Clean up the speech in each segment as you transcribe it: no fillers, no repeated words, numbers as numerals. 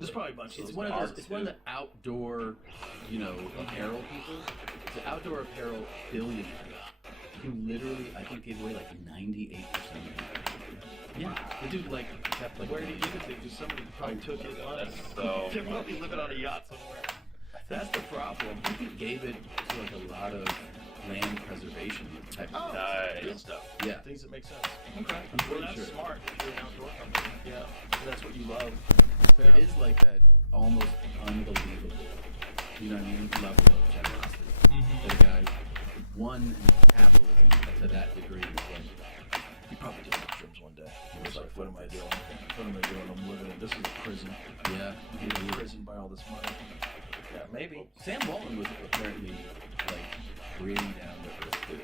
There's probably a bunch of It's those one of guys. those. It's one of the outdoor, apparel people. It's an outdoor apparel billionaire who literally, I think, gave away like 98%. Yeah, the dude kept Where did he give it to? Because somebody probably took his money. They're probably living on a yacht somewhere. That's the problem. I think he gave it to like a lot of land preservation type of Good stuff. Yeah. Things that make sense. Okay. Well, that's smart if you're an outdoor company. Yeah. That's what you love. But it is like that almost unbelievable, you know what I mean, level of generosity. That a guy won in capitalism to that degree. He probably did mushrooms one day. He was like, what am I doing? What am I doing? I'm living in, this is a prison. Yeah. I'm getting imprisoned by all this money. Yeah, maybe. Sam Walton was apparently really down to earth too.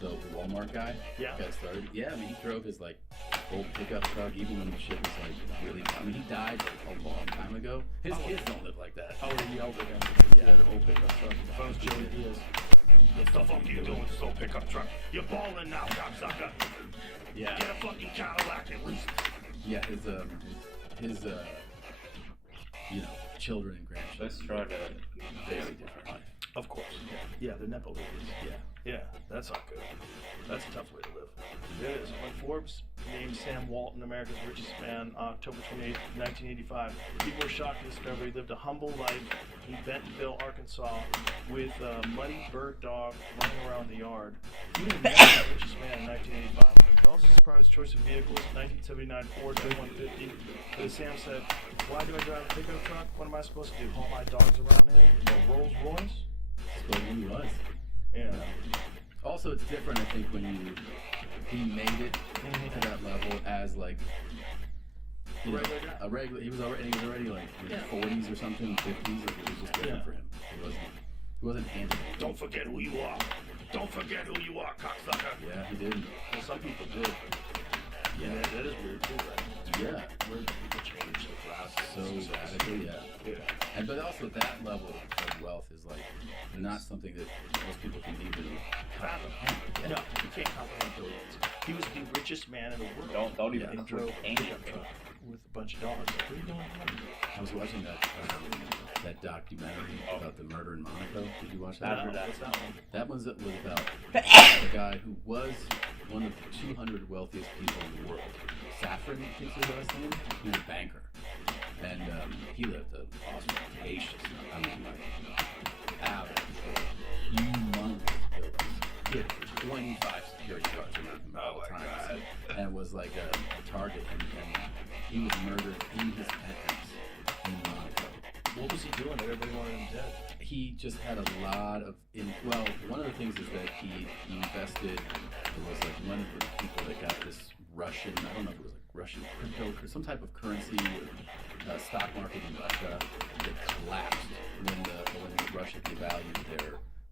The Walmart guy. Yeah. Got started. Yeah, I mean he drove his old pickup truck even when the shit was really. I mean he died a long time ago. His kids don't live like that. I would have yelled at him. Yeah, the old pickup truck. If I was Joey Diaz. What the fuck are you doing with this old pickup truck? You're balling now, cocksucker. Yeah. Get a fucking Cadillac at least. Yeah, his children and grandchildren. Let's try to very different life. Of course. Yeah, the Nepo babies. Yeah, that's not good. That's a tough way to live. It is. When Forbes named Sam Walton America's richest man October 28, 1985, people were shocked to discover he lived a humble life in Bentonville, Arkansas, with a muddy bird dog running around the yard. He was America's richest man in 1985. He also surprised choice of vehicles, 1979 Ford F-150. But as Sam said, why do I drive a pickup truck? What am I supposed to do? Haul my dogs around in a Rolls Royce? That's what he was. Yeah. Also, it's different, I think, when he made it to that level as a regular. He was already in his 40s or something, 50s. It was just different for him. He wasn't handed it. Don't forget who you are. Don't forget who you are, cocksucker. Yeah, he did. Well, some people did. Yeah, that is weird too, right? Yeah. Where people change the class So radically, yeah. But also that level of wealth is not something that most people can even comprehend. No, you can't comprehend billions. He was the richest man in the world. Don't even And drove a pickup truck with a bunch of dogs. What are you doing? I was watching that documentary about the murder in Monaco. Did you watch that? What's that one? That was about a guy who was one of the 200 wealthiest people in the world. Saffron, I think was his last name. He was a banker. And he lived an ostentatious, out of control, humongous buildings. He had 25 security guards around him all the time. And was like a target. And he was murdered in his penthouse in Monaco. What was he doing that everybody wanted him dead? He just had a lot of, one of the things is that he invested, it was one of the people that got this Russian, I don't know if it was Russian crypto, some type of currency, stock market in Russia that collapsed when Russia devalued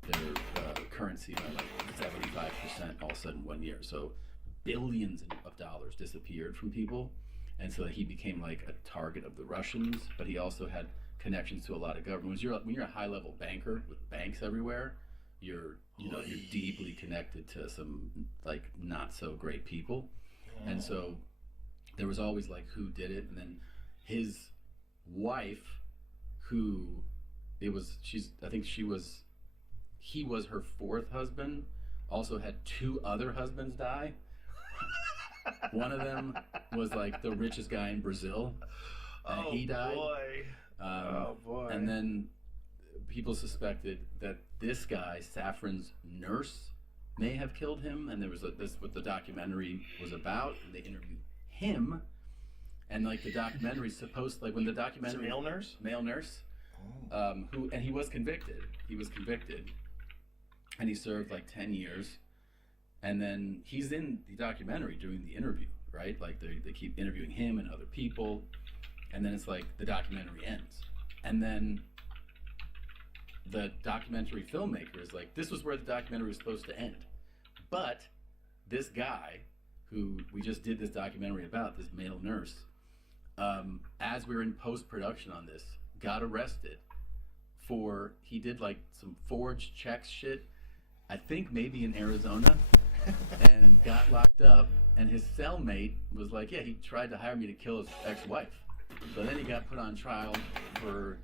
their currency by 75% all of a sudden 1 year. So billions of dollars disappeared from people. And so he became a target of the Russians, but he also had connections to a lot of governments. When you're a high-level banker with banks everywhere, you're deeply connected to some not so great people. And so there was always who did it, and then his wife, he was her fourth husband, also had two other husbands die. One of them was the richest guy in Brazil, and he died. Oh boy. And then people suspected that this guy, Saffron's nurse, may have killed him, and there was this what the documentary was about, and they interviewed him, and the documentary's supposed when the documentary male nurse and he was convicted and he served 10 years, and then he's in the documentary doing the interview, right? They keep interviewing him and other people, and then it's the documentary ends, and then the documentary filmmaker is this was where the documentary was supposed to end. But this guy, who we just did this documentary about, this male nurse, as we were in post-production on this, got arrested he did some forged checks shit, I think maybe in Arizona, and got locked up, and his cellmate was he tried to hire me to kill his ex-wife. So then he got put on trial for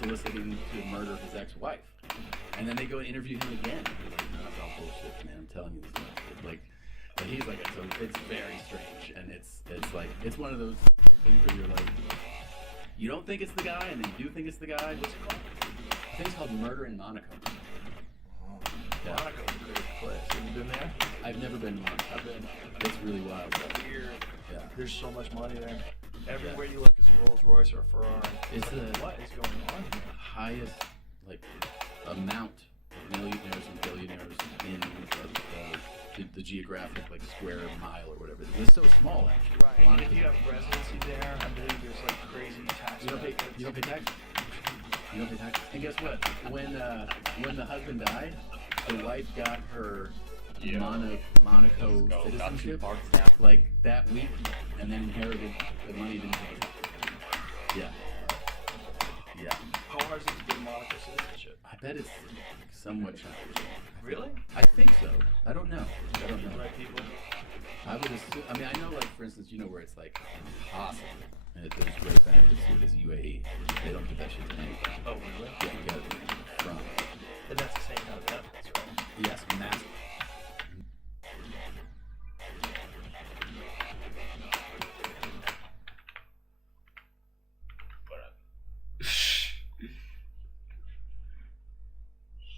soliciting to murder his ex-wife. And then they go and interview him again. He's like, no, that's all bullshit, man. I'm telling you this stuff. But he's like, so it's very strange, and it's like it's one of those things where you're like, you don't think it's the guy, and then you do think it's the guy. What's it called? I think it's called Murder in Monaco. Oh, Yeah. Monaco's a great place. Have you been there? I've never been to Monaco. I've been. It's really wild. Weird. Yeah. There's so much money there. Everywhere you look is a Rolls Royce or a Ferrari. It's like, what is going on here? Highest like amount of millionaires and billionaires in the geographic like square mile or whatever. It's so small actually. Right. And Monaco's- if you have residency there, I believe there's like crazy tax You don't pay. benefits. You don't pay taxes. You don't pay taxes. And guess what? When the husband died, the wife got her Monaco citizenship like that week, and then inherited the money. Didn't pay taxes. Yeah. Yeah. How hard is it to get Monaco citizenship? I bet it's somewhat challenging. Really? I think so. I don't know. I don't know. Right people? I would assume. I mean, I know, like for instance, where it's like impossible, and there's great benefits to it is UAE. They don't give that shit to anybody. Oh, really? Yeah, you gotta be from. And that's the same kind of benefits, right? Yes, massive.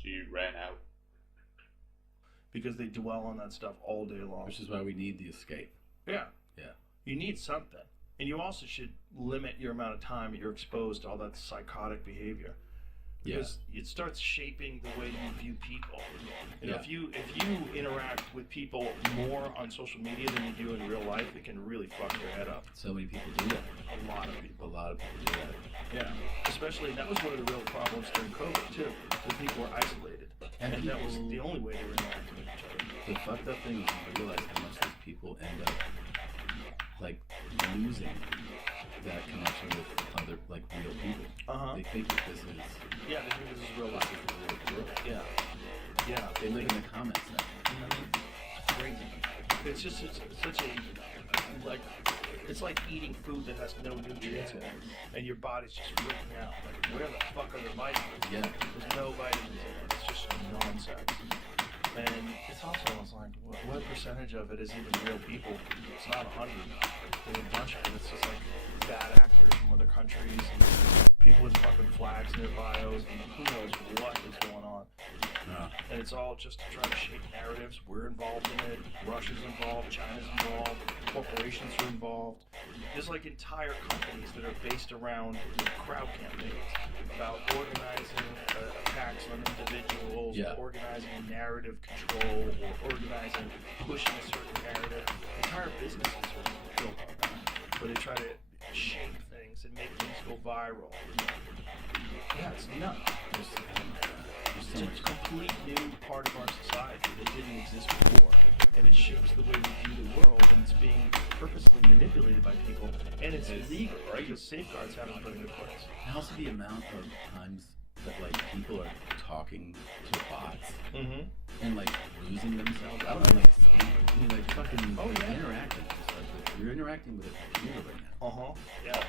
She ran out. Because they dwell on that stuff all day long. Which is why we need the escape. Yeah. Yeah. You need something. And you also should limit your amount of time that you're exposed to all that psychotic behavior. Because it starts shaping the way you view people. You know, Yeah. if you interact with people more on social media than you do in real life, it can really fuck your head up. So many people do that. A lot of people. A lot of people do that. Yeah. Especially, that was one of the real problems during COVID, too. The people were isolated. And And that was people- the only way they were interacting with each other. The fucked up thing is you realize how much these people end up like losing that connection with other like real people. Uh-huh. They think that this is Yeah, they think this is real life. the real world. Yeah. Yeah. They live in the comments section. Crazy. It's just it's such a like it's like eating food that has no nutrients in it, and your body's just freaking out. Like, where the fuck are the vitamins? Yeah. There's no vitamins in it. It's just nonsense. And it's also almost like what percentage of it is even real people? It's not 100. There's a bunch of it. It's just like bad actors from other countries and people with fucking flags in their bios, and who knows what is going on. And it's all just to try to shape narratives. We're involved in it. Russia's involved. China's involved. Corporations are involved. There's like entire companies that are based around crowd campaigns about organizing attacks on individuals, Yeah. organizing narrative control, or organizing, pushing a certain narrative. Entire businesses are built on that, where they try to shape things and make things go viral. Yeah, it's nuts. There's It's so a much. complete new part of our society that didn't exist before, and it shapes the way we view the world, and it's being purposely manipulated by people, and it's illegal because safeguards haven't been put into place. And also the amount of times that like people are talking to bots Mm-hmm. and like losing themselves. I don't know, like a scam. I mean, like fucking Oh, yeah. interacting. Just like you're interacting with a computer right now. Uh-huh. Yeah.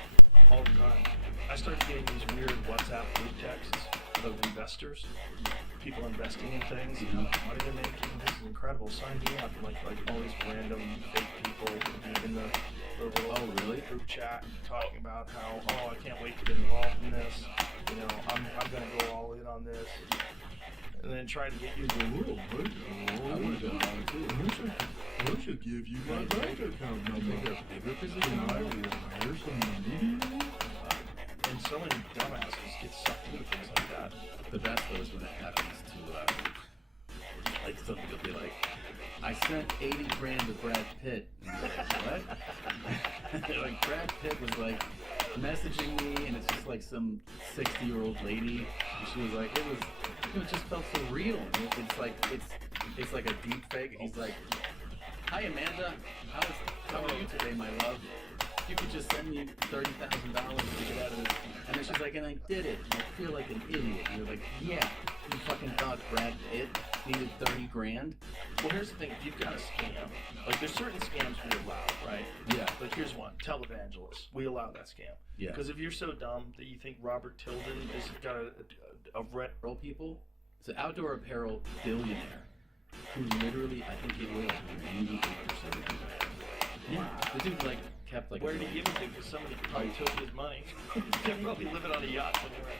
All the time. I started getting these weird WhatsApp group texts of investors, people investing in things, you know, money they're making. This is incredible. Sign me up. Like all these random fake people in the little Oh, really? group chat talking about how, oh, I can't wait to get involved in this. You know, I'm gonna go all in on this. And then trying to get you to go, oh, I would have been on it too. I should give you my bank account number. Bigger position. I will hire some money. And so many dumbasses get sucked into things like that. The best though is when it happens to like somebody will be like, I sent 80 grand to Brad Pitt. And you're like, what? Like Brad Pitt was like messaging me, and it's just like some 60-year-old lady, and she was like, it just felt so real. And it's like a deep fake. And he's like, hi Amanda, how are you today, my love? You could just send me $30,000 to get out of this. And it's he's like, and I did it. And I feel like an idiot. And you're like, yeah, you fucking thought Brad Pitt needed 30 grand? Well, here's the thing. If you've got a scam, like there's certain scams we allow, right? Yeah. Like here's one, televangelists. We allow that scam. Yeah. Because if you're so dumb that you think Robert Tilden has got a red... Apparel people, it's an outdoor apparel billionaire who literally, I think, gave away like 98% of it. Yeah. The dude like kept like. Where did he give it to? Because somebody probably took his money. They're probably living on a yacht somewhere.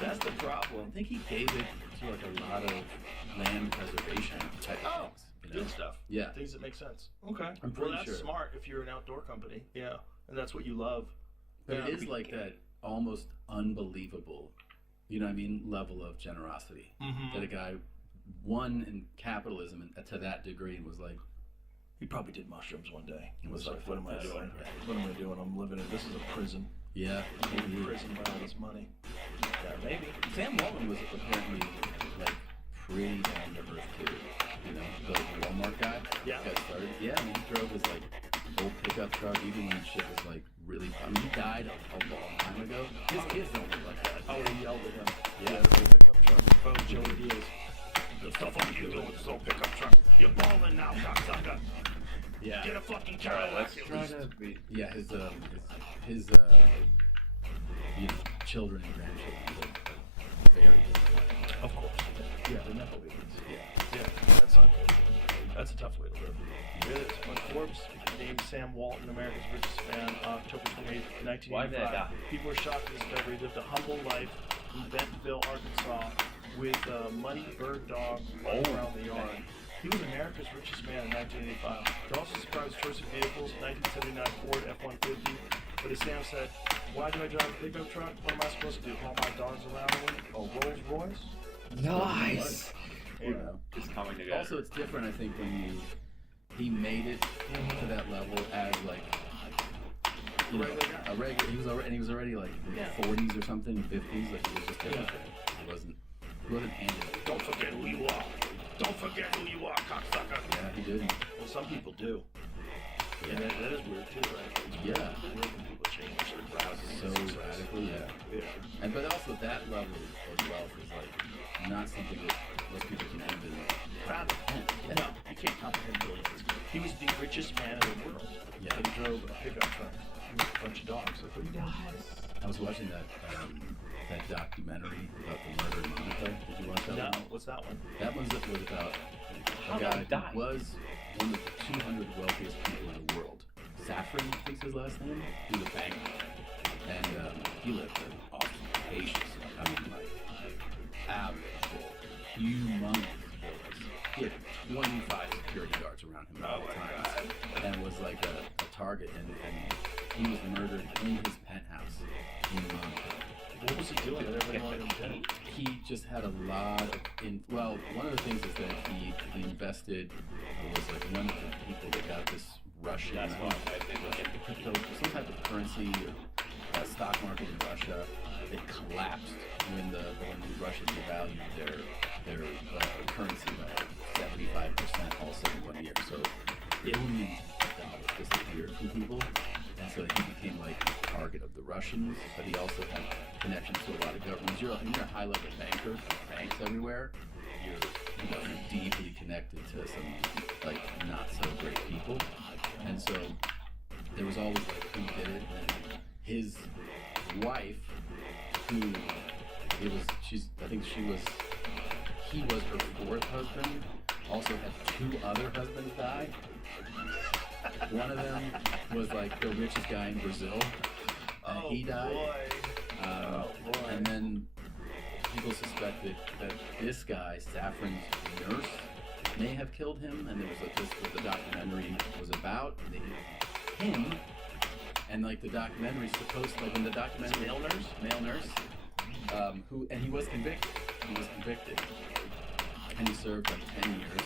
That's the problem. I think he gave it to like a lot of land preservation type of things. You know? Good stuff. Yeah. Things that make sense. Okay. I'm pretty well, that's sure. smart if you're an outdoor company. Yeah. And that's what you love. But Yeah. it is like that almost unbelievable, you know what I mean, level of generosity. Mm-hmm. That a guy won in capitalism and to that degree and was like, He probably did mushrooms one day. He was Was like, like, what am I that's doing? right. What am I doing? I'm living in, this is a prison. yeah, I'm in maybe. prison by all this money. Yeah, maybe. Sam Walton was apparently like pretty down to earth too. You know, the Walmart guy. Yeah. Got started. Yeah, I mean, he drove his like old pickup truck even when shit was like really. I mean, he died a long time ago. His kids don't look like that. I would have yelled at him. Yeah. The old pickup truck. Oh, Joey Diaz. The fuck you doing with this old pickup truck? You're balling now, cocksucker. Yeah. Get a fucking Alright, Cadillac let's at try least. to be. Yeah, his you know, children and grandchildren live very different. Of course. Yeah, the Nepo babies. Yeah. Yeah, that's not good. That's a tough way to live. It is. When Forbes named Sam Walton America's richest man on October 28th, 1985, Why did that die? people were shocked to discover he lived a humble life in Bentonville, Arkansas, with a muddy bird dog running around the yard. He was America's richest man in 1985. They're also surprised choice of vehicles, 1979 Ford F-150. But as Sam said, why do I drive a pickup truck? What am I supposed to do? Haul my dogs around with a Rolls Royce? Nice. You know. It's coming together. Also, it's different, I think, when he made it to that level as like, you know, Regular guy. a regular. He was already like in Yeah. the 40s or something, 50s. Like it was just different. He wasn't handed it. Don't forget who you are. Don't forget who you are, cocksucker. Yeah, he didn't. Well, some people do. Yeah. And that is weird too, right? It's Yeah. weird when people change their values. So radically, yeah. Yeah. And but also that level of wealth is like not something that most people can even comprehend. Yeah. No, you can't comprehend billions. He was the richest man in the world. Yeah. And he drove a pickup truck with a bunch of dogs. Like, what are you doing? I was watching that documentary about the murder in Monaco. Did you watch that No, one? what's that one? That one was about How a did guy he die? who was one of the 200 wealthiest people in the world. Saffron, I think's his last name. He was a banker. And he lived an ostentatious, I mean, like, average, humongous villas. He had 25 security guards around him at all times. And was like a target. And he was murdered in his penthouse in Monaco. What was he doing that everybody wanted him dead? He just had a lot of well, one of the things is that he invested, or was like one of the people that got this Russian, That's why I think crypto, some type of currency or stock market in Russia. It collapsed when the Russians devalued their currency by 75% also in 1 year. So billions of dollars disappeared from people. And so he became like the target of the Russians, but he also had connections to a lot of governments. You're a high-level banker, banks everywhere. You're deeply connected to some like not so great people, and so there was always like who did it. And his wife, who he was her fourth husband. Also had two other husbands die. One of them was like the richest guy in Brazil, and he died. Boy. Oh, boy. And then people suspected that this guy, Saffron's nurse, may have killed him, and there was like this what the documentary was about. And they interviewed him, and like the documentary's supposed to, like in the documentary, male nurse, and he was convicted. And he served like 10 years.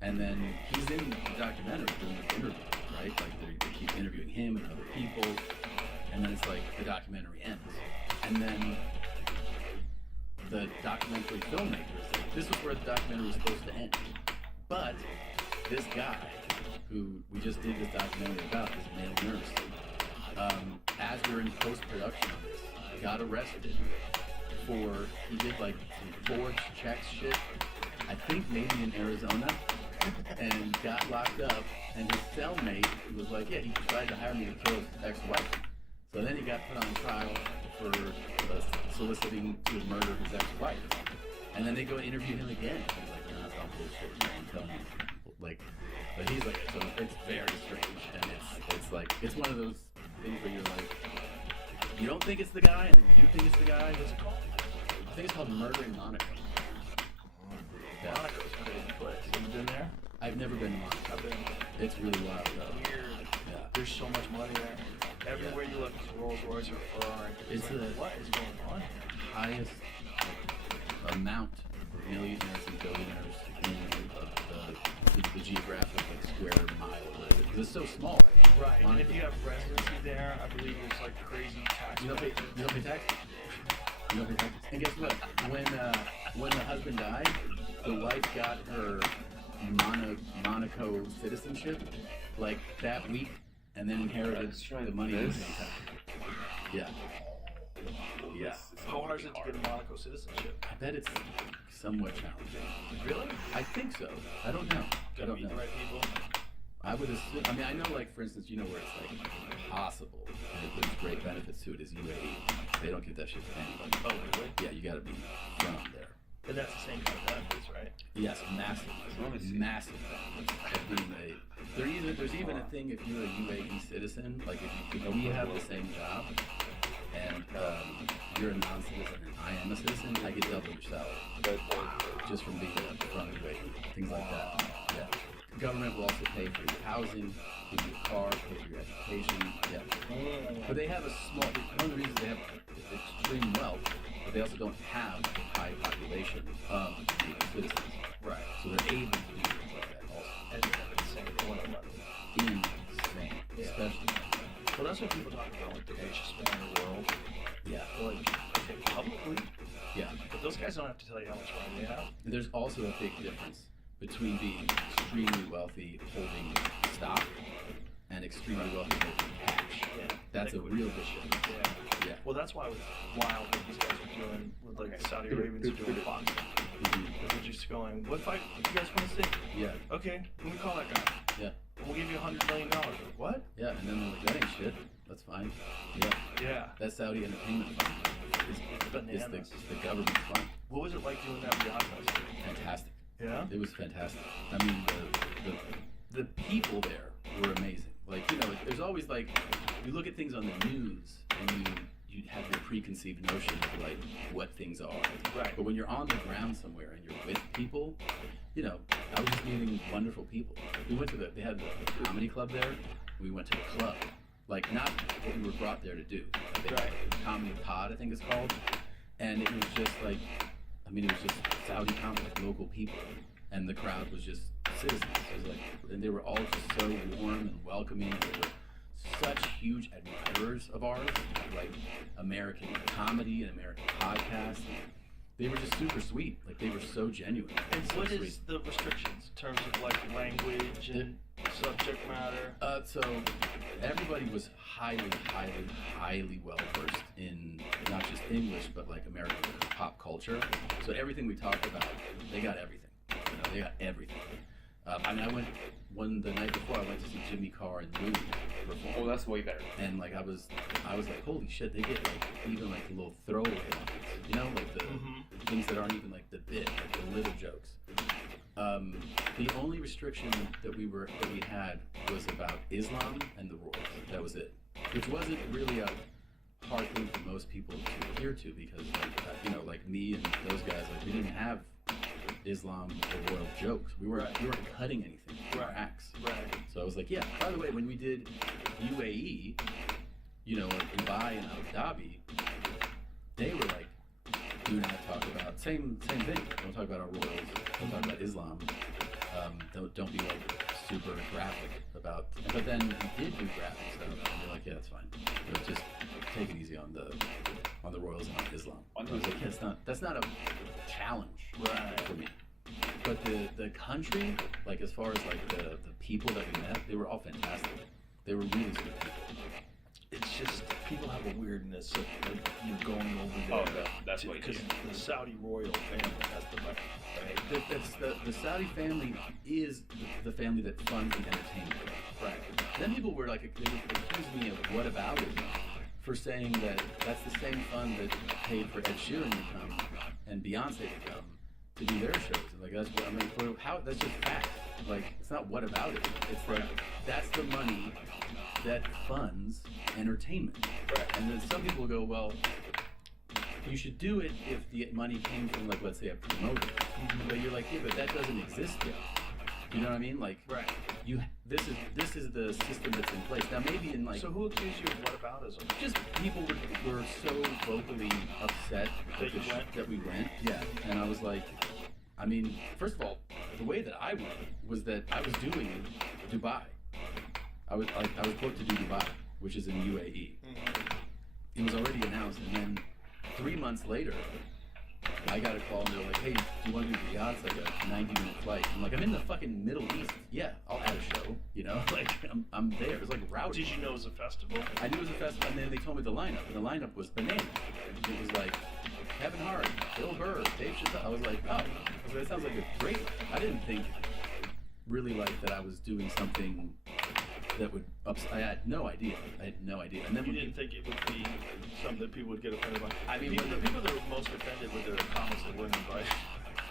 And then he's in the documentary doing the interview, right? Like they keep interviewing him and other people, and then it's like the documentary ends. And then the documentary filmmaker is like, this is where the documentary was supposed to end. But this guy, who we just did this documentary about, this male nurse, as we're in post-production of this, got arrested for, he did like some forged checks shit, I think maybe in Arizona, and got locked up, and his cellmate was like, yeah, he tried to hire me to kill his ex-wife. So then he got put on trial for soliciting to murder his ex-wife. And then they go interview him again. He's like, no, that's all bullshit, man. I'm telling you. Like, but he's like, so it's very strange, and it's like, it's one of those things where you're like, you don't think it's the guy, and then you think it's the guy. What's it called? I think it's called Murdering Monaco. Yeah. Monaco's a crazy place. Have you been there? I've never been to Monaco. I've been. It's really wild though. Weird. Yeah. There's so much money there. Everywhere you look, it's Rolls Royce or Ferrari. It's like, what is going on? Highest amount of millionaires and billionaires in the geographic like square mile of it. Because it's so small. Right. And Monaco. if you have residency there, I believe there's like crazy tax. You don't pay taxes? You don't pay taxes? And guess what? When the husband died, the wife got her Monaco citizenship like that week, and then inherited the money. Yeah. Yeah. How hard is it to get a Monaco citizenship? I bet it's somewhat challenging. Really? I think so. I don't know. Gotta meet the right people. I would assume. I mean, I know, like, for instance, you know where it's like possible, and there's great benefits to it is UAE. They don't give that shit to anybody. Oh, really? Yeah, you gotta be from there. And that's the same kind of benefits, right? Yes, massive benefits of being there's even a thing if you're a UAE citizen, like if we have the same job, and you're a non-citizen and I am a citizen, I get double your salary. Just from being from UAE, things like that. Yeah. The government will also pay for your housing, give you a car, pay for your education. Yeah. But they have a small, one of the reasons they have extreme wealth, but they also don't have a high population of citizens. Right. So they're able to do things like that also. And it's insane. One of them. Insane. Yeah. Especially. Well, that's what people talk about, like the richest man in the world. Yeah. Like, okay, publicly. Yeah. But those guys don't have to tell you how much money they have. And there's also a big difference between being extremely wealthy holding stock and extremely wealthy holding cash. Yeah. That's a real big difference. Yeah. Yeah. Well, that's why it was wild what these guys were doing with like the Saudi Arabians are doing boxing. They're just going, what fight do you guys want to see? Yeah. Okay, let me call that guy. Yeah. We'll give you $100 million. What? Yeah, and then they're like, that ain't shit. That's fine. Yeah. Yeah. That Saudi entertainment fund is Bananas. the government's fund. What was it like doing that Riyadh festival? Fantastic. Yeah? It was fantastic. I mean, the people there were amazing. Like, you know, there's always like, you look at things on the news and you have your preconceived notion of like what things are. Right. But when you're on the ground somewhere and you're with people, you know, I was just meeting wonderful people. We went to they had the comedy club there. We went to the club. Like, not what we were brought there to do. They had a comedy pod, I think it's called. And it was just like, I mean, it was just Saudi comedy, like local people. And the crowd was just citizens. It was like, and they were all just so warm and welcoming. They were such huge admirers of ours, like American comedy and American podcasts. They were just super sweet. Like, they were so genuine. And so what sweet. is the restrictions in terms of like language and subject matter? So everybody was highly well versed in not just English, but like American pop culture. So everything we talked about, they got everything. You know, they got everything. I mean, the night before, I went to see Jimmy Carr and Louis perform. Oh, that's way better. And like I was like, holy shit, they get like even like the little throwaway lines, you know, like the things that aren't even like the bit, like the little jokes. The only restriction that we had was about Islam and the royals. That was it, which wasn't really a hard thing for most people to adhere to because, you know, like me and those guys, like we didn't have Islam or royal jokes. We weren't cutting anything from our acts. Right. So I was like, yeah. By the way, when we did UAE, you know, like Dubai and Abu Dhabi, they were like, do not talk about same thing. Don't talk about our royals. Don't talk about Islam. Don't be like super graphic about. But then we did do graphic stuff, and they're like, yeah, that's fine. But just take it easy on the royals and on Islam. I was like, yeah, that's not a challenge for me. But the country, like as far as like the people that we met, they were all fantastic. They were really sweet people. It's just people have a weirdness of you're going over there. Oh, that's what because you the Saudi royal family has the money, right? The Saudi family is the family that funds the entertainment. Right. Then people were like, they would accuse me of whataboutism for saying that that's the same fund that paid for Ed Sheeran to come and Beyonce to come to do their shows. And like that's what I mean. How that's just fact. Like it's not whataboutism. It's like that's the money that funds entertainment. Right. And then some people go, well, you should do it if the money came from, like, let's say a promoter. But you're like, yeah, but that doesn't exist yet. You know what I mean? Like, Right. this is the system that's in place. Now maybe in like So who accused you of whataboutism? just people were so vocally upset That you went? that we went. Yeah. And I was like, I mean, first of all, the way that I went was that I was doing Dubai. I was booked to do Dubai, which is in UAE. It was already announced, and then 3 months later, I got a call and they're like, "Hey, do you want to do Riyadh? It's like a 90-minute flight." I'm like, "I'm in the fucking Middle East. Yeah, I'll add a show. You know, like I'm there." It's like rowdy. Did you know it was a festival? I knew it was a festival, and then they told me the lineup, and the lineup was bananas. It was like Kevin Hart, Bill Burr, Dave Chappelle. I was like, "Oh, that sounds like a great." I didn't think really like that I was doing something that would I had no idea. And then You didn't think it would be something that people would get offended by? I mean, the people that were most offended were the comments that weren't invited.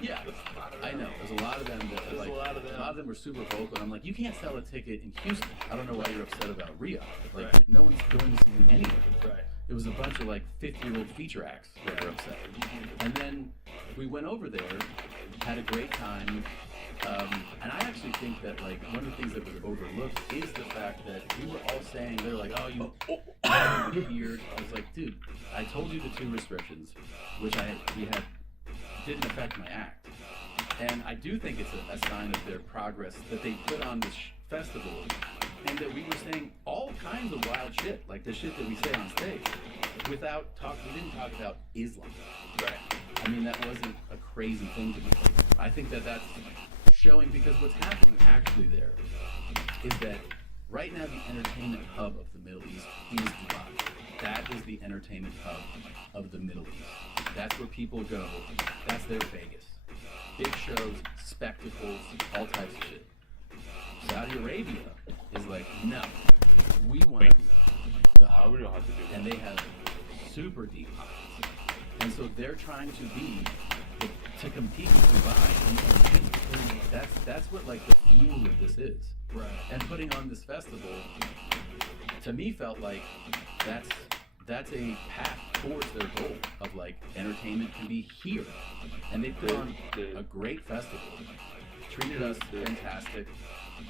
yeah, I know. There's a lot of them that There's like a lot of them. them were super vocal. And I'm like, you can't sell a ticket in Houston. I don't know why you're upset about Riyadh. Like, Right. no one's going to see you anywhere. Right. It was a bunch of like 50-year-old feature acts that were upset. And then we went over there, had a great time. And I actually think that like one of the things that was overlooked is the fact that we were all saying, they're like, "Oh, you weird." I was like, dude, I told you the 2 restrictions, which we had didn't affect my act. And I do think it's a sign of their progress that they put on this festival, and that we were saying all kinds of wild shit, like the shit that we say on stage, we didn't talk about Islam. Right. I mean, that wasn't a crazy thing to me. I think that that's showing, because what's happening actually there is that right now the entertainment hub of the Middle East is Dubai. That is the entertainment hub of the Middle East. That's where people go. That's their Vegas. Big shows, spectacles, all types of shit. Saudi Arabia is like, no, we want to be the I hub. would have to do that. And they have super deep pockets. And so they're trying to to compete with Dubai in entertainment. That's what like the fuel of this is. Right. And putting on this festival, to me, felt like that's a path towards their goal of like entertainment can be here. And they put on a great festival, treated us fantastic.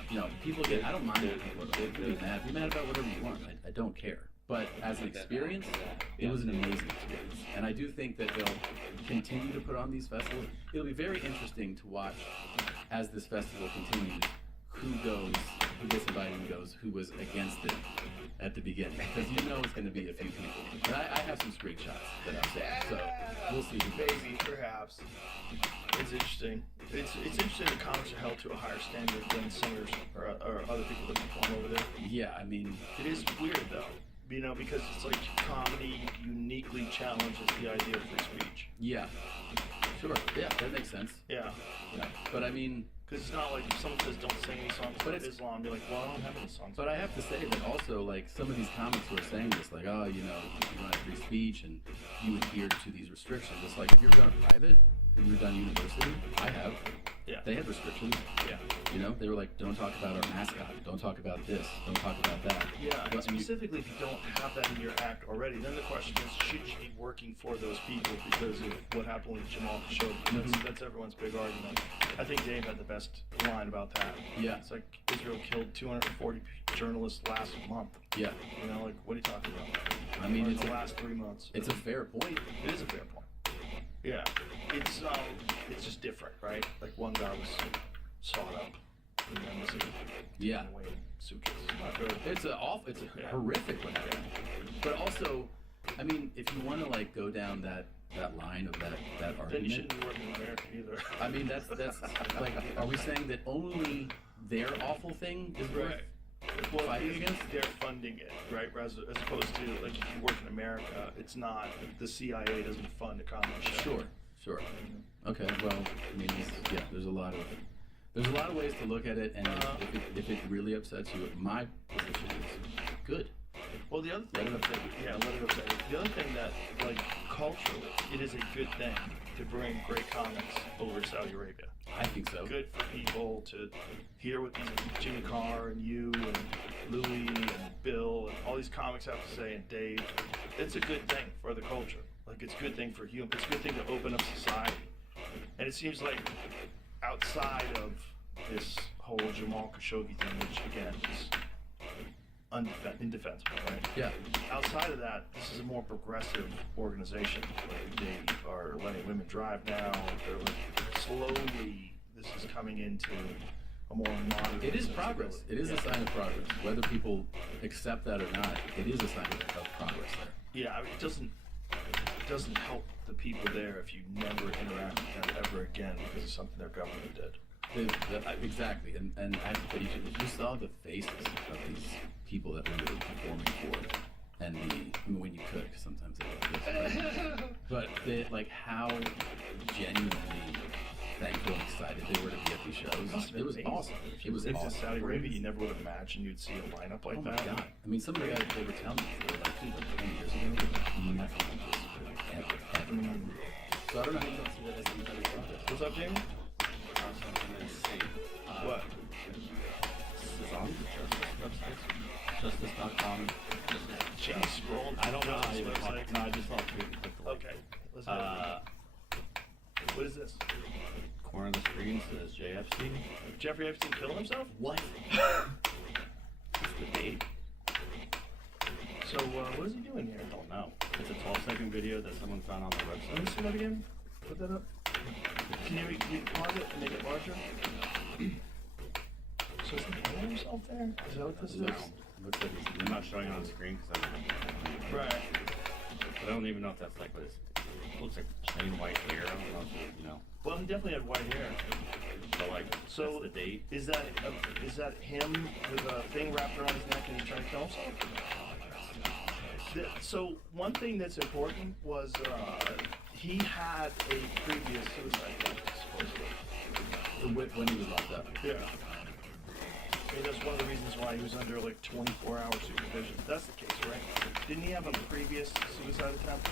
You know, people get, I don't mind if people be mad. Be mad about whatever you want. I don't care. But as an experience, it was an amazing experience. And I do think that they'll continue to put on these festivals. It'll be very interesting to watch as this festival continues, who gets invited and goes, who was against it at the beginning. Because you know it's going to be a few people. And I have some screenshots that I've seen. So we'll see. Maybe, perhaps. It's interesting. It's interesting that comics are held to a higher standard than singers or other people that perform over there. Yeah, I mean, It is weird though, you know, because it's like comedy uniquely challenges the idea of free speech. yeah. Sure. Yeah, that makes sense. Yeah. Yeah. But I mean, Because it's not like if someone says don't sing any songs But about it's- Islam, you're like, well, I don't have any songs. but I have to say that also, like, some of these comics who are saying this, like, oh, you know, you don't have free speech and you adhere to these restrictions. It's like, if you're done private, if you're done university, I have. Yeah. They had restrictions. Yeah. You know, they were like, don't talk about our mascot, don't talk about this, don't talk about that. Yeah, But- and specifically if you don't have that in your act already, then the question is, should you be working for those people because of what happened with Jamal Khashoggi? That's everyone's big argument. I think Dave had the best line about that. Yeah. It's like Israel killed 240 journalists last month. Yeah. You know, like, what are you talking about? I mean, Or in it's the a- last 3 months. It's a fair point. It is a fair point. Yeah, it's just different, right? Like one guy was sawed up in the embassy. Yeah. Away in suitcases. Not good. It's a horrific what happened. But also, I mean, if you want to like go down that line of that Then you argument, shouldn't be working in America either. I mean, that's like, are we saying that only their awful thing is worth Right. Well, fighting against? they're funding it, right? As opposed to, like, if you work in America, it's not, the CIA doesn't fund a comedy show. Sure. Okay, well, I mean, there's a lot of ways to look at it, and if it really upsets you, my position is good. Well, the other Let thing, it upset you. yeah, let it upset you. The other thing that, like, culturally, it is a good thing to bring great comics over to Saudi Arabia. I think so. Good for people to hear what these Jimmy Carr and you and Louie and Bill and all these comics have to say, and Dave. It's a good thing for the culture. Like, it's a good thing for human. It's a good thing to open up society. And it seems like outside of this whole Jamal Khashoggi thing, which again is indefensible, right? Yeah. Outside of that, this is a more progressive organization. Like, they are letting women drive now. They're like, slowly, this is coming into a more modern. It is progress. It is a sign of progress. Whether people accept that or not, it is a sign of progress there. Yeah, I mean, it doesn't help the people there if you never interact with them ever again because of something their government did. Exactly, and I have to tell you, if you saw the faces of these people that we were performing for, and when you could, because sometimes they don't this, but they, like, how genuinely thankful and excited they were to be at these shows. It was awesome. It was If awesome. in Saudi Arabia, you never would have imagined you'd see a lineup like Oh my that. god! I mean, some of the guys they were telling me, they were like, dude, like 20 years ago, nothing like this ever. So I don't know how you don't see that as any type of progress. What's up, Jamie? What? This is on the Justice website. Justice.com. Jamie scrolled. I don't know how you Justice would website. No, I just saw it. Click the link. Okay. Let's have it. What is this? Corner of the screen says JFC. Jeffrey Epstein killing himself? What? It's the date. So, what is he doing here? I don't know. It's a 12-second video that someone found on their Let me website. see that again. Put that up. Can you pause it and make it larger? So is he killing himself there? Is that what this is? Looks like he's I'm not showing it on screen because Right. I don't even know if that's like what it looks like plain white hair. I don't know if it, you know. Well, he definitely had white hair. But like, So that's the date. is that him with a thing wrapped around his neck and he's trying to kill himself? So one thing that's important was he had a previous suicide attempt, supposedly. when he was locked up. Yeah. I mean, that's one of the reasons why he was under like 24-hour supervision. That's the case, right? Didn't he have a previous suicide attempt?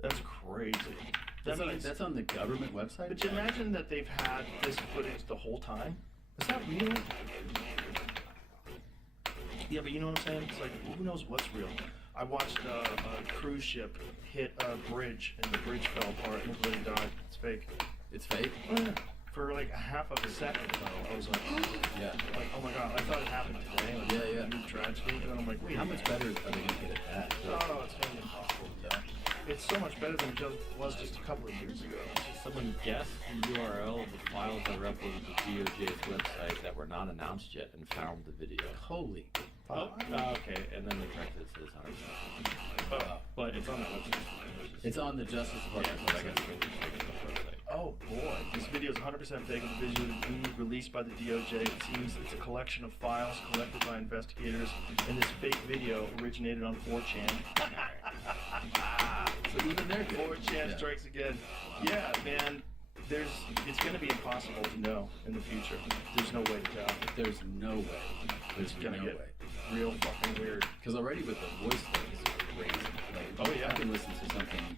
That's crazy. That's on the government website? But you imagine that they've had this footage the whole time? Is that real? Yeah, but you know what I'm saying? It's like, who knows what's real? I watched a cruise ship hit a bridge, and the bridge fell apart, and everybody died. It's fake. It's fake? For like a half of a second, though, I was like, Yeah. like, oh my god, I thought it happened today. Like, Yeah. New tragedy, and I'm like, wait. How much better are they going to get at that? Oh, it's gonna be impossible to tell. It's so much better than it was just a couple of years ago. Someone guessed the URL of the files that were uploaded to DOJ's website that were not announced yet and found the video. Holy. Okay, and then they corrected it to this 100%. But it's on the website. It's on the Justice Department But I website. guess it's really fake on the website. Oh boy, this video is 100% fake. The video is released by the DOJ. It seems it's a collection of files collected by investigators, and this fake video originated on 4chan. So even they're good. 4chan Yeah. strikes again. Yeah, man. It's going to be impossible to know in the future. There's no way to tell. There's no way. There's It's gonna no get way. real fucking weird. Because already with the voice thing, it's crazy. Like, Oh, yeah. I can listen to something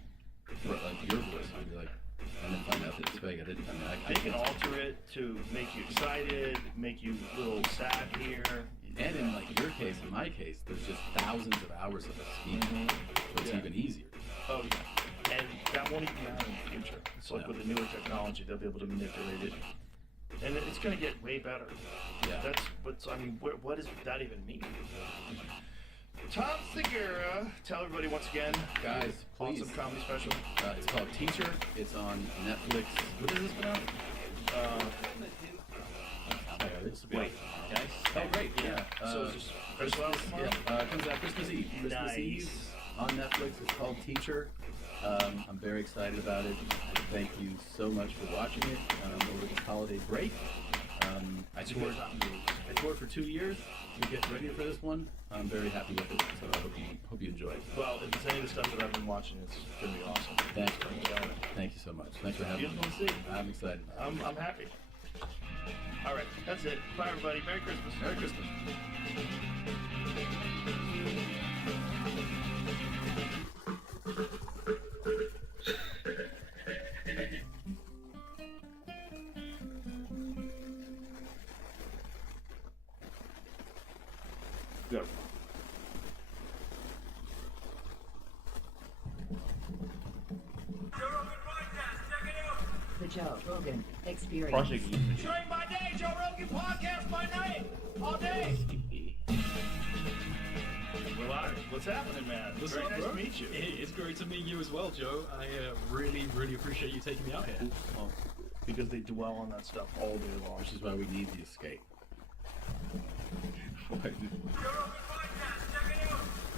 like your voice and be like, and then find out that it's fake. I didn't. I mean, I They can can't- alter it to make you excited, make you a little sad here. And in like your case, in my case, there's just thousands of hours of us speaking, so it's Yeah. even easier. Oh yeah, and that won't even matter in the future. It's like No. with the newer technology, they'll be able to manipulate it, and it's going to get way better. Yeah. That's but I mean, what does that even mean? Tom Segura, tell everybody once again, Guys, please. awesome comedy special. It's called Teacher. It's on Netflix. What is this about? This will be Wait, guys? Oh, great. Yeah. So it's just special out tomorrow? Yeah. It comes out Christmas Eve. Christmas Nice. Eve on Netflix. It's called Teacher. I'm very excited about it. Thank you so much for watching it over this holiday break. I toured for 2 years to get ready for this one. I'm very happy with it, so I hope you enjoy it. Well, if it's any of the stuff that I've been watching, it's gonna be awesome. Thanks, thank you so much. Thanks for having me. Beautiful to see. I'm excited. I'm happy. All right, that's it. Bye, everybody. Merry Christmas. Merry Christmas. Go. The Joe Rogan Experience. Train by day, Joe Rogan podcast by night, all day. We're live. What's happening, man? What's Very up, nice bro? to meet you. Hey, it's great to meet you as well, Joe. I really appreciate you taking me out here. Well, because they dwell on that stuff all day long. Which is why we need the escape.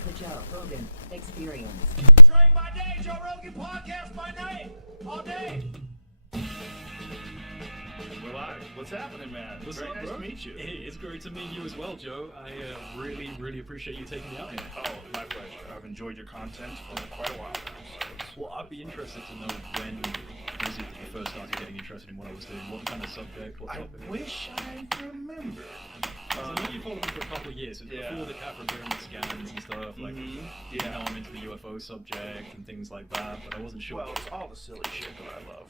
The Joe Rogan Experience. Train by day, Joe Rogan podcast by night, all day. We're live. What's happening, man? What's Very up, nice bro? to meet you. Hey, it's great to meet you as well, Joe. I really appreciate you taking me out here. Oh, my pleasure. I've enjoyed your content for quite a while now. So it's- Well, I'd be interested to know when was it that you first started getting interested in what I was doing? What kind of subject? What I topic? wish I remembered. I know you followed me for a couple of years. It was Yeah. before the Capra pyramid scans and stuff. Like, Mhm. you know, I'm into the UFO subject and things like that, but I wasn't sure. Well, it's all the silly shit that I love.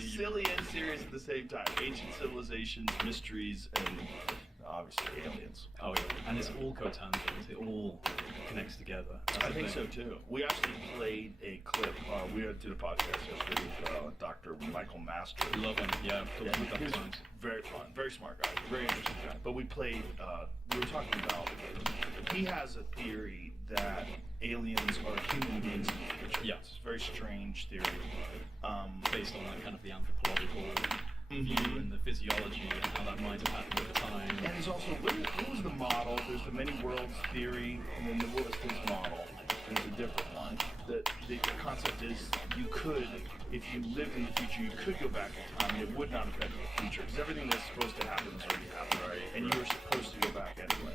Silly and serious at the same time. Ancient civilizations, mysteries, and obviously aliens. Oh yeah, and it's all cotangent. It all connects together. That's I the think thing. so too. We actually played a clip. We did a podcast yesterday with Dr. Michael Master. Love him. Yeah, I've talked to him a He couple was times. very fun, very smart guy, very interesting guy. But we played. We were talking about. He has a theory that aliens are human beings in the future. Yeah. It's a very strange theory. Based on like kind of the anthropological view and the physiology and how that might have happened over time. And there's also, what was the model? There's the many worlds theory, and then the Williston's model. There's a different one. The concept is you could, if you lived in the future, you could go back in time and it would not affect the future. Because everything that's supposed to happen has already happened. Right. And you were supposed to go back anyway.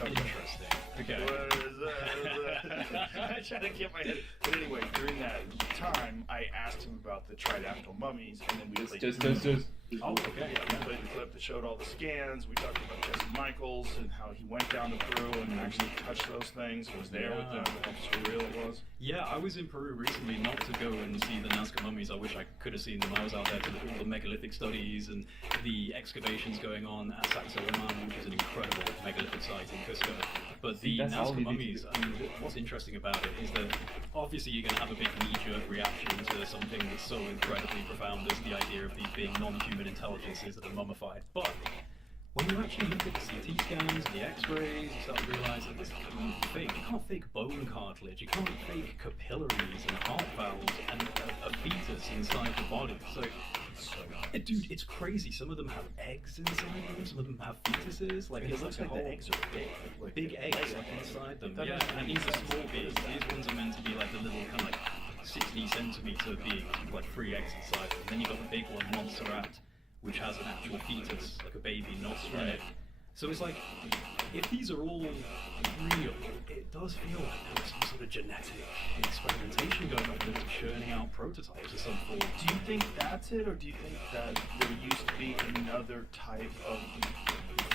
Interesting. Okay. What is that? I try to get my head. But anyway, during that time, I asked him about the tridactyl mummies, and then we played. Oh, okay. Yeah, we played the clip that showed all the scans. We talked about Jesse Michaels and how he went down to Peru and actually touched those things. Was there with them. How surreal it was. Yeah, I was in Peru recently, not to go and see the Nazca mummies. I wish I could have seen them. I was out there to do all the megalithic studies and the excavations going on at Sacsayhuaman, which is an incredible megalithic site in Cusco. But the Nazca mummies, I mean, what's interesting about it is that obviously you're going to have a big knee-jerk reaction to something that's so incredibly profound as the idea of these being non-human intelligences that are mummified. But when you actually look at the CT scans and the X-rays, you start to realise that this can't fake. You can't fake bone cartilage. You can't fake capillaries and heart valves and a fetus inside the body. So, dude, it's crazy. Some of them have eggs inside them. Some of them have fetuses. Like It looks like the eggs are big. Like big eggs inside them. Yeah, and these are small beings. These ones are meant to be like the little kind of like 60 centimeter beings with like 3 eggs inside them. Then you've got the big one, Montserrat, which has an actual fetus, like a baby, not an egg. So it's like, if these are all real, it does feel like there was some sort of genetic experimentation going on. They're churning out prototypes of some form. Do you think that's it, or do you think that there used to be another type of,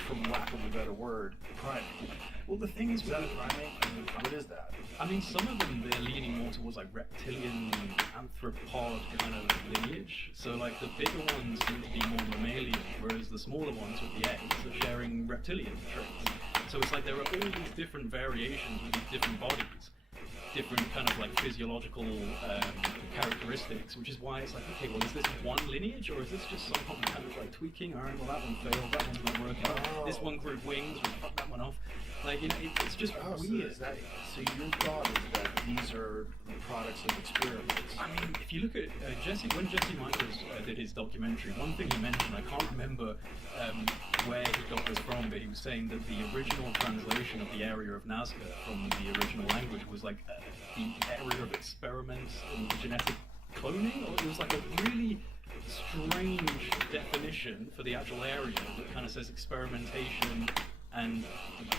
from lack of a better word, primate? Well, the thing is, Is that a primate? I mean, what is that? I mean, some of them, they're leaning more towards like reptilian, anthropod kind of lineage. So like the bigger ones seem to be more mammalian, whereas the smaller ones with the eggs are sharing reptilian traits. So it's like there are all these different variations with these different bodies, different kind of like physiological characteristics, which is why it's like, okay, well, is this one lineage, or is this just somehow kind of like tweaking? All right, well, that one failed, that one's not working out. This one grew wings, we fucked that one off. Like, you know, it's just weird. So your thought is that these are the products of experiments? I mean, if you look at when Jesse Michaels did his documentary, one thing he mentioned, I can't remember where he got this from, but he was saying that the original translation of the area of Nazca from the original language was like the area of experiments in genetic cloning, or it was like a really strange definition for the actual area that kind of says experimentation and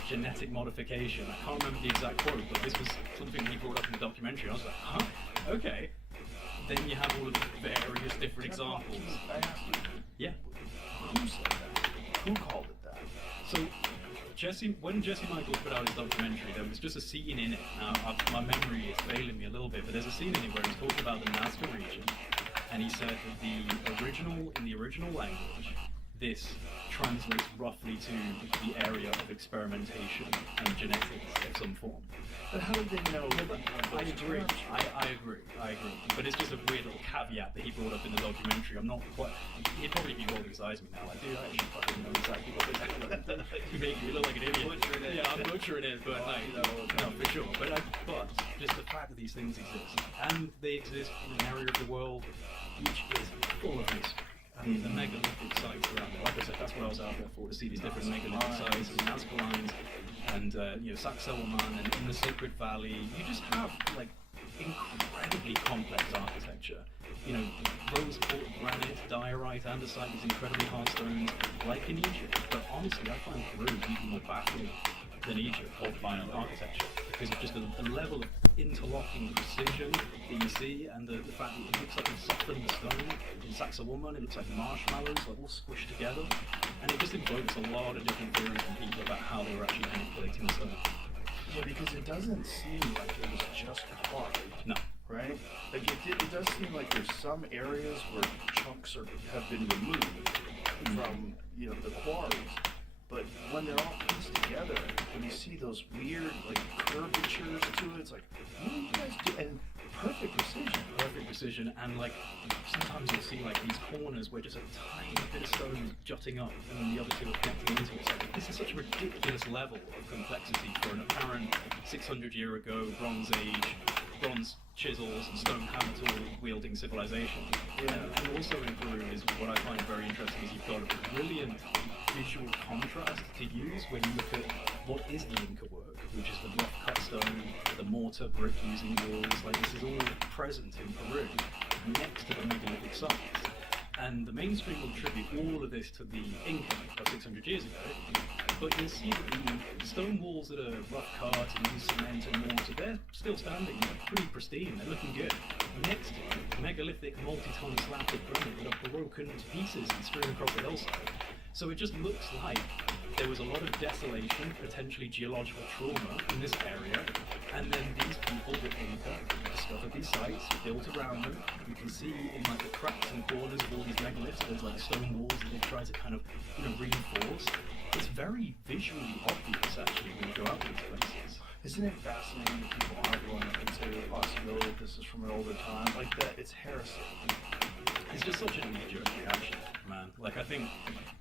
genetic modification. I can't remember the exact quote, but this was something he brought up in the documentary. I was like, huh? Okay. Then you have all of the various different examples. I asked you, Yeah. who said that? Who called it that? So, when Jesse Michaels put out his documentary, there was just a scene in it. Now, my memory is failing me a little bit, but there's a scene in it where he's talking about the Nazca region, and he said that in the original language, this translates roughly to the area of experimentation and genetics of some form. But how did they know? I agree. I agree. But it's just a weird little caveat that he brought up in the documentary. I'm not quite. He'd probably be rolling his eyes at me now. Like, dude, I actually fucking know exactly what they're doing. You make me look like an idiot. Butchering it. Yeah, I'm butchering it, but like, no, for sure. But just the fact that these things exist, and they exist in an area of the world which is full of mystery. I mean, the megalithic sites around there. Like I said, that's what I was out there for, to see these different megalithic sites and Nazca lines, and Saxe-Selman, and in the Sacred Valley. You just have like incredibly complex architecture. Rose quartz, granite, diorite, andesite, these incredibly hard stones, like in Egypt. But honestly, I find Peru even more baffling than Egypt for final architecture, because of just the level of interlocking precision that you see, and the fact that it looks like it's softened the stone. In Saxe-Woman, it looks like marshmallows, like all squished together, and it just invokes a lot of different theories from people about how they were actually manipulating the stone. Yeah, because it doesn't seem like it was just carved. No. Right? Like it does seem like there's some areas where chunks have been removed from the quarries, but when they're all pieced together, when you see those weird like curvatures to it, it's like, what do you guys do? And perfect precision, and like sometimes you'll see like these corners where just a tiny bit of stone is jutting up, and then the other two are connecting into it. It's like, this is such a ridiculous level of complexity for an apparent 600-year ago Bronze Age, bronze chisels and stone hammer tool wielding civilization. Yeah. And also in Peru is what I find very interesting is you've got a brilliant visual contrast to use when you look at what is the Inca work, which is the rough cut stone, the mortar brick using walls. Like, this is all present in Peru next to the megalithic sites. And the mainstream will attribute all of this to the Inca of 600 years ago, but you'll see that the stone walls that are rough cut and use cement and mortar, they're still standing, they're pretty pristine, they're looking good. Next to it, megalithic multi-ton slabs of granite that are broken to pieces and strewn across the hillside. So it just looks like there was a lot of desolation, potentially geological trauma in this area, and then these people, the Inca, discovered these sites, built around them. You can see in like the cracks and corners of all these megaliths, there's like stone walls that they try to kind of reinforce. It's very visually obvious actually when you go out to these places. Isn't it fascinating that people aren't willing to consider the possibility that this is from an older time? Like that, it's heresy. It's just such a knee-jerk reaction, man. Like, I think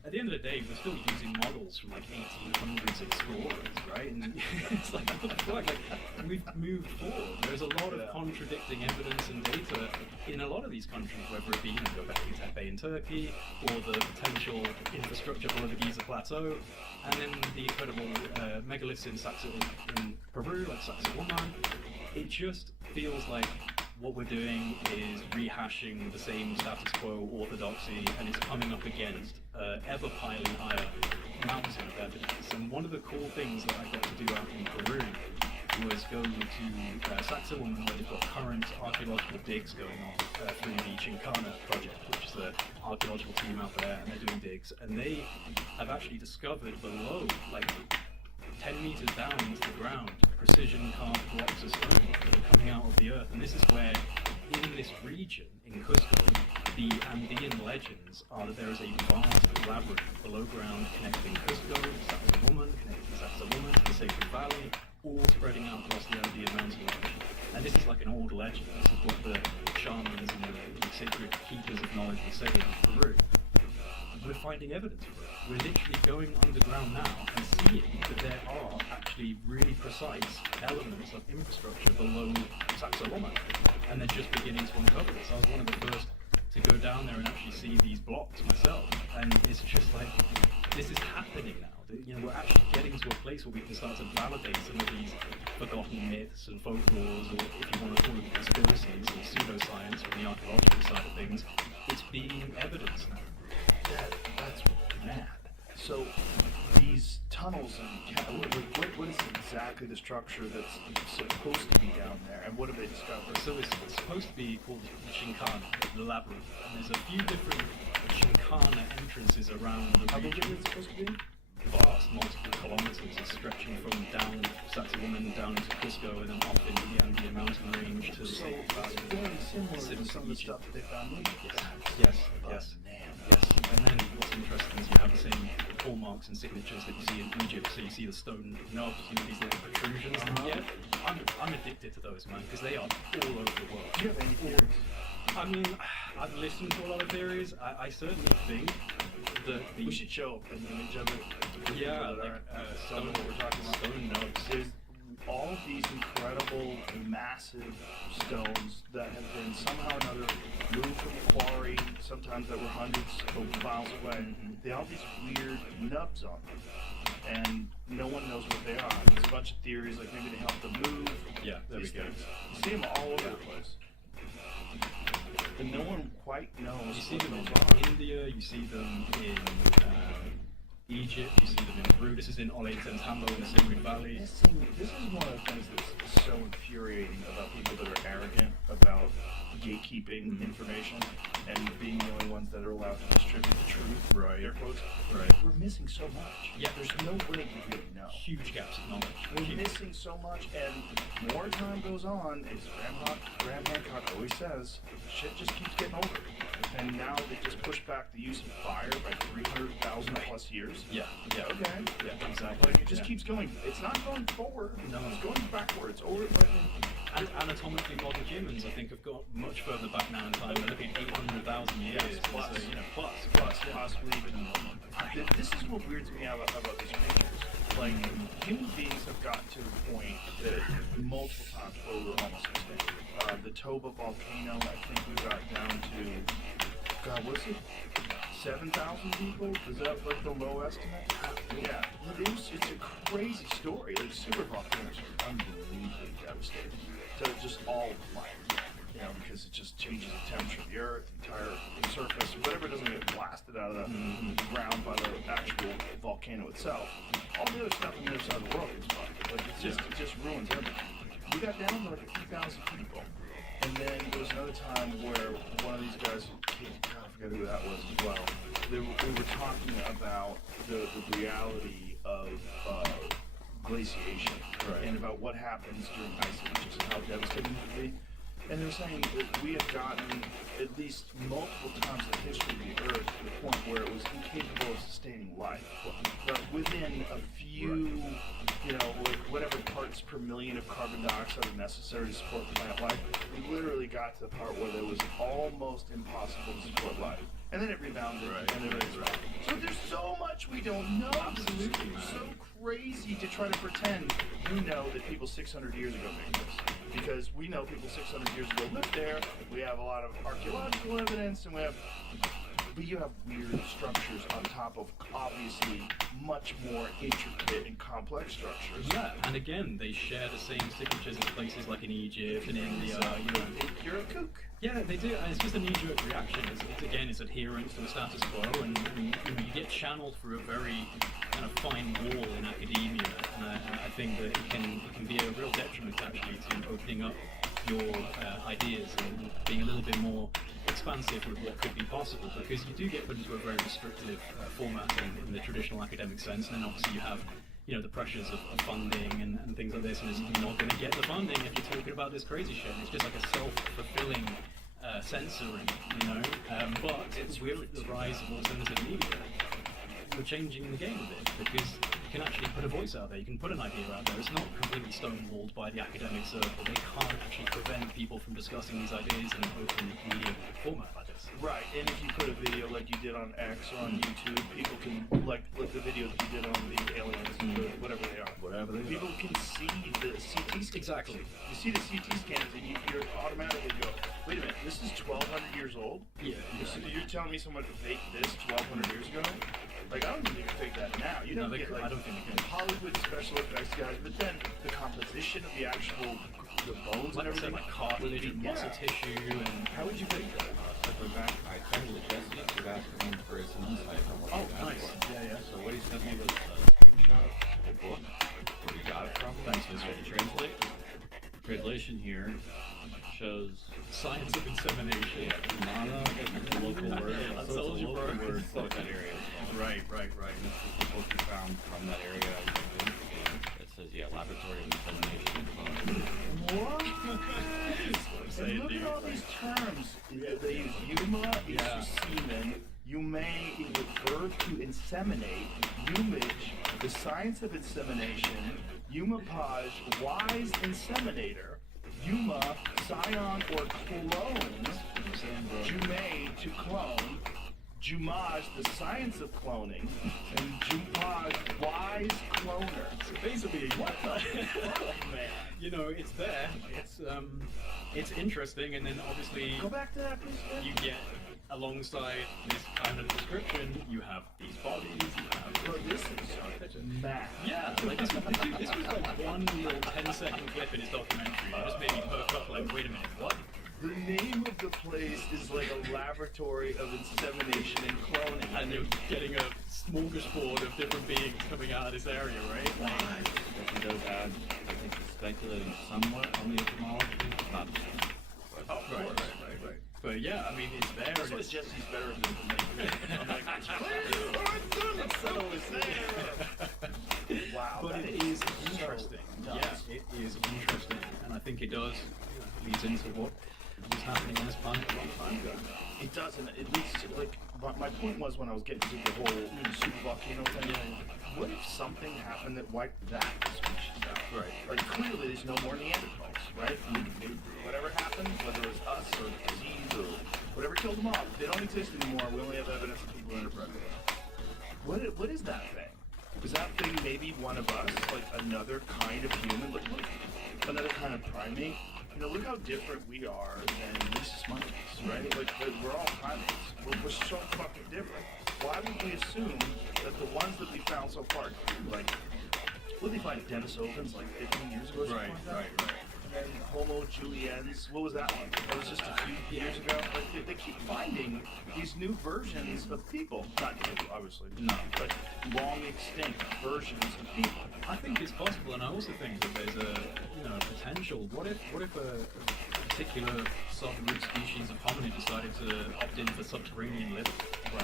at the end of the day, we're still using models from like 1800s explorers, right? And it's like, what the fuck? Like, we've moved forward. There's a lot of contradicting evidence and data in a lot of these countries, whether it be Göbekli Tepe in Turkey, or the potential infrastructure below the Giza Plateau, and then the incredible megaliths in Peru, like Saxe-Woman. It just feels like what we're doing is rehashing the same status quo orthodoxy, and it's coming up against ever piling higher mountain of evidence. And one of the cool things that I got to do out in Peru was go to Saxe-Woman, where they've got current archaeological digs going on through the Chincana project, which is an archaeological team out there, and they're doing digs, and they have actually discovered below, like 10 meters down into the ground, precision carved blocks of stone that are coming out of the earth. And this is where, in this region, in Cusco, the Andean legends are that there is a vast labyrinth below ground connecting Cusco, Saxe-Woman, connecting Saxe-Woman to the Sacred Valley, all spreading out across the Andean mountain range. And this is like an old legend. This is what the shamans and the sacred keepers of knowledge would say in Peru. We're finding evidence for it. We're literally going underground now and seeing that there are actually really precise elements of infrastructure below Saxe-Woman, and they're just beginning to uncover this. I was one of the first to go down there and actually see these blocks myself. And it's just like, this is happening now. You know, we're actually getting to a place where we can start to validate some of these forgotten myths and folklores, or if you want to call them conspiracies or pseudoscience from the archaeological side of things. It's being evidenced now. That's mad. So these tunnels and what is exactly the structure that's supposed to be down there, and what have they discovered? So it's supposed to be called the Shinkana, the labyrinth, and there's a few different Shinkana entrances around the How big region. is it supposed to be? Vast, multiple kilometers, stretching from down Sacsayhuaman down into Cusco and then off into the Andean mountain range to the So Sacred it's Valley. very similar to Similar some of to the Egypt. stuff that they found in Egypt. Yes, yes, yes. And then what's interesting is you have the same hallmarks and signatures that you see in Egypt. So you see the stone knobs, you know, these little protrusions. And yeah, I'm addicted to those, man, because they are all over the world. Do you have any theories? I mean, I've listened to a lot of theories. I certainly think that the We should show an image of it. yeah, People that like aren't stone, what we're talking about. stone knobs. There's all of these incredible, massive stones that have been somehow or another moved from the quarry, sometimes that were hundreds of miles away. They all have these weird nubs on them, and no one knows what they are. There's a bunch of theories, like maybe they help them move. Yeah, there we These go. things. You see them all over the place. And no one quite knows You see what them those are. in India, you see them in Egypt, you see them in Peru. This is in Ole Temtambo in the Sacred Valley. This is one of the things that's so infuriating about people that are arrogant about gatekeeping information and being the only ones that are allowed to distribute the truth. Right. Air quotes. Right. We're missing so much. Yeah. There's no way to really know. Huge gaps of knowledge. We're Huge. missing so much, and more time goes on, as Graham Hancock always says, shit just keeps getting older. And now they just push back the use of fire by 300,000 plus years. Yeah, yeah. Okay. Yeah, exactly. Like it just Yeah. keeps going. It's not going forward. No. It's going backwards. And anatomically modern humans, I think, have got much further back now in time. We're looking at 800,000 years. Plus. So, you know, plus. Possibly even. This is what weirds me out about these creatures. Like, human beings have gotten to a point that multiple times where we're almost extinct. The Toba volcano, I think we got down to, God, what's it? 7,000 people? Is that like the low estimate? Yeah. It's a crazy story. Like, super volcanoes are unbelievably devastating to just all of life. You know, because it just changes the temperature of the earth, the entire surface, whatever doesn't get blasted out of the ground by the actual volcano itself. All the other stuff on the other side of the world is fucked. Like, it just ruins everything. We got down to like a few thousand people. And then there was another time where one of these guys, God, I forget who that was as well, we were talking about the reality of glaciation and about what happens during ice ages and how devastating it can be. And they were saying that we had gotten at least multiple times in the history of the Earth to the point where it was incapable of sustaining life. But within a few, you know, like whatever parts per million of carbon dioxide are necessary to support plant life, we literally got to the part where it was almost impossible to support life. And then it rebounded, and then it was right. So there's so much we don't know. Absolutely, It's so crazy to try to pretend you know that people 600 years ago made this. Because we know people 600 years ago lived there, we have a lot of archaeological evidence, and but you have weird structures on top of obviously much more intricate and complex structures. Yeah, and again, they share the same signatures in places like in Egypt and India, you know. You're a kook. Yeah, they do, and it's just a knee-jerk reaction. It's adherence to the status quo, and you know, you get channeled through a very kind of fine wall in academia, and I think that it can be a real detriment actually to opening up your ideas and being a little bit more expansive with what could be possible, because you do get put into a very restrictive format in the traditional academic sense, and then obviously you have, you know, the pressures of funding and things like this, and you're not going to get the funding if you're talking about this crazy shit. It's just like a self-fulfilling censoring, you know. But with the rise of alternative media, we're changing the game a bit, because you can actually put a voice out there, you can put an idea out there. It's not completely stonewalled by the academic circle. They can't actually prevent people from discussing these ideas in an open media format like this. Right, and if you put a video like you did on X or on YouTube, people can, like the video that you did on the aliens, or whatever they are. Whatever they People can see the CT scans. Exactly. You see the CT scans and you're automatically go, wait a minute, this is 1,200 years old? Yeah. You're telling me someone faked this 1,200 years ago? Like, I don't think they can fake that now. You No, don't they get, could- like, I don't think they can. Hollywood special effects guys, but then the composition of the actual, the bones Like I and said, everything. like cartilage and muscle tissue, and How would you fake that? Circling back, I tried with Jesse to ask him for some insight on what Oh, he got nice. for. Yeah, yeah. So what he sent me was a screenshot of a book where he got it from. Thanks, This way to translate. Translation here shows science of insemination. mana, I guess it's a local word. I So told it's a you, bro. local word for that area. Right. And this is the book he found from that area. It says, yeah, laboratory insemination. What? Say And it, look dude. at all these terms. They use yuma, is Yeah. semen, humane, is the verb to inseminate, humage, the science of insemination, humapage, wise inseminator, yuma, scion or clone, jume, to clone, jumage, the science of cloning, and jupage, wise cloner. So basically, What the fuck, man? you know, it's there. It's interesting, and then obviously Go back to that, please, man. you get alongside this kind of description, you have these bodies, you have. Bro, this is mad. Yeah, like this was like one little 10-second clip in his documentary. It just made me perk up. Like, wait a minute, what? The name of the place is like a laboratory of insemination and cloning. And you're getting a smorgasbord of different beings coming out of this area, right? He does add, I think he's speculating somewhat on the etymology, not the same. But Oh, of course. Right. But yeah, I mean, it's there. That's and why it's, Jesse's better than me. I'm like, it's clear. Oh, it's done. Let's settle this there. Wow. but that it is so interesting. nuts. Yeah, it is interesting, and I think it does leads into what was happening on this planet a long time ago. It doesn't. It leads to, like, my point was when I was getting to the whole super volcano thing, what if something happened that wiped that species out? Right. Like, clearly there's no more Neanderthals, right? Whatever happened, whether it was us or disease or whatever killed them off, they don't exist anymore. We only have evidence of people interbred. What is that thing? Is that thing maybe one of us, like another kind of human? Look, another kind of primate? You know, look how different we are than rhesus monkeys, right? Like, we're all primates. We're so fucking different. Why would we assume that the ones that we found so far, like, what did they find? Denisovans, like 15 years ago or something like that? And then Homo juliens, what was that one? That was just a few years ago. Like, they keep finding these new versions of people. Not new, obviously. No. But long extinct versions of people. I think it's possible, and I also think that there's a potential. What if a particular sub-root species of hominid decided to opt in for subterranean living,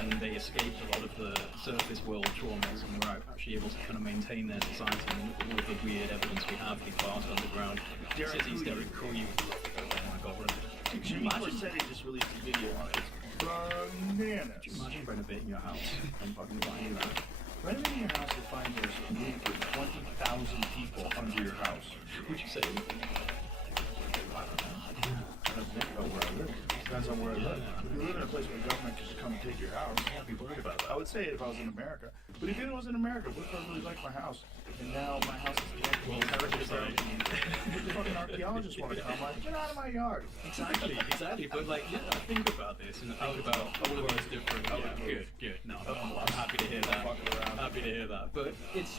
and they escaped a lot of the surface world traumas and were actually able to kind of maintain their society and all of the weird evidence we have, the vast underground Derek cities, Coulier. Derek Coulier. Oh my god, what a Jimmy Corsetti just released a video on it. It's bananas. Could you imagine renovating your house and fucking finding that? Renovating your house to find there's room for 20,000 people under your house. Would you say? I don't think about where I live. Depends on where I live. If you live in a place where the government can just come and take your house, I'd be worried about that. I would say it if I was in America. But if it was in America, what if I really liked my house? And now my house is dead. Well, heritage right. What the fucking archaeologists want to come? Like, get out of my yard. Exactly. But like, yeah, I think about this and I think about all of these different. Yeah, good. No, I'm happy to hear that. Happy to hear that. But it's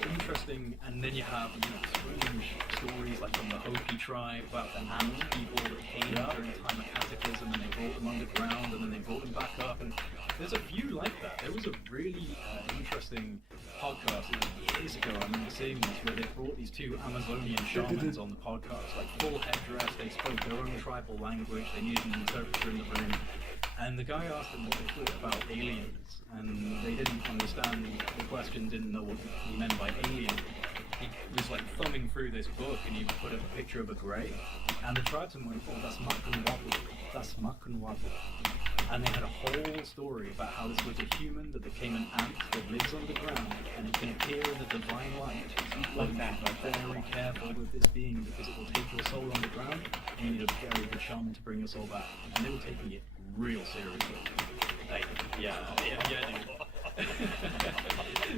interesting, and then you have strange stories like from the Hopi tribe about the ant people that came during the time of cataclysm, and they brought them underground, and then they brought them back up. And there's a few like that. There was a really interesting podcast years ago. I remember seeing this where they brought these two Amazonian shamans on the podcast, like full headdress. They spoke their own tribal language. They needed an interpreter in the room. And the guy asked them what they thought about aliens, and they didn't understand the question, didn't know what he meant by alien. He was like thumbing through this book, and he put up a picture of a grey, and the tribesmen went, "Oh, that's Makunwabu. That's Makunwabu." And they had a whole story about how this was a human that became an ant that lives underground, and it can appear in the divine light. Like that, like very careful with this being because it will take your soul underground. we need a very good shaman to bring us all back. And they were taking it real seriously. Like, yeah, dude.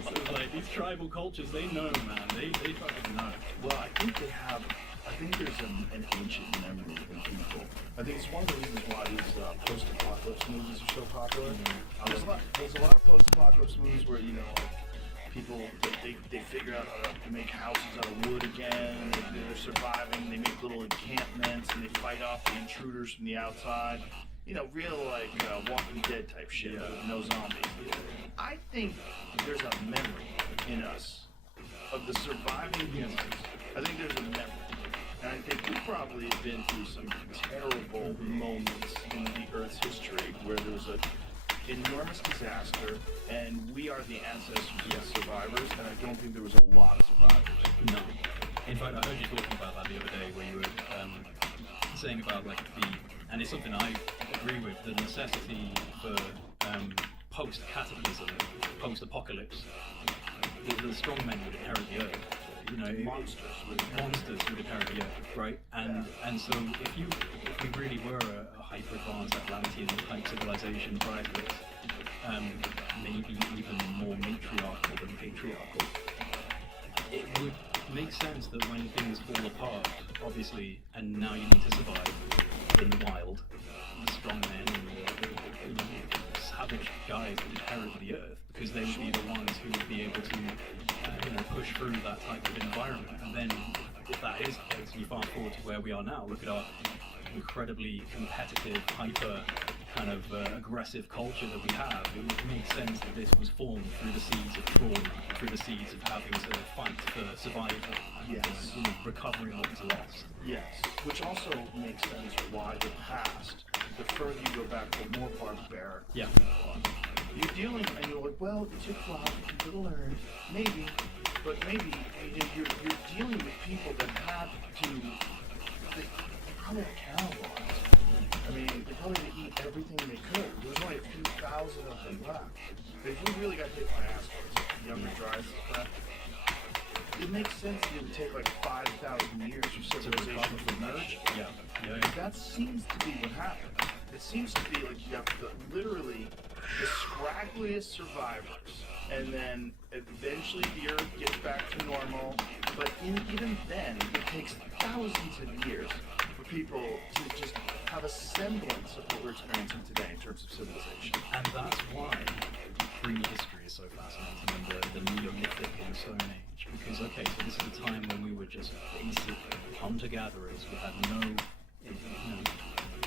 So it's like these tribal cultures, they know, man. They fucking know. Well, I think there's an ancient memory in people. I think it's one of the reasons why these post-apocalypse movies are so popular. There's a lot of post-apocalypse movies where, you know, like, people, they figure out how to make houses out of wood again, they're surviving, they make little encampments, and they fight off the intruders from the outside. You know, real, like, Walking Dead type shit, with no zombies. I think there's a memory in us of the surviving humans. I think there's a memory. And I think we probably have been through some terrible moments in the Earth's history where there was an enormous disaster, and we are the ancestors of the survivors, and I don't think there was a lot of survivors. No. In fact, I heard you talking about that the other day, where you were saying about, like, and it's something I agree with, the necessity for post-cataclysm, post-apocalypse. The strong men would inherit the earth. You know, Monsters would inherit the earth, right? And so if we really were a hyper-advanced Atlantean type civilization prior to this, maybe even more matriarchal than patriarchal, it would make sense that when things fall apart, obviously, and now you need to survive in the wild, the strong men and the savage guys would inherit the earth, because they would be the ones who would be able to push through that type of environment. And then if that is the case, you fast forward to where we are now, look at our incredibly competitive, hyper kind of aggressive culture that we have. It would make sense that this was formed through the seeds of trauma, through the seeds of having to fight for survival, and recovering what was lost. Yes, which also makes sense why the past, the further you go back, the more barbaric people are. You're dealing, and you're like, well, it took a while for people to learn, maybe, but maybe you're dealing with people that had to, they probably had cannibalized. I mean, they probably had to eat everything they could. There was only a few thousand of them left. If we really got hit by asteroids, younger dries and stuff, it makes sense that it would take like 5,000 years for civilization to emerge. That seems to be what happened. It seems to be like you have literally the scraggliest survivors, and then eventually the Earth gets back to normal. But even then, it takes thousands of years for people to just have a semblance of what we're experiencing today in terms of civilization. And that's why prehistory is so fascinating, and the Neolithic and Stone Age. Because, okay, so this is a time when we were just basic hunter-gatherers. We had no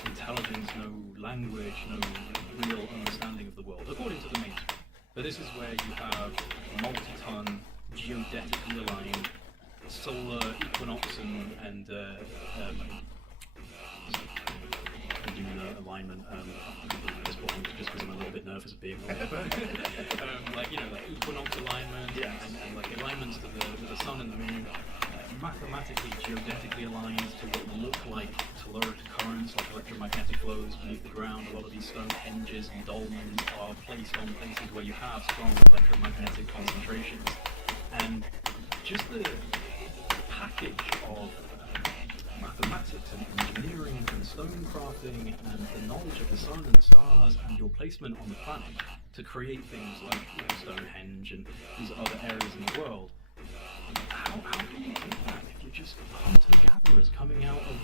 intelligence, no language, no real understanding of the world, according to the mainstream. But this is where you have multi-ton, geodetically aligned, solar equinox and lunar alignment. At this point, just because I'm a little bit nervous of being wrong. Like equinox alignment, and like alignments to the sun and the moon. Mathematically, geodetically aligned to what look like telluric currents, like electromagnetic flows beneath the ground. A lot of these stone henges and dolmens are placed on places where you have strong electromagnetic concentrations. And just the package of mathematics and engineering and stone crafting and the knowledge of the sun and the stars and your placement on the planet to create things like Stonehenge and these other areas in the world. How can you do that if you're just hunter-gatherers coming out of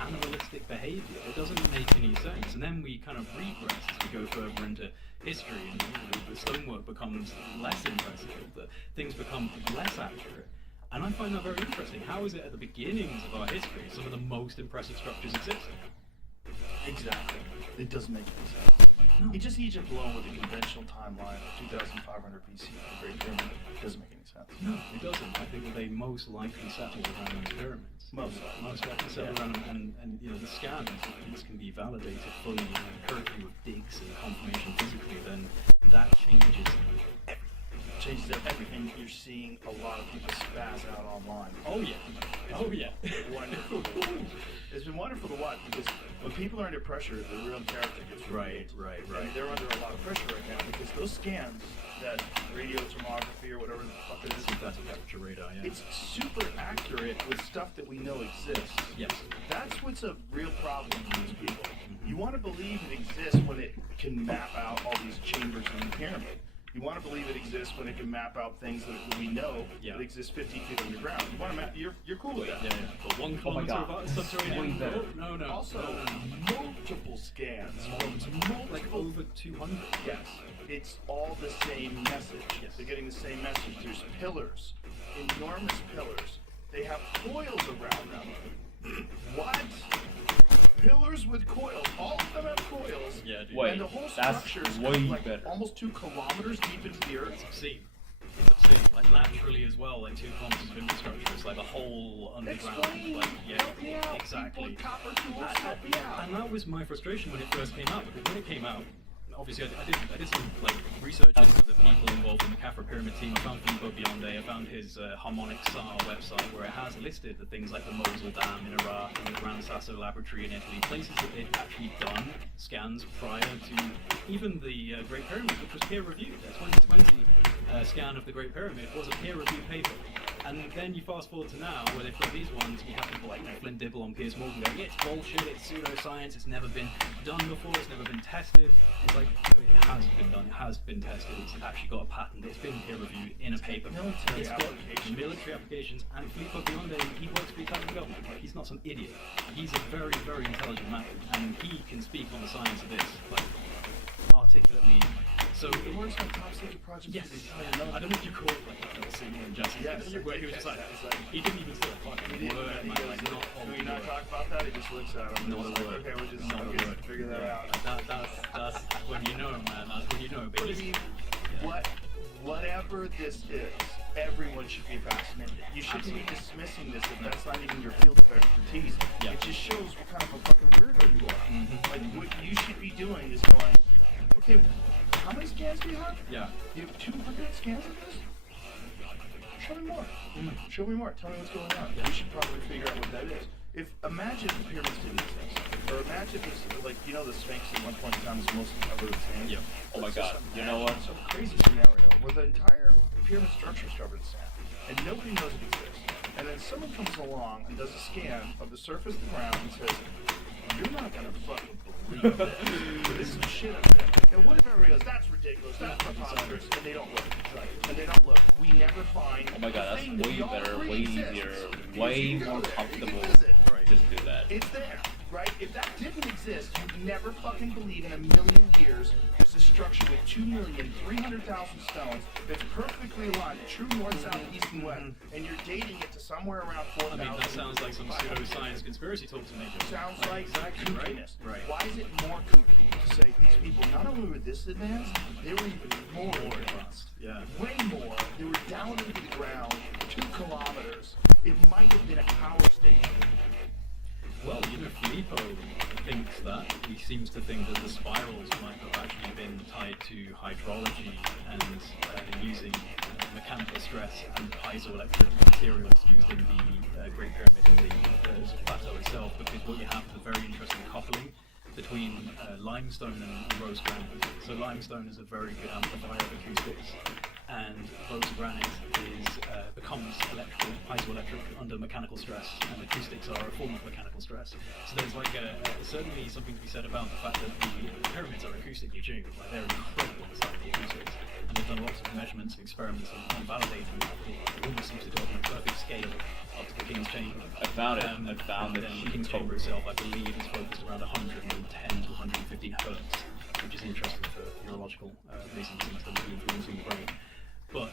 animalistic behavior? It doesn't make any sense. And then we kind of regress as we go further into history, and the stonework becomes less impressive, things become less accurate. And I find that very interesting. How is it at the beginnings of our history some of the most impressive structures exist? Exactly. It doesn't make any sense. No. Just Egypt alone with the conventional timeline of 2,500 BC, the Great Pyramid, doesn't make any sense. No, it doesn't. I think that they most likely settled around those pyramids. Most likely settled around them, and the scans, if these can be validated fully currently with digs and confirmation physically, then that changes everything. Changes everything. You're seeing a lot of people spaz out online. Oh yeah. Wonderful. It's been wonderful to watch, because when people are under pressure, the real character gets revealed. Right. And they're under a lot of pressure right now, because those scans, that radio tomography or whatever the fuck it is, that's a temperature radar, yeah. It's super accurate with stuff that we know exists. Yes. That's what what's a real problem with these people? You want to believe it exists when it can map out all these chambers in the pyramid. You want to believe it exists when it can map out things that we know that exist 50 feet underground. You want to map? You're cool with that. Yeah. But 1 kilometer of subterranean. No. Also, multiple scans. Like over 200. Yes, it's all the same message. Yes. They're getting the same message. There's pillars, enormous pillars. They have coils around them. What? Pillars with coils. All of them have coils. Yeah, dude. Wait, and the whole that's structure is way like better. almost 2 kilometers deep into the earth. It's obscene. It's obscene. Like laterally as well, like 2 kilometers of infrastructure. It's like a whole underground. Explain. Like, yeah, Help me out. exactly. People with copper tools, help me out. And that was my frustration when it first came out, because when it came out, obviously I did some like research into the people involved in the Khafra Pyramid team. I found Filippo Bionde, I found his Harmonic SAR website where it has listed the things like the Mosul Dam in Iraq and the Gran Sasso Laboratory in Italy, places that they'd actually done scans prior to even the Great Pyramid, which was peer reviewed. The 2020 scan of the Great Pyramid was a peer reviewed paper. And then you fast forward to now, where they've got these ones, you have people like Flynn Dibble on Piers Morgan going, yeah, it's bullshit, it's pseudoscience, it's never been done before, it's never been tested. It's like, it has been done, it has been tested, it's actually got a patent, it's been peer reviewed in a paper. Military It's got applications. military applications, and Filippo Bionde, he works for the Italian government, like, he's not some idiot. He's a very, very intelligent man, and he can speak on the science of this, like, articulately. So He works on top secret projects yes, for the Italian military. I don't know if you call it like a signal injustice. Yes, where he was just like, it's like- he didn't even say a fucking He didn't, word, he man. goes, Like, not can a we not word. talk about that? He just looks at him. Not a and is like, word. Okay, we'll just Not a okay, word. figure that out. That's when you know, man. That's when you know. But But I he's, mean, whatever this is, everyone should be fascinated. You shouldn't be dismissing this if that's not even your field of expertise. Yeah. It just shows what kind of a fucking weirdo you are. Mm-hmm. Like, what you should be doing is going, okay, how many scans do you have? yeah. You have 200 scans of this? Show me more. Show me more. Tell me what's going on. We should probably figure out what that is. Imagine the pyramids didn't exist. Or imagine this, like, you know, the Sphinx at one point in time was mostly covered with sand? Yeah. Oh my Let's God, just you know what? Some crazy scenario where the entire pyramid structure is covered in sand. And nobody knows it exists. And then someone comes along and does a scan of the surface of the ground and says, you're not gonna fucking believe this. There's some shit up there. And what if everybody goes, that's ridiculous, that's preposterous, and they don't look. And they don't look. We never find Oh my God, the that's thing that way we all better, agree way exists. easier, Because way you go more there, comfortable. you visit. Just do that. It's there, right? If that didn't exist, you'd never fucking believe in a million years there's a structure with 2,300,000 stones that's perfectly aligned, true north, south, east, and west, and you're dating it to somewhere around 4,000. I mean, that sounds like some pseudoscience conspiracy talk to me. Sounds like exactly right. kookiness. Right. Why is it more kooky to say these people not only were this advanced, they were even more advanced? Yeah. Way more. They were down into the ground, 2 kilometers. It might have been a power station. Well, you know, Filippo thinks that. He seems to think that the spirals might have actually been tied to hydrology and using mechanical stress and piezoelectric materials used in the Great Pyramid and the plateau itself, because what you have is a very interesting coupling between limestone and rose granite. So limestone is a very good amplifier of acoustics, and rose granite becomes electrical, piezoelectric under mechanical stress, and acoustics are a form of mechanical stress. So there's like certainly something to be said about the fact that the pyramids are acoustically tuned. Like, they're incredible inside the acoustics, and they've done lots of measurements and experiments and validating that. It almost seems to go on a perfect scale up to the King's Chamber. I found it. I found and the then the cheat King's code. Chamber itself, I believe, is focused around 110 to 115 hertz, which is interesting for neurological reasons in terms of influencing the brain. But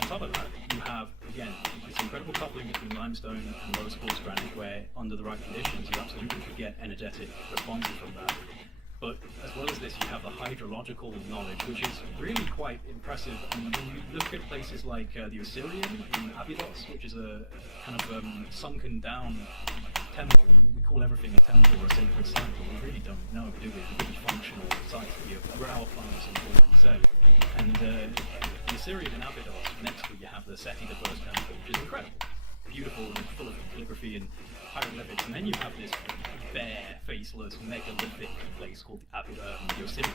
on top of that, you have, again, this incredible coupling between limestone and rose quartz granite, where under the right conditions, you absolutely could get energetic responses from that. But as well as this, you have the hydrological knowledge, which is really quite impressive. And when you look at places like the Osirian in Abydos, which is a kind of sunken down temple, we call everything a temple or a sacred site, but we really don't know, do we? The really functional sites that you have power plants and all like you said. And the Assyrian in Abydos, next to it you have the Seti I temple, which is incredible, beautiful and full of calligraphy and hieroglyphics. And then you have this bare, faceless, megalithic place called the Osirian,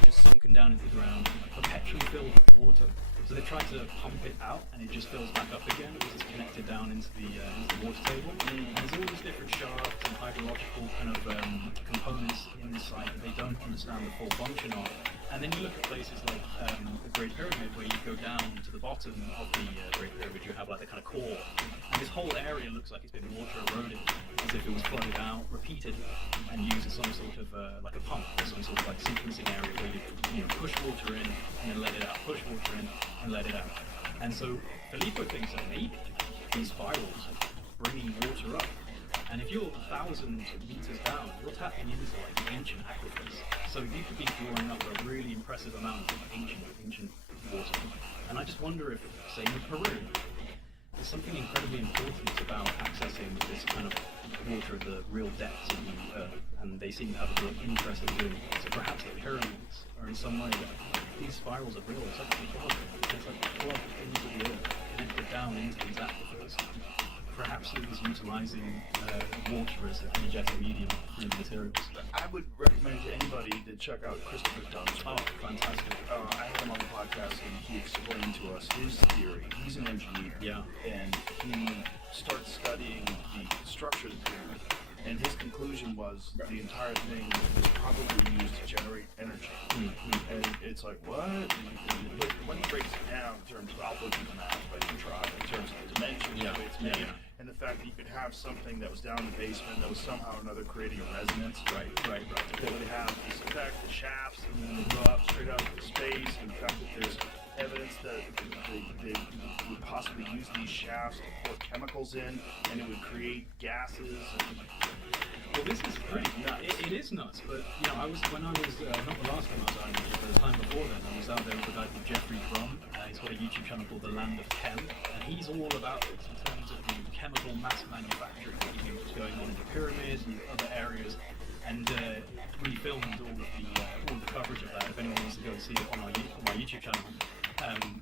which is sunken down into the ground, perpetually filled with water. So they try to pump it out, and it just fills back up again because it's connected down into the water table. And there's all these different shafts and hydro archaeological kind of components in this site that they don't understand the full function of. And then you look at places like the Great Pyramid, where you go down to the bottom of the Great Pyramid, you have like the kind of core, and this whole area looks like it's been water eroded, as if it was flooded out, repeated, and used as some sort of like a pump, or some sort of like sequencing area where you push water in and then let it out, push water in and let it out. And so Filippo thinks that maybe these spirals are bringing water up. And if you're 1,000 meters down, you're tapping into like ancient aquifers. So you could be drawing up a really impressive amount of ancient water. And I just wonder if, say in Peru, there's something incredibly important about accessing this kind of water at the real depths of the earth, and they seem to have a real interest in doing it. So perhaps the pyramids are in some way that these spirals are real. It's like a plug. It's like a plug into the earth, connected down into these aquifers. Perhaps it was utilizing water as an energetic medium in the materials. I would recommend to anybody to check out Christopher Dunn's work. Oh, fantastic. I had him on the podcast and he explained to us his theory. He's an engineer. Yeah. And he starts studying the structure of the pyramid. And his conclusion was the entire thing was probably used to generate energy. Mm-hmm. And it's like, what? But when he breaks it down in terms of, I'll look at the math, but you try, in terms of the dimensions, the way it's made, and the fact that you could have something that was down in the basement that was somehow or another creating a resonance. Right. That would have this effect, the shafts, and then they go up straight out into space, and the fact that there's evidence that they would possibly use these shafts to pour chemicals in, and it would create gases. Well, this is pretty nuts. It is nuts, but you know, when I was not the last time I was out in Egypt, but the time before then, I was out there with a guy called Jeffrey Drum. He's got a YouTube channel called The Land of Chem, and he's all about this in terms of the chemical mass manufacturing that was going on in the pyramids and other areas. And we filmed all of the coverage of that. If anyone wants to go and see it on my YouTube channel.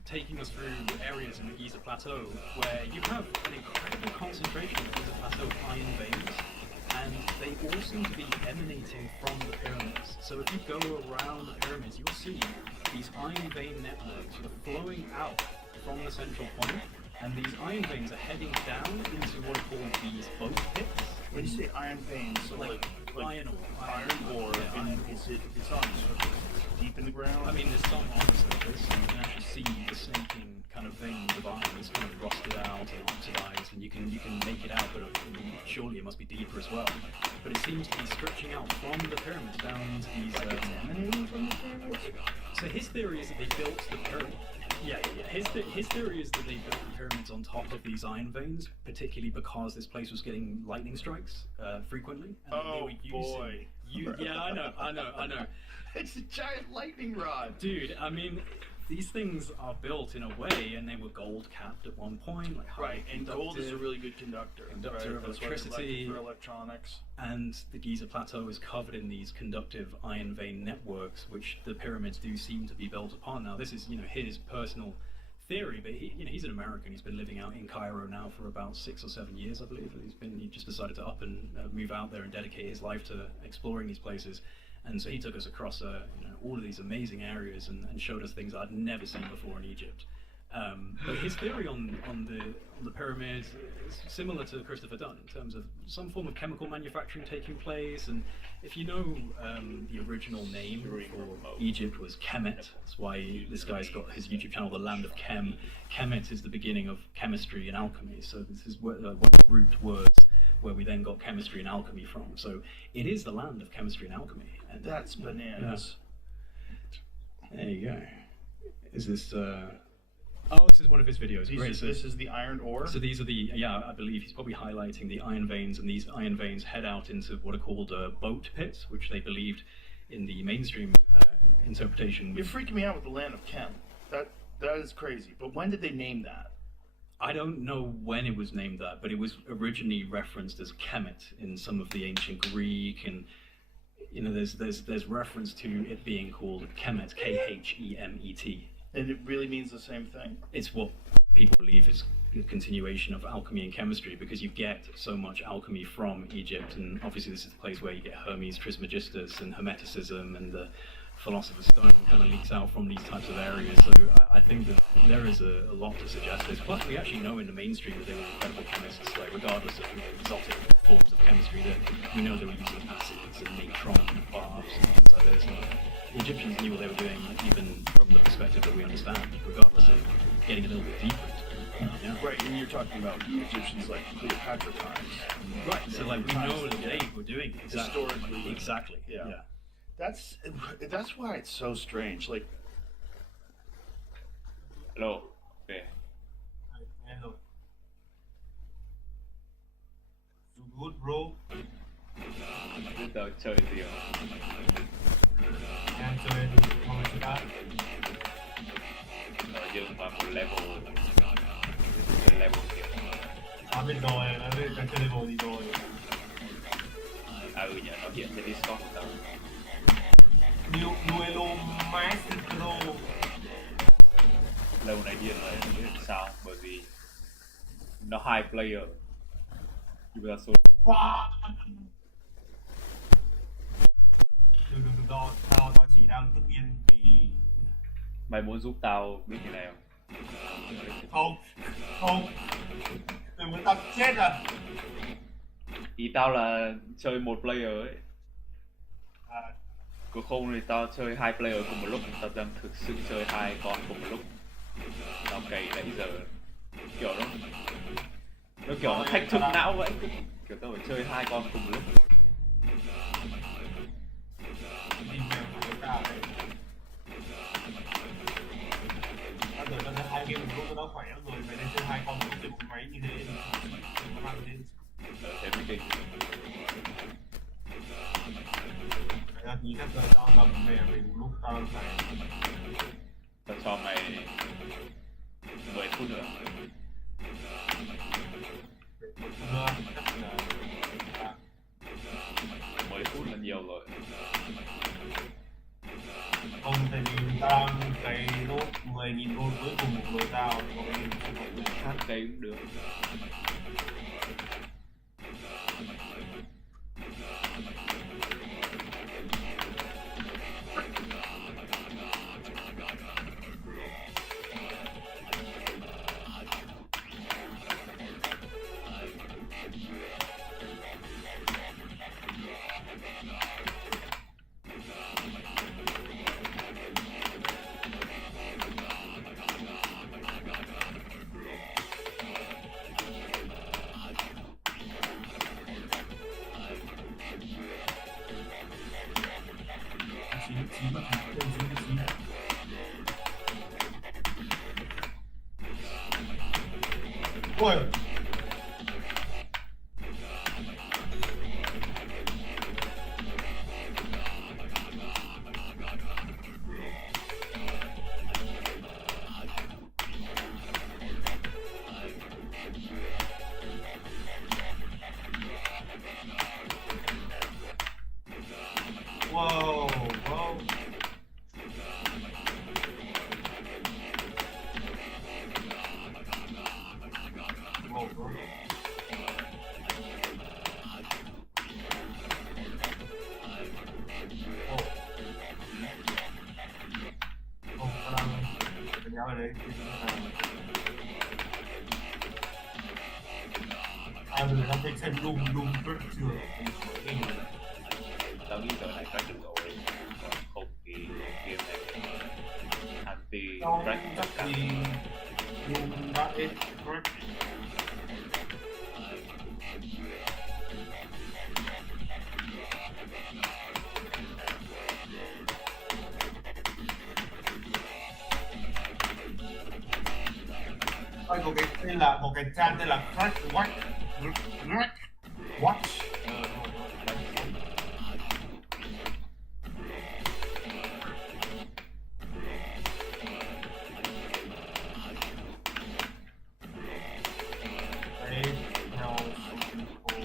Taking us through areas in the Giza Plateau where you have an incredible concentration of Giza Plateau iron veins, and they all seem to be emanating from the pyramids. So if you go around the pyramids, you'll see these iron vein networks sort of flowing out from the central point, and these iron veins are heading down into what are called these boat pits. When you say iron veins, so like iron ore. Iron ore, Yeah, iron ore. It's on the surface, deep in the ground? I mean, there's some on the surface, and you can actually see the snaking kind of veins of iron that's kind of rusted out and oxidized, and you can make it out, but surely it must be deeper as well. But it seems to be stretching out from the pyramids down into these. Emanating from the pyramids? So his theory is that they built the pyramid. Yeah. His theory is that they built the pyramids on top of these iron veins, particularly because this place was getting lightning strikes frequently. And they were using, yeah, I know. It's a giant lightning rod. Dude, I mean, these things are built in a way, and they were gold capped at one point. Like Right, and gold is a really good conductor. of That's why it's electricity. electric for electronics. And the Giza Plateau is covered in these conductive iron vein networks, which the pyramids do seem to be built upon. Now, this is, his personal theory, but he's an American. He's been living out in Cairo now for about 6 or 7 years, I believe. He just decided to up and move out there and dedicate his life to exploring these places. And so he took us across all of these amazing areas and showed us things I'd never seen before in Egypt. But his theory on the pyramids is similar to Christopher Dunn in terms of some form of chemical manufacturing taking place. And if you know the original name for Egypt was Kemet, that's why this guy's got his YouTube channel, The Land of Chem. Kemet is the beginning of chemistry and alchemy. So this is one of the root words where we then got chemistry and alchemy from. So it is the land of chemistry and alchemy. And That's bananas. there you go. Is this? Oh, this is one of his videos. This is the iron ore? So these are I believe he's probably highlighting the iron veins, and these iron veins head out into what are called boat pits, which they believed in the mainstream interpretation. You're freaking me out with the land of Chem. That is crazy. But when did they name that? I don't know when it was named that, but it was originally referenced as Kemet in some of the ancient Greek, and there's reference to it being called Kemet, K-H-E-M-E-T. And it really means the same thing? It's what people believe is a continuation of alchemy and chemistry, because you get so much alchemy from Egypt, and obviously this is the place where you get Hermes Trismegistus and Hermeticism, and the Philosopher's Stone kind of leaks out from these types of areas. So I think that there is a lot to suggest this. Plus, we actually know in the mainstream that they were incredible chemists, like regardless of exotic forms of chemistry, that we know they were using acids and neutron baths and things like this. And the Egyptians knew what they were doing, even from the perspective that we understand, regardless of getting a little bit deeper into it. Yeah. Right, and you're talking about Egyptians like Cleopatra times. Right. So like we know that they were doing it. Historically. Exactly. Yeah. Yeah. That's why it's so strange. Like, Hello. Ok. Nghe rồi. So good bro. Bây giờ chơi gì ạ? Em chơi thì không có đã. Dương vào một level. Chơi level kiểu. Ở bên rồi, ở bên chơi level gì rồi. À nhờ nó hiện trên Discord của tao. Duelo Maestro. Level này điên rồi, không biết sao, bởi vì nó 2 player. Nhưng mà số Wow. Đừng do tao chỉ đang tức yên vì mày muốn giúp tao biết cái này không? không đừng muốn tao chết à. Ý tao là chơi một player ấy. À, Còn không thì tao chơi 2 player cùng một lúc, tao đang thực sự chơi 2 con cùng một lúc. Tao cày nãy giờ kiểu nó kiểu nó thách thức não vậy, kiểu tao phải chơi 2 con cùng một lúc. tìm hiểu của tao đấy. Tao tưởng tao chơi 2 game một lúc tao khỏe lắm rồi, mày nên chơi 2 con một lúc trên một máy như thế thì nó mang đến. Thế mới kinh. Mày ra tí chắc giờ tao cầm về mình một lúc tao phải Tao cho mày 10 phút nữa. nữa chắc là 10 phút là nhiều rồi. không, tại vì tao đang cái nốt 10.000 gold cuối cùng của người tao có cái game chưa có Hát cây cũng được. chín mà trên 99. Ôi wow, wow. Wow, bro. Oh. Oh, tao đang nhớ ở đấy. À, bây giờ tao thấy xem lùm rất chưa. Tao nghĩ giờ này cách được rồi. Còn không thì game này anti Tao track tất chắc cả. thì lùm đã hết correct. Ôi, có cái tên là có cái trang tên là Crack Watch. Đấy, theo cô.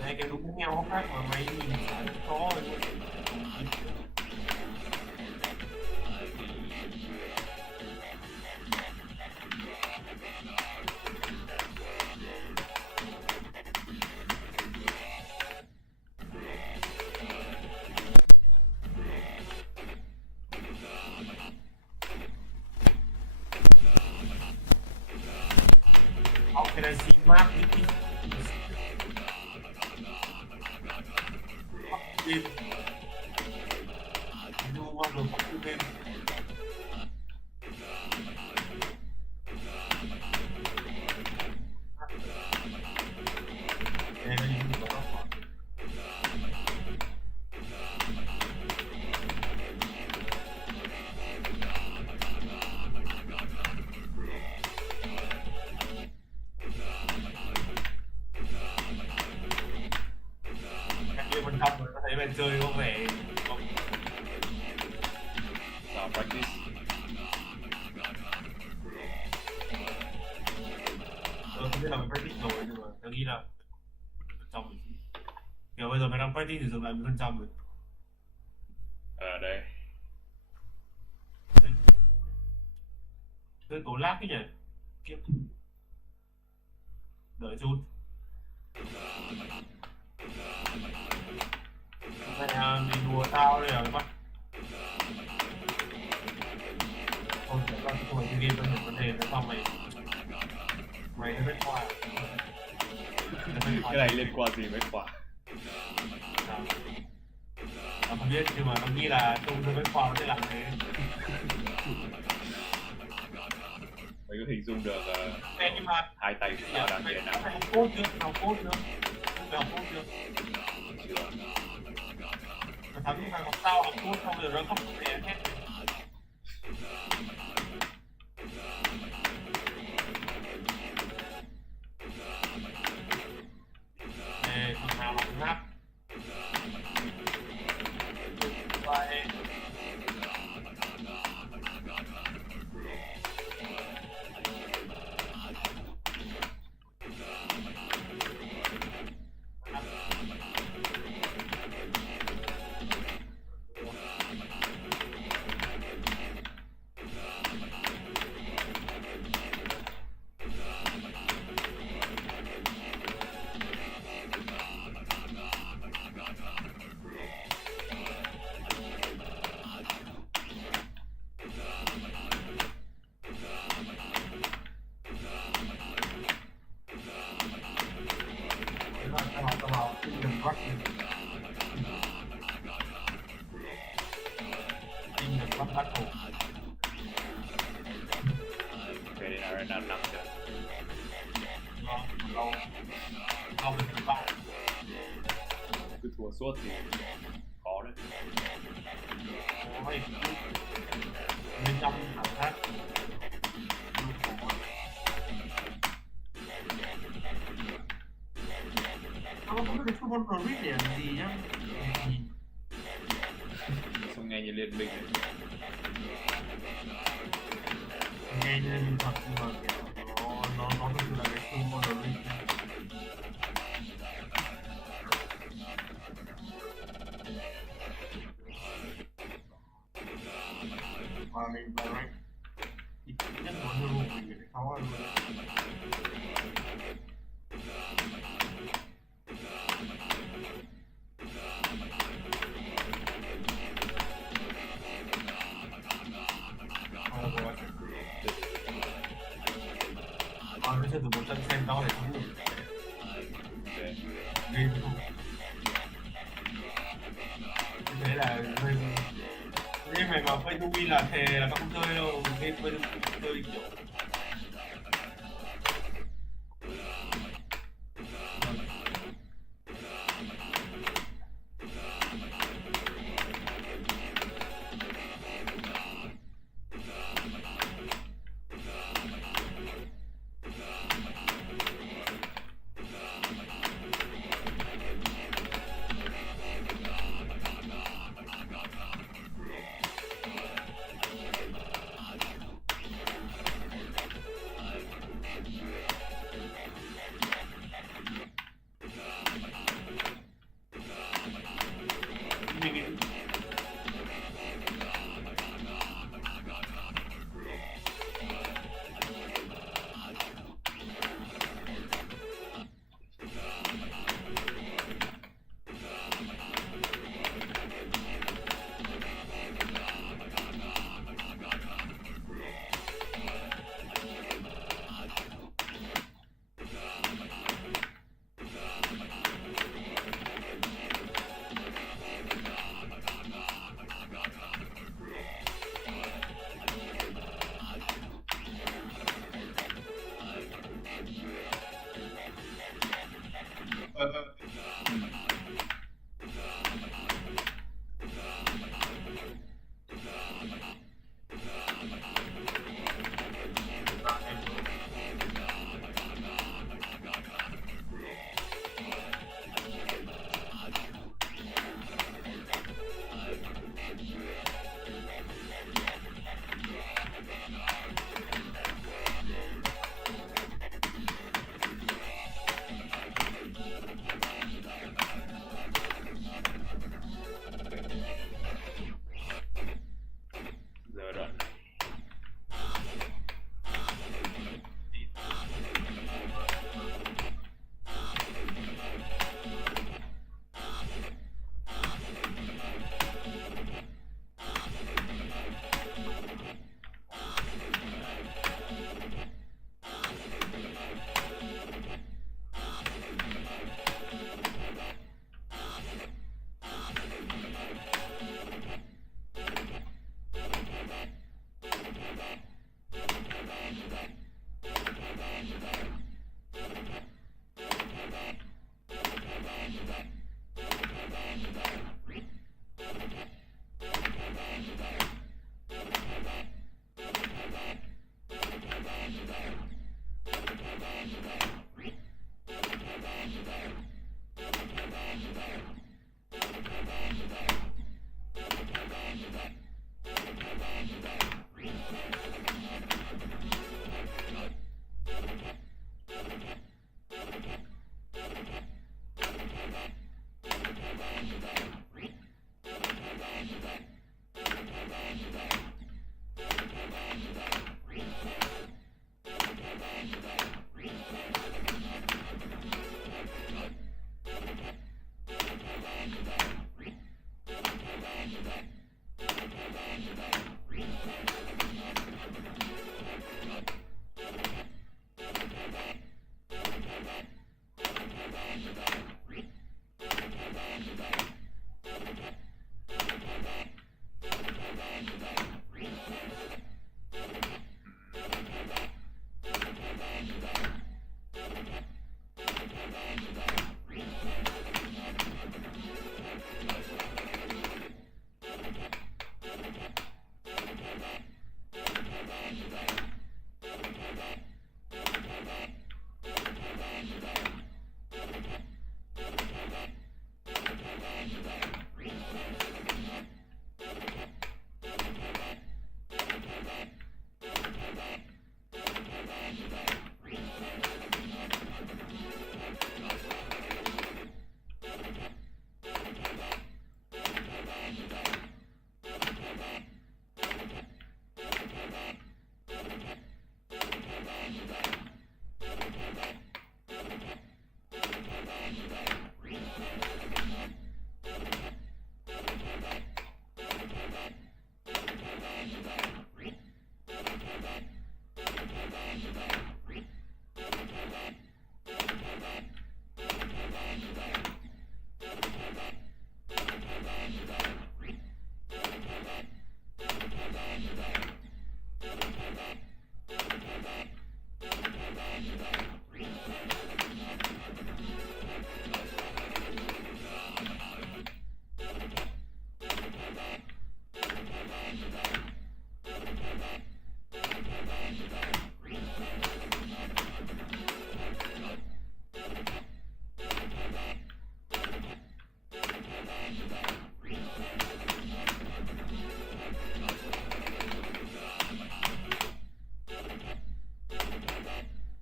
Đây cái đúng heo hốc khác mà mày nhìn chả rất khó rồi. cái này xì mát đi điดูว่าเราพูดเป็นเอ้ยนี่ดูว่ามันทำเหมือนใช้เป็นเจอก็ไปNow practice. Không biết là mình practice rồi nhưng mà tôi nghĩ là trăm rồi. Kiểu bây giờ mình đang practice thì dừng lại 10% rồi. Đây. Tôi cố lát cái nhỉ. Kiếp. Đợi chút. Mày mình đùa tao đây à các bạn. Thôi chắc là không phải chơi game tôi hiểu vấn đề nó xong mày nó biết qua Cái này liên quan gì với quả? Nó không biết nhưng mà nó nghĩ là tôi biết qua nó sẽ làm thế. Mày có hình dung được Nhưng mà hai tay của tao đang như thế nào? học code chưa? Học code chưa? Học code chưa? Chưa. Thằng thằng học tao học code xong rồi nó không thể hết. Thằng nào học rap vậy vào cái đường bắt bắt đầu Cái này là nặng chưa? lâu được thứ ba Cứ thua suốt thì khó đấy. ôi bên trong cảm giác nó không biết cái con Rit để làm gì nhá. Xong nghe như liên minh này. Nghe như liên minh thật nhưng mà kiểu nó thực sự là cái con Rit. Và mình vào rank thì nhất là hero mình phải khó hơn. Nó sẽ từ một trận xem đó để thắng được. Game không. Như thế là mình game này mà phải win là thề là nó không chơi đâu. Game phải chơi kiểu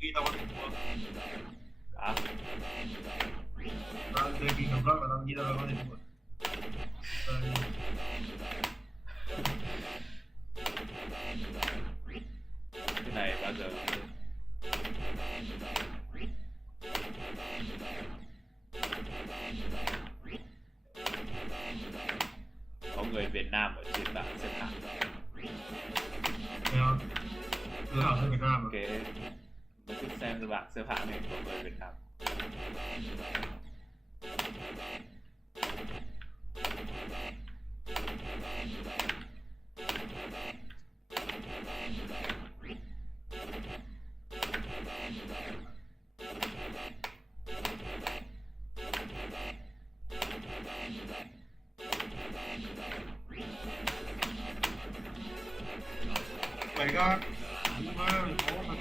Ghi tao có thể thua. À, Tao chơi kỳ cảm giác là tao nghĩ tao có thể thua. Ờ, cái này bao giờ có người Việt Nam ở trên bảng xếp hạng. Nghe không? Cứ hỏi người Việt Nam mà. Cái mình thích xem cái bảng xếp hạng này có người Việt Nam. Mày có đúng mà khó mà.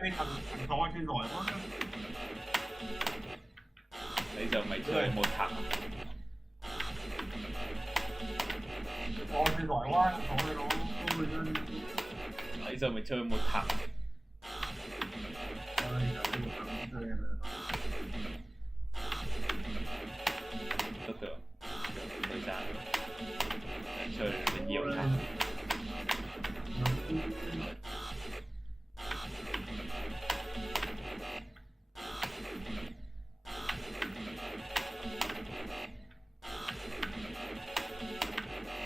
mấy thằng to chơi giỏi quá. Bây giờ mày chơi một thằng To chơi giỏi quá, thằng to này nó không mình Bây giờ mày chơi một thằng Tôi tưởng thời gian đã chơi được nhiều thằng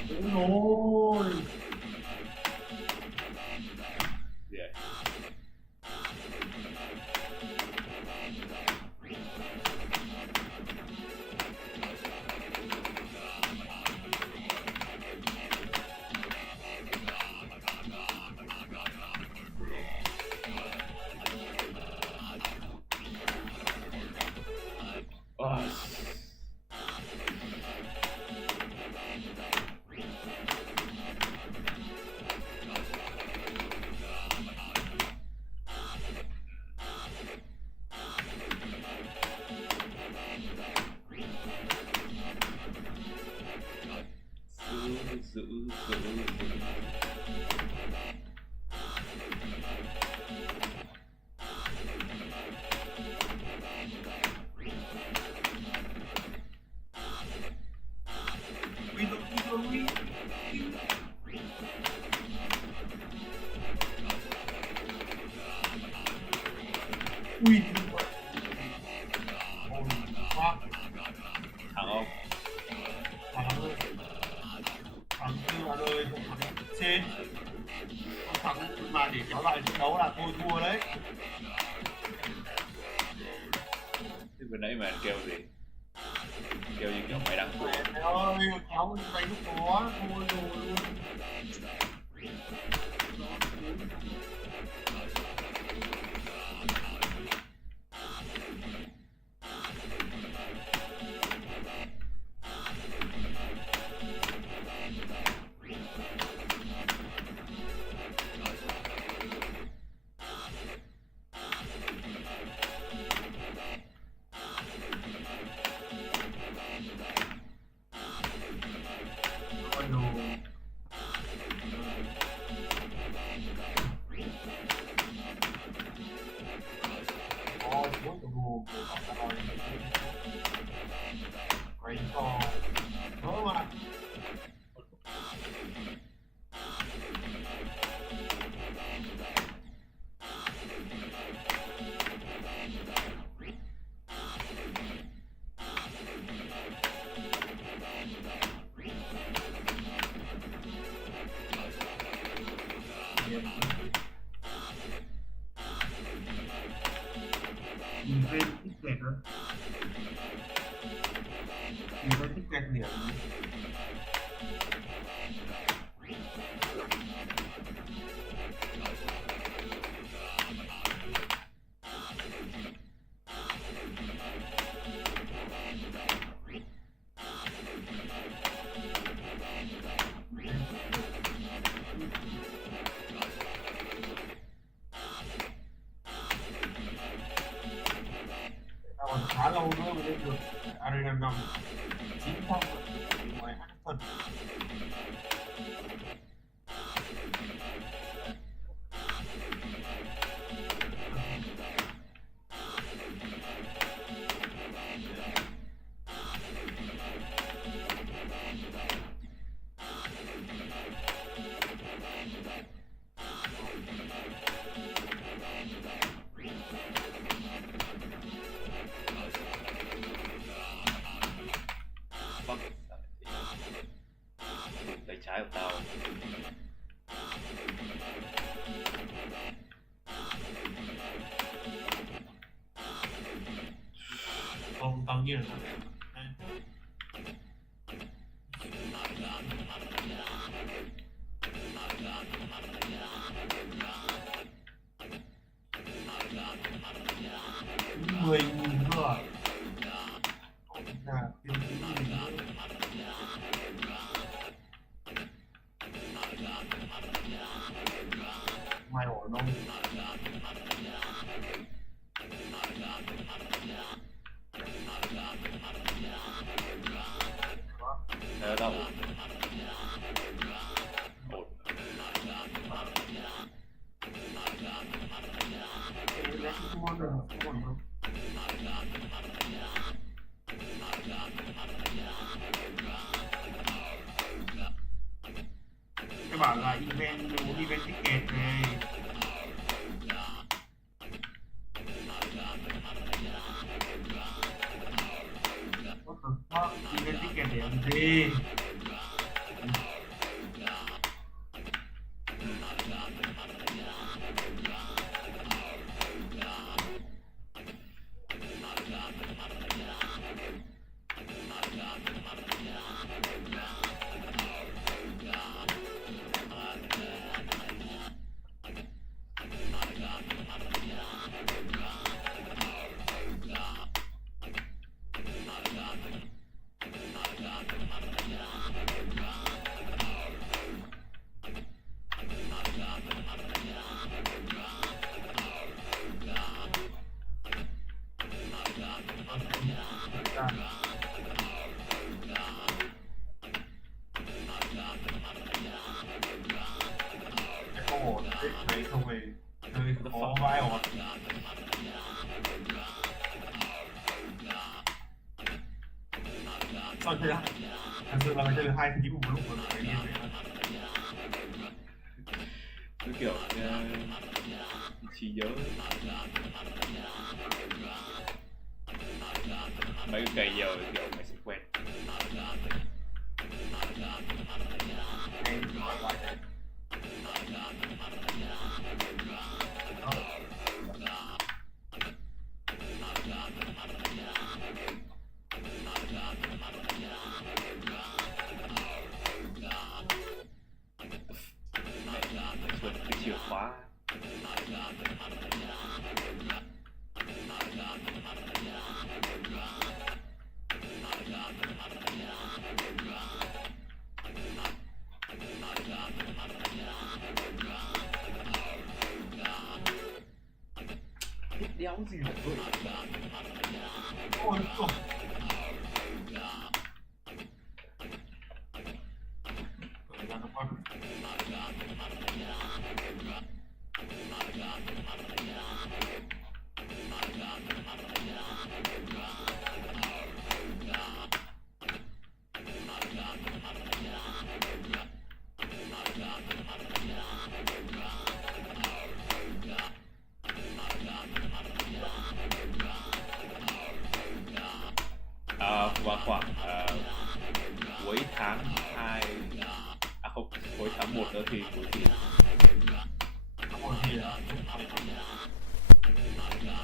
đúng rồi. gì vậy? Ôi, giữ Ui, quá. thằng không Thằng ơi, thằng chưa bạn ơi, thằng trên, thằng mà để kéo lại trận đấu là tôi thua đấy. Thế vừa nãy mà anh kêu gì? Kêu như kiểu mày đang thua. Mẹ ơi, kéo đánh lúc đó, thôi rồi luôn. Ôi đồ. Ôi, bố tụi buồn, tụi họ ta nói. Quay to. Đúng mà. Nhìn bên tích kẹt nữa. Nhìn bên tích kẹt điểm. Ta còn khá lâu nữa mới lên được Arena 5 900 ngoài hát phần. Fuck. Tay trái của tao. Không, tao nhiên là mười nghìn rồi. Là tiền tao ổn. Ổn. Thế không ngon được, không ngon không? Các bảo là event, muốn event ticket này. What the fuck? Event ticket để làm gì? Ồ, đấy không hề hơi khó vãi ổn. Sao thế ạ? Thật sự là chơi được 2 thứ một lúc mà phải điên vậy. Cứ kiểu trí nhớ mấy cái cây giờ kiểu mày sẽ quen. Anh nói lại đấy. Xuân cái chìa khóa. Đéo gì mà vậy? Ôi trời. Thời gian nó qua. Vào khoảng cuối tháng 2 không, cuối tháng 1 nữa thì cuối kỳ. Một gì ạ?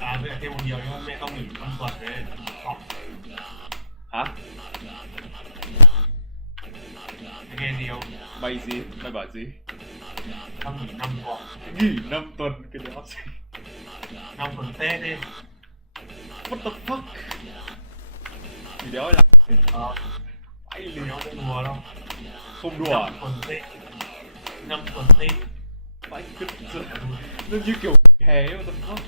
À, với lại thêm một điều nữa, mẹ tao nghỉ con tuần đấy. Hả? Mày nghe gì không? Mày gì? Mày bảo gì? Tao nghỉ 5 tuần. Nghỉ 5 tuần cái đó gì? 5 tuần Tết đi. What the fuck? Gì đéo là Phải lì nó không đùa đâu. không đùa à? 5 tuần Tết. 5 tuần Tết. Phải cứt rồi. Nó như kiểu hè what the fuck?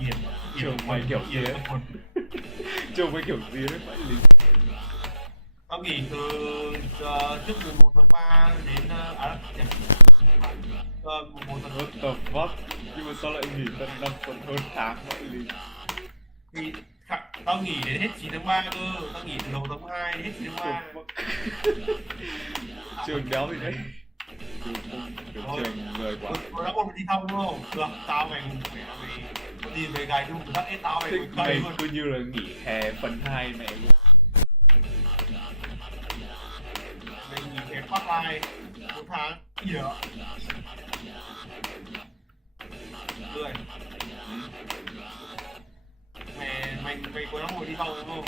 Yên. Trường mày kiểu gì ấy? Trường mày kiểu gì đấy? Phải lì. Tao nghỉ từ trước mùng 1 tháng 3 đến mùng 1 tháng 4. What the fuck? Nhưng mà sao lại nghỉ tận 5 tuần hơn tháng vậy lì? Thì tao nghỉ đến hết 9 tháng 3 cơ. Tao nghỉ từ đầu tháng 2 đến hết 9 tháng 3. Trường đéo gì đấy? Trường không, kiểu trường người quá. Nó đã còn phải đi thăm đúng không? Được, tao mày mày có gì về gài chung tắt hết tao mày Thế cùng mày cây luôn. cứ như là nghỉ hè phần 2 mẹ luôn. Mày nghỉ hết phát lại 1 tháng gì đó. Lười. Mày có lắm hồi đi sau đúng không?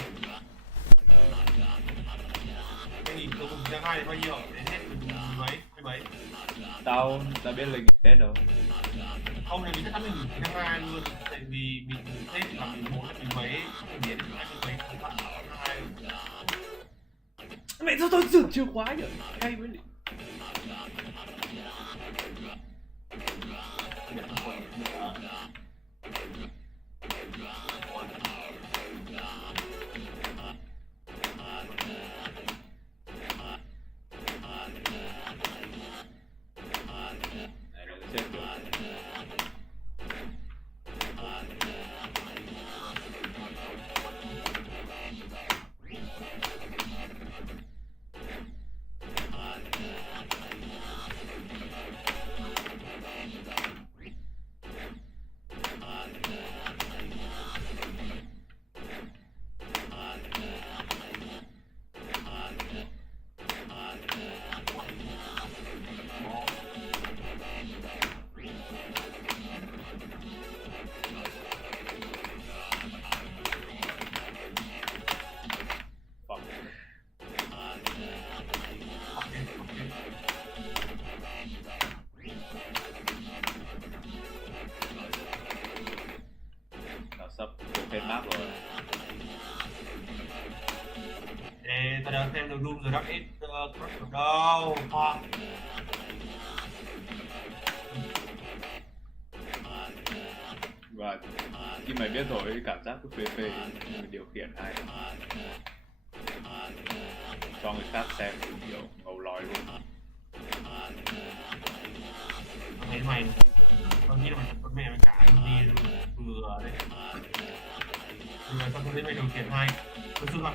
Mày nghỉ từ mùng 9 tháng 2 đến bao nhiêu? Đến hết mùng mấy? Mấy? Tao biết là nghỉ Tết đâu. Không, thì mình chắc chắn mình nghỉ 9 tháng 2 luôn. Tại vì mình Tết là mình 1 đến mấy, mình nghỉ đến 20 mấy, không phải là tháng 2. Mẹ sao tao dừng chìa khóa nhỉ? Hay với lì. ta đang xem được Doom the Dark Age Crush đâu mà Và khi mày biết rồi cái cảm giác của phê phê người điều khiển hay cho người khác xem kiểu ngầu lòi luôn. tao thấy mày tao nghĩ là mày con mẹ mày cả đi vừa đấy vừa tao thấy mày điều khiển hay thật sự là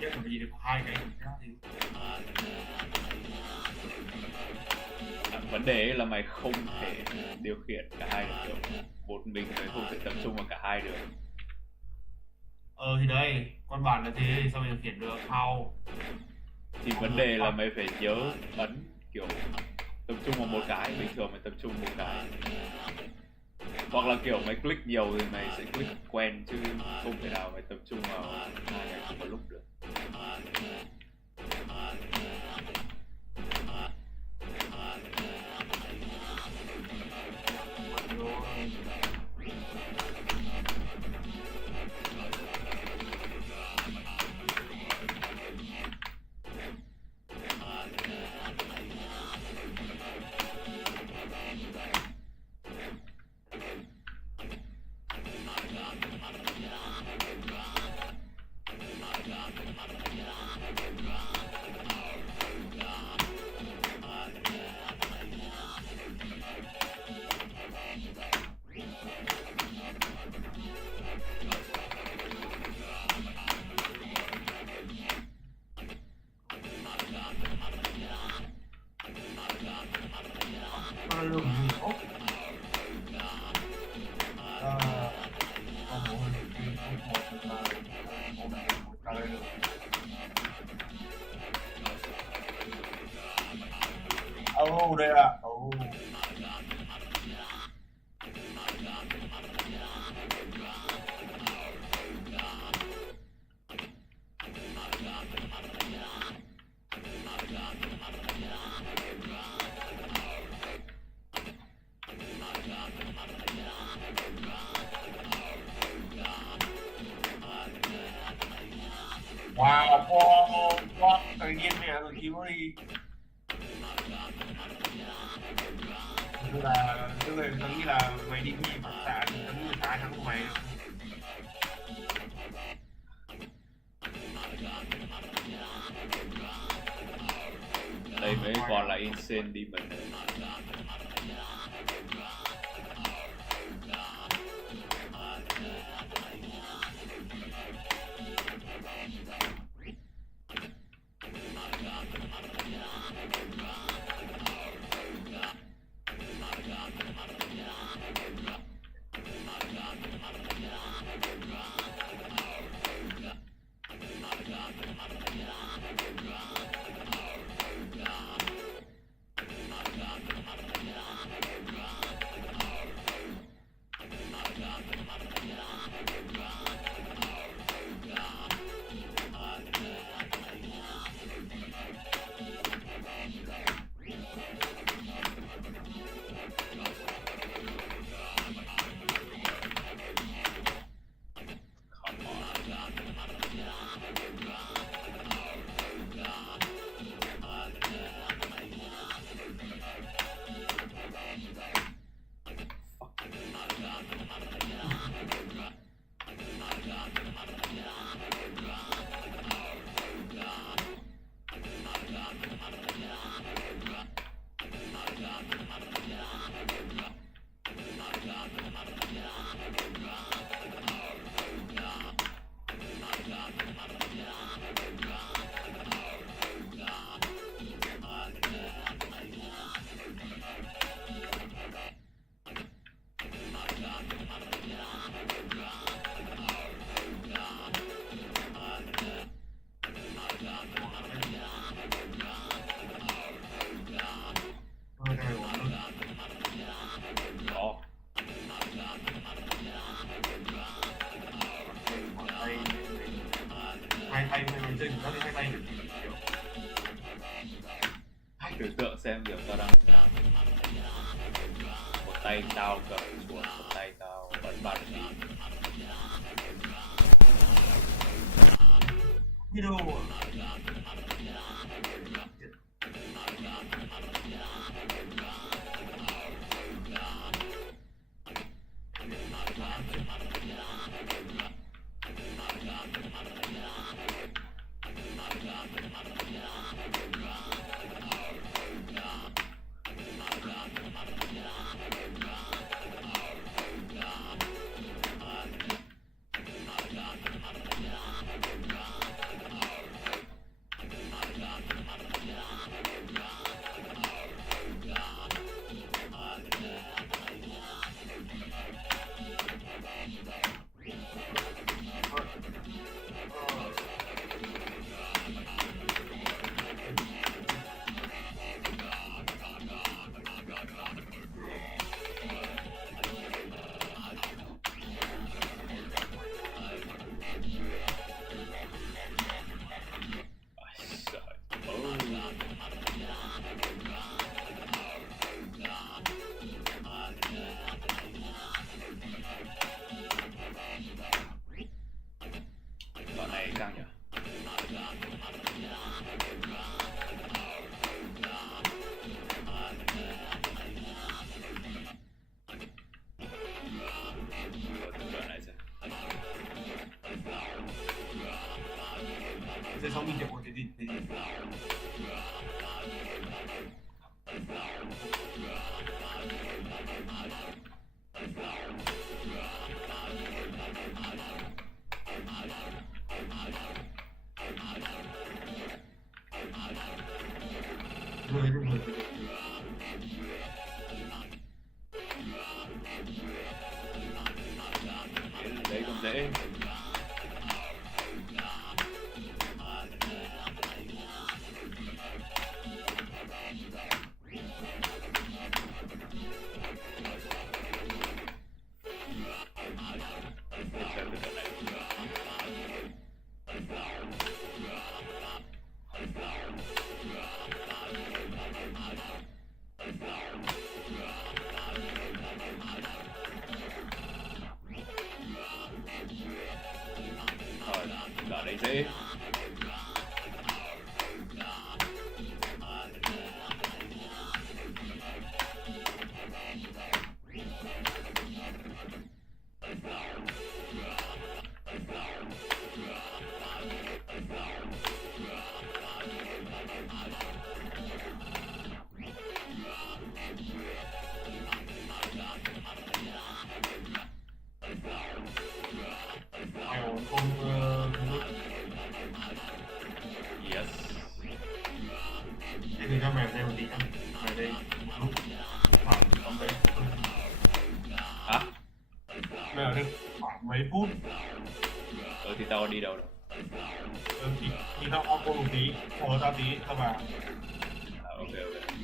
nhất là gì được hai cái thì Vấn đề là mày không thể điều khiển cả hai được, kiểu một mình mày không thể tập trung vào cả hai được. thì đây con bản là thế sao mày điều khiển được how Thì vấn đề là mày phải nhớ ấn kiểu tập trung vào một cái, bình thường mày tập trung một cái. Hoặc là kiểu mày click nhiều thì mày sẽ click quen chứ không thể nào mày tập trung vào hai cái cùng một lúc được. lùng hiểu con muốn một là một trời được đây à wow con tự nhiên mẹ rồi kiếm nó đi tức là tao nghĩ là mày đi thi phản xạ thì tao nghĩ là ai thắng của mày được. Đây mới còn là insane demon nữa. Đó. Hai tay mày chơi nó đi hai tay Tưởng tượng xem kiểu tao đang làm một tay tao cầm chuột, một tay tao bắn bàn phím. video Đoạn này căng nhỉ. Đoạn này xem. sẽ xong mình được một cái gì thì rồi Đấy còn dễ. Đoạn này dễ. ai ổn không Yes. để người cho mèo đây một tí ăn mèo đây một lúc khoảng tầm đấy Hả? mèo ở đây khoảng mấy phút Thì tao đi đâu đâu. thì tao auto một tí chờ tao tí tao vào Ok ok.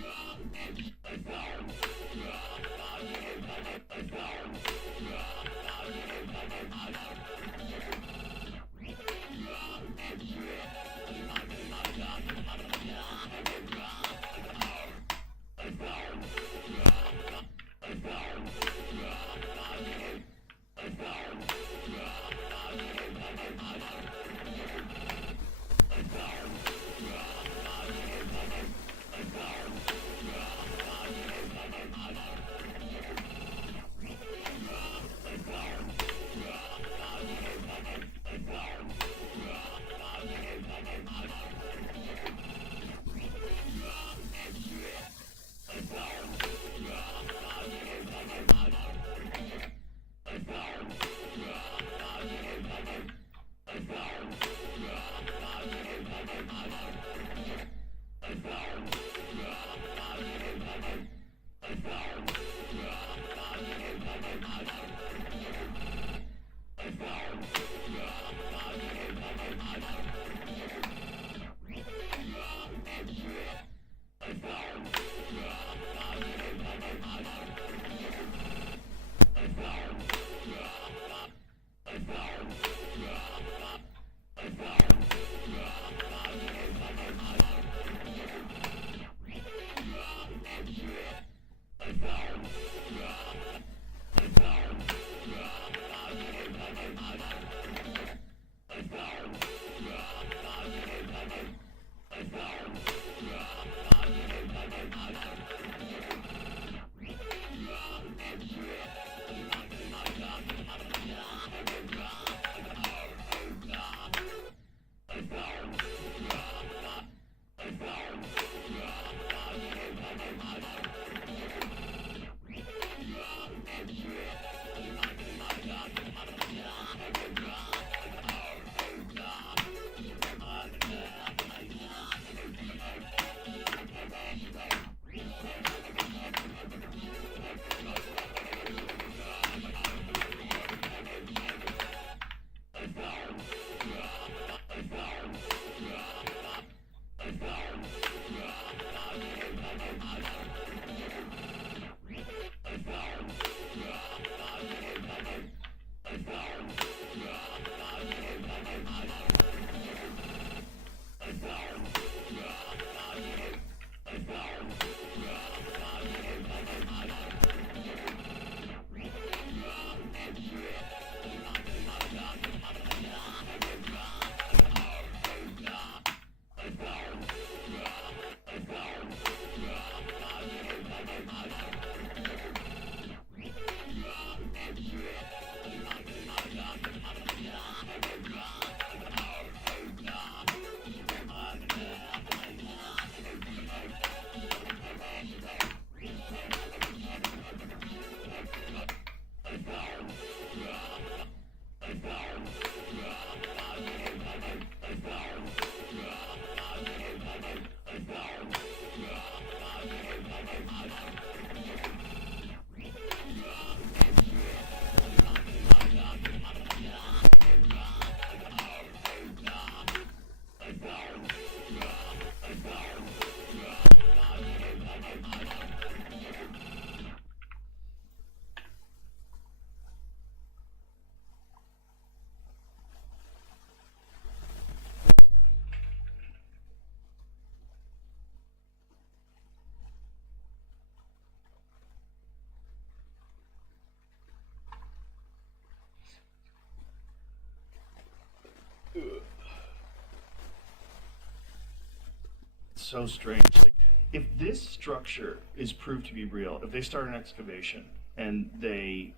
so strange. Like, if this structure is proved to be real, if they start an excavation and they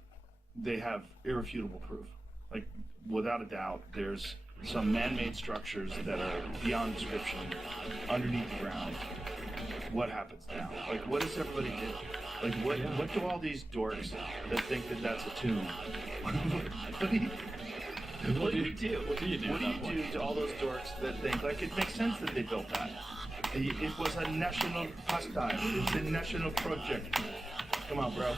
have irrefutable proof, like without a doubt, there's some man-made structures that are beyond description underneath the ground. What happens now? Like, what does everybody do? Like, what do all these dorks that think that that's a tomb? What do you do? What do you do What do at you that do point? to all those dorks that think, like, it makes sense that they built that? It was a national pastime. It's a national project. Come on, bro.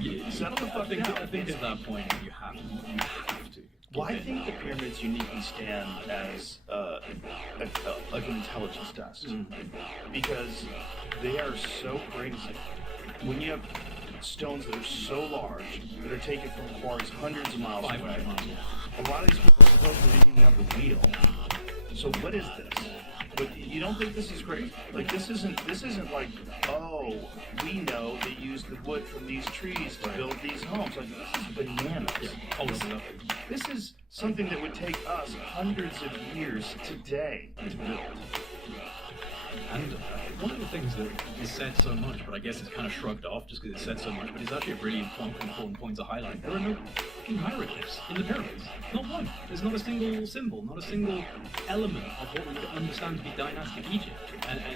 Yeah, Settle the fuck I think down. at that point you have to. Well, I give in. think the pyramids uniquely stand as like an intelligence test because they are so crazy. When you have stones that are so large that are taken from quarries hundreds of miles away, 500 miles. a lot of these people supposedly didn't even have the wheel. So what is this? But you don't think this is crazy? Like, this isn't like, oh, we know they used the wood from these trees to build these homes. Like, this is bananas. This is something that would take us hundreds of years today to build. And one of the things that is said so much, but I guess it's kind of shrugged off just because it's said so much, but it's actually a really important point to highlight. There are no fucking hieroglyphs in the pyramids. Not one. There's not a single symbol, not a single element of what we would understand to be dynastic Egypt.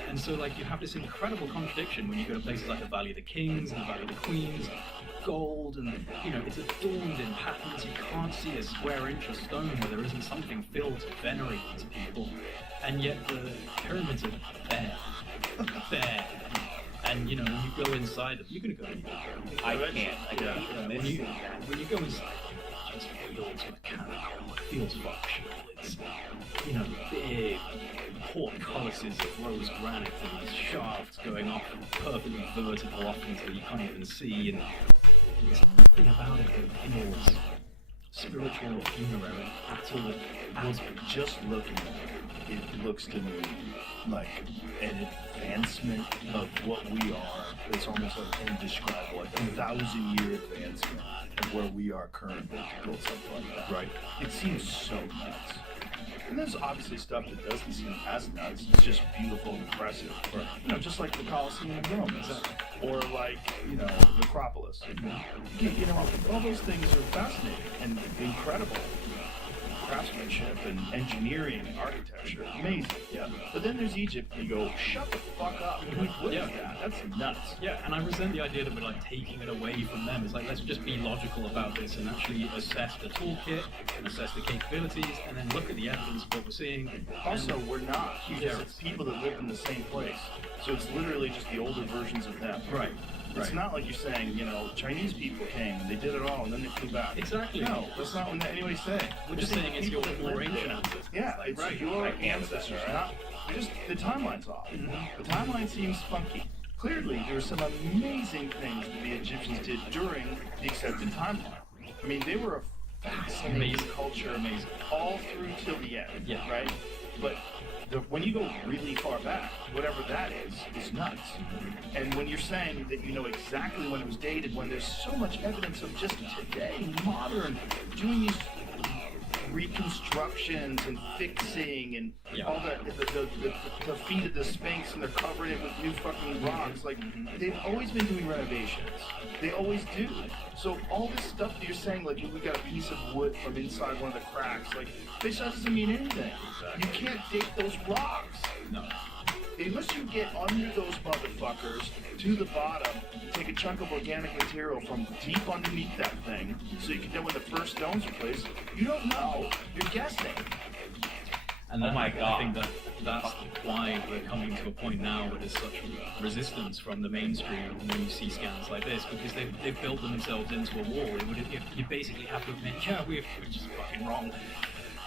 And so, like, you have this incredible contradiction when you go to places like the Valley of the Kings and the Valley of the Queens. Gold, and you know, it's adorned in patterns. You can't see a square inch of stone where there isn't something filled to venerate these people, and yet the pyramids are bare. And you know, when you go inside them, you're gonna go in. I can't. I Yeah, can't when miss you that. when you go inside, it just feels mechanical. It feels functional. It's, you know, big portcullises of rose granite and these shafts going off perfectly vertical off until you can't even see, and there's nothing about it that feels spiritual or funerary at all. Well, just looking at it, it looks to me like an advancement of what we are. It's almost like indescribable, like a 1,000-year advancement of where we are currently to build something like that. Right. It seems so nuts. And there's obviously stuff that doesn't seem as nuts. It's just beautiful and impressive. Right. You know, just like the Colosseum in Rome. Or like, you know, the Acropolis. You know, all those things are fascinating and incredible. Craftsmanship and engineering and architecture. Amazing. Yeah. But then there's Egypt and you go, shut the fuck up. Like, what is that? That's nuts. Yeah, and I resent the idea that we're like taking it away from them. It's like, let's just be logical about this and actually assess the toolkit and assess the capabilities and then look at the evidence of what we're seeing. Also, we're not. Huge Because errors. it's people that live in the same place. So it's literally just the older versions of them. Right. It's not like you're saying, you know, Chinese people came and they did it all and then they flew back. Exactly. No, that's not what anybody's saying. We're just saying it's your more ancient ancestors. Yeah, Like, it's right. your I can't ancestors. say that. Not, just the timeline's off. The timeline seems funky. Clearly, there were some amazing things that the Egyptians did during the accepted timeline. I mean, they were a fascinating Amazing. culture, Amazing. all through till the end. Yeah. Right. But when you go really far back, whatever that is nuts. And when you're saying that you know exactly when it was dated, when there's so much evidence of just today, modern, doing these reconstructions and fixing and Yeah. all the feet of the Sphinx and they're covering it with new fucking rocks. Like, they've always been doing renovations. They always do. So all this stuff that you're saying, like, we got a piece of wood from inside one of the cracks, like, this doesn't mean anything. You can't date those rocks. No. Unless you get under those motherfuckers to the bottom, take a chunk of organic material from deep underneath that thing, so you can know when the first stones are placed, you don't know. You're guessing. And Oh then my I God. think that's why we're coming to a point now where there's such resistance from the mainstream when you see scans like this, because they've built themselves into a wall. You basically have to admit, yeah, we're just fucking wrong.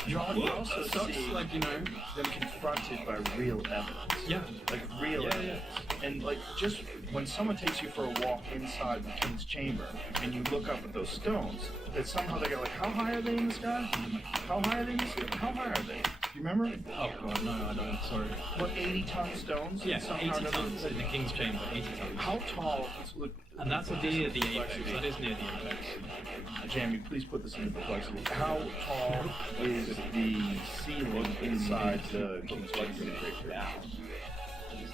You also Sucks, see like, you know, them confronted by real evidence. yeah. Like real Yeah, evidence. And like just when someone takes you for a walk inside the king's chamber and you look up at those stones, that somehow they go like, how high are they in the sky? How high are they in the sky? How high are they? Do you remember? Oh god, no, I don't. Sorry. What, 80-ton stones? Yeah, Somehow 80 or another- tons in the King's Chamber, 80 tons. How tall? Look, And that's near the apex. That is near the apex. Jamie, please put this into perplexity. How tall is the ceiling inside the king's chamber?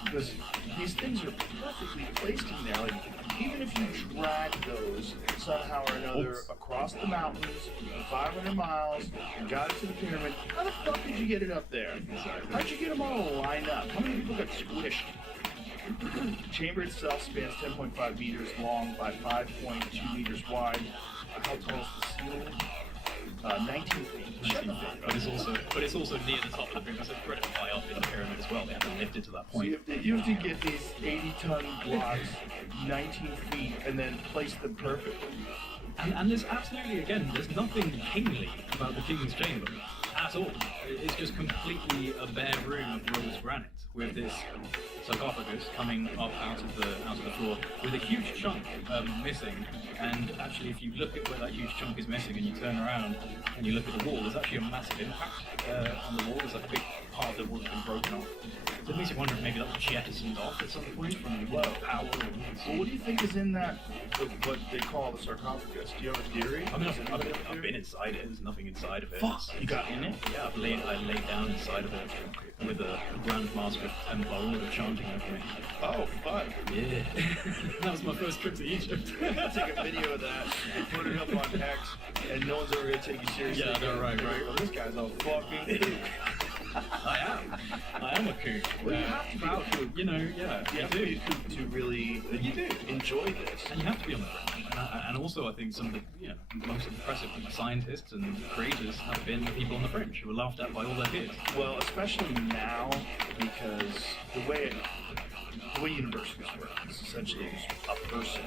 because these things are perfectly placed in there. Like, even if you drag those somehow or another across the mountains, 500 miles, and got it to the pyramid, how the fuck did you get it up there? How'd you get them all lined up? How many people got squished? The chamber itself spans 10.5 meters long by 5.2 meters wide. How tall is the ceiling? 19 feet. Shut the fuck But it's also near the top of the pyramid. It's incredibly high up in the pyramid as well. They have to lift it to that So point. you have to get these 80-ton blocks 19 feet and then place them perfectly. And there's absolutely, again, there's nothing kingly about the king's chamber at all. It's just completely a bare room of rose granite with this sarcophagus coming up out of the floor with a huge chunk missing. And actually, if you look at where that huge chunk is missing and you turn around and you look at the wall, there's actually a massive impact on the wall. There's like a big part of the wall that's been broken off. So it makes you wonder if maybe that was jettisoned off at some point from power. Well, what do you think is in that, what they call the sarcophagus? Do you have a theory? I mean, I've been inside it. There's nothing inside of it. Fuck, you got in it? Yeah, I laid down inside of it with a Grand Master of Templar order chanting over me. Oh, fun. Yeah. That was my first trip to Egypt. Take a video of that and put it up on X, and no one's ever going to take you seriously. Yeah, no, right. Well, this guy's a fucking kook. I am a kook. Well, you have to be proud a kook. You know, yeah. You have to be a kook to really enjoy this. And you have to be on the fringe. And also, I think some of the most impressive scientists and creators have been the people on the fringe who were laughed at by all their peers. Well, especially now, because the way universities work is essentially there's a person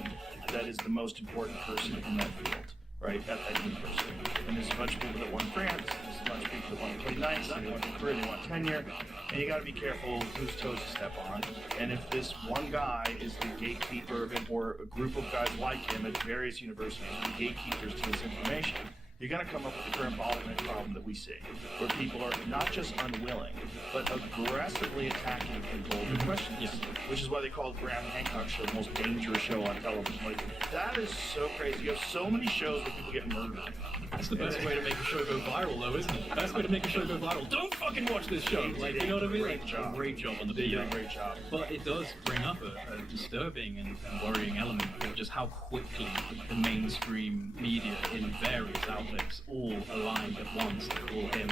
that is the most important person in that field, right, at that university. And there's a bunch of people that want grants, there's a bunch of people that want to play nice, they want a career, they want tenure, and you got to be careful whose toes to step on. And if this one guy is the gatekeeper of it, or a group of guys like him at various universities are the gatekeepers to this information, you're going to come up with the current bottleneck problem that we see, where people are not just unwilling, but aggressively attacking people with questions, which is why they call Graham Hancock show the most dangerous show on television. Like, that is so crazy. You have so many shows where people get murdered. That's the best way to make a show go viral, though, isn't it? The best way to make a show go viral. Don't fucking watch this show. Like, you know what I mean? Great job. Great job on the They did PR. a great job. But it does bring up a disturbing and worrying element of just how quickly the mainstream media in various outlets all aligned at once to call him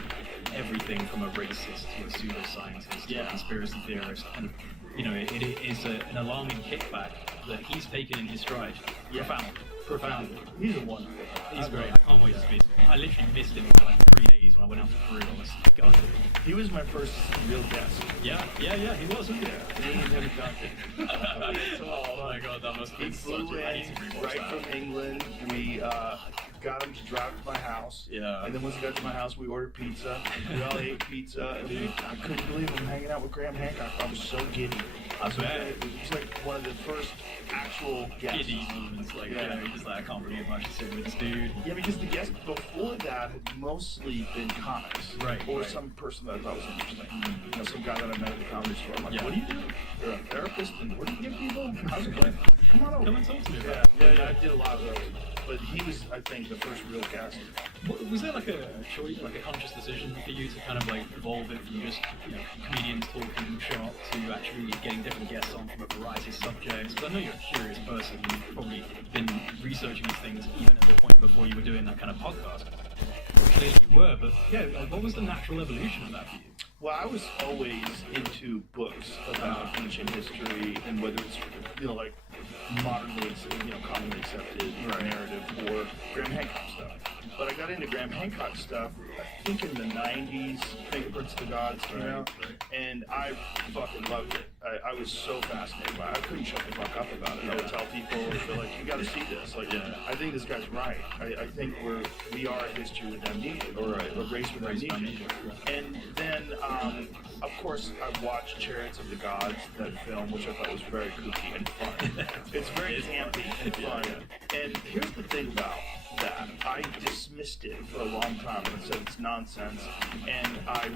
everything from a racist to a pseudoscientist to a conspiracy theorist. And, it is an alarming kickback that he's taken in his stride. Profound. He's a wonderful guy. He's great. I can't wait to speak to him. I literally missed him for like 3 days when I went out to Peru. I was gutted. He was my first real guest. Yeah, he was, wasn't he? Me and him Duncan. Oh my god, that must He be such flew a... I need to in rewatch right that. from England. We got him to drive to my house. Yeah. And then once he got to my house, we ordered pizza. We all ate pizza. And I couldn't believe I'm hanging out with Graham Hancock. I was so giddy. I bet. It was like one of the first actual guests. Giddy moments, like, Yeah. you're just like, I can't believe I'm actually sitting with this dude. Yeah, because the guests before that had mostly been comics. Right, Or right. some person that I thought was interesting. Some guy that I met at the comedy store. I'm like, Yeah. what do you do? You're a therapist and what do you give people? How's it going? Come on over. Come and talk to me about Yeah, it. I did a lot of those. But he was, I think, the first real guest. Was there like a choice, like a conscious decision for you to kind of like evolve it from just comedians talking shop to actually getting different guests on from a variety of subjects? Because I know you're a curious person. You've probably been researching these things even at the point before you were doing that kind of podcast. Clearly you were, but yeah, like, what was the natural evolution of that for you? Well, I was always into books about ancient history and whether it's, like modernly, commonly accepted narrative or Graham Hancock stuff. But I got into Graham Hancock stuff, I think in the 90s, Fingerprints of the Gods came out, and I fucking loved it. I was so fascinated by it. I couldn't shut the fuck up about it. I would tell people, they're like, you gotta see this. Like, I think this guy's right. I think we are a history with amnesia, or a race with amnesia. And then, of course, I watched Chariots of the Gods, that film, which I thought was very kooky and fun. It's very campy and fun. And here's the thing about that. I dismissed it for a long time and said it's nonsense. And I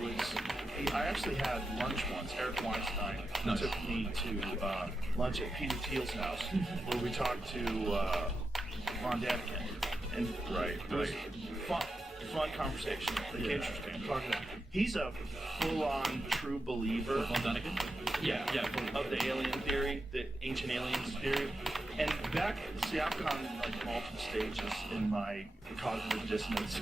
actually had lunch once. Eric Weinstein took me to lunch at Peter Thiel's house, where we talked to Von Daniken. And it was fun. fun conversation, like interesting. I'm talking to, he's a full-on true believer Von Daniken? Yeah, of the alien theory, the ancient aliens theory. And back, see, I've gone like multiple stages in my cognitive dissonance.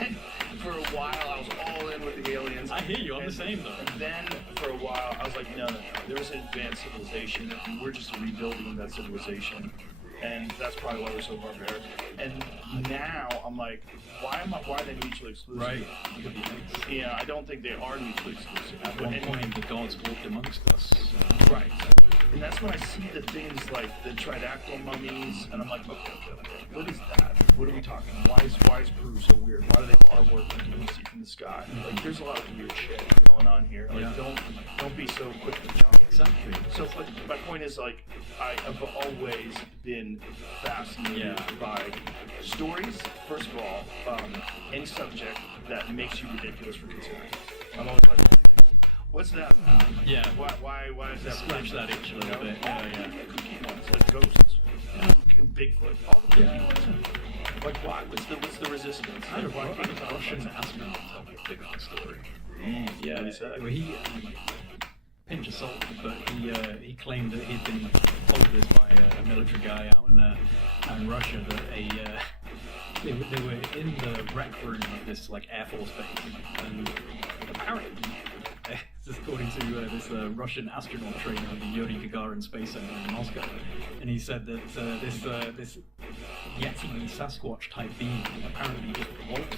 And for a while, I was all in with the aliens. I hear you, I'm the same though. And then for a while, I was like, no. There was an advanced civilization, and we're just rebuilding that civilization. And that's probably why we're so barbaric. And now I'm like, why are they mutually exclusive? Right. Yeah, I don't think they are mutually exclusive. At one point, the gods walked amongst us. Right. And that's when I see the things like the tridactyl mummies, and I'm like, okay. What is that? What are we talking? Why is Peru so weird? Why do they have artwork that you can see from the sky? Like, there's a lot of weird shit going on here. Like, don't be so quick to jump. Exactly. So, but my point is, like, I have always been fascinated by stories. First of all, any subject that makes you ridiculous for considering. I'm always like, what's that? Yeah. Why is that? Scratch that itch a little bit. Yeah. Cookie ones, like ghosts, Bigfoot, all the cookie ones. Like, why? What's the resistance? I don't know. Why I can't think a Russian astronaut told me a Bigfoot story. Yeah, What he said? well, he pinch of salt, but he claimed that he'd been told this by a military guy out in Russia that they were in the rec room of this like Air Force base, and apparently, according to this Russian astronaut trainer at the Yuri Gagarin Space Center in Moscow, and he said that this Yeti Sasquatch type being apparently just walked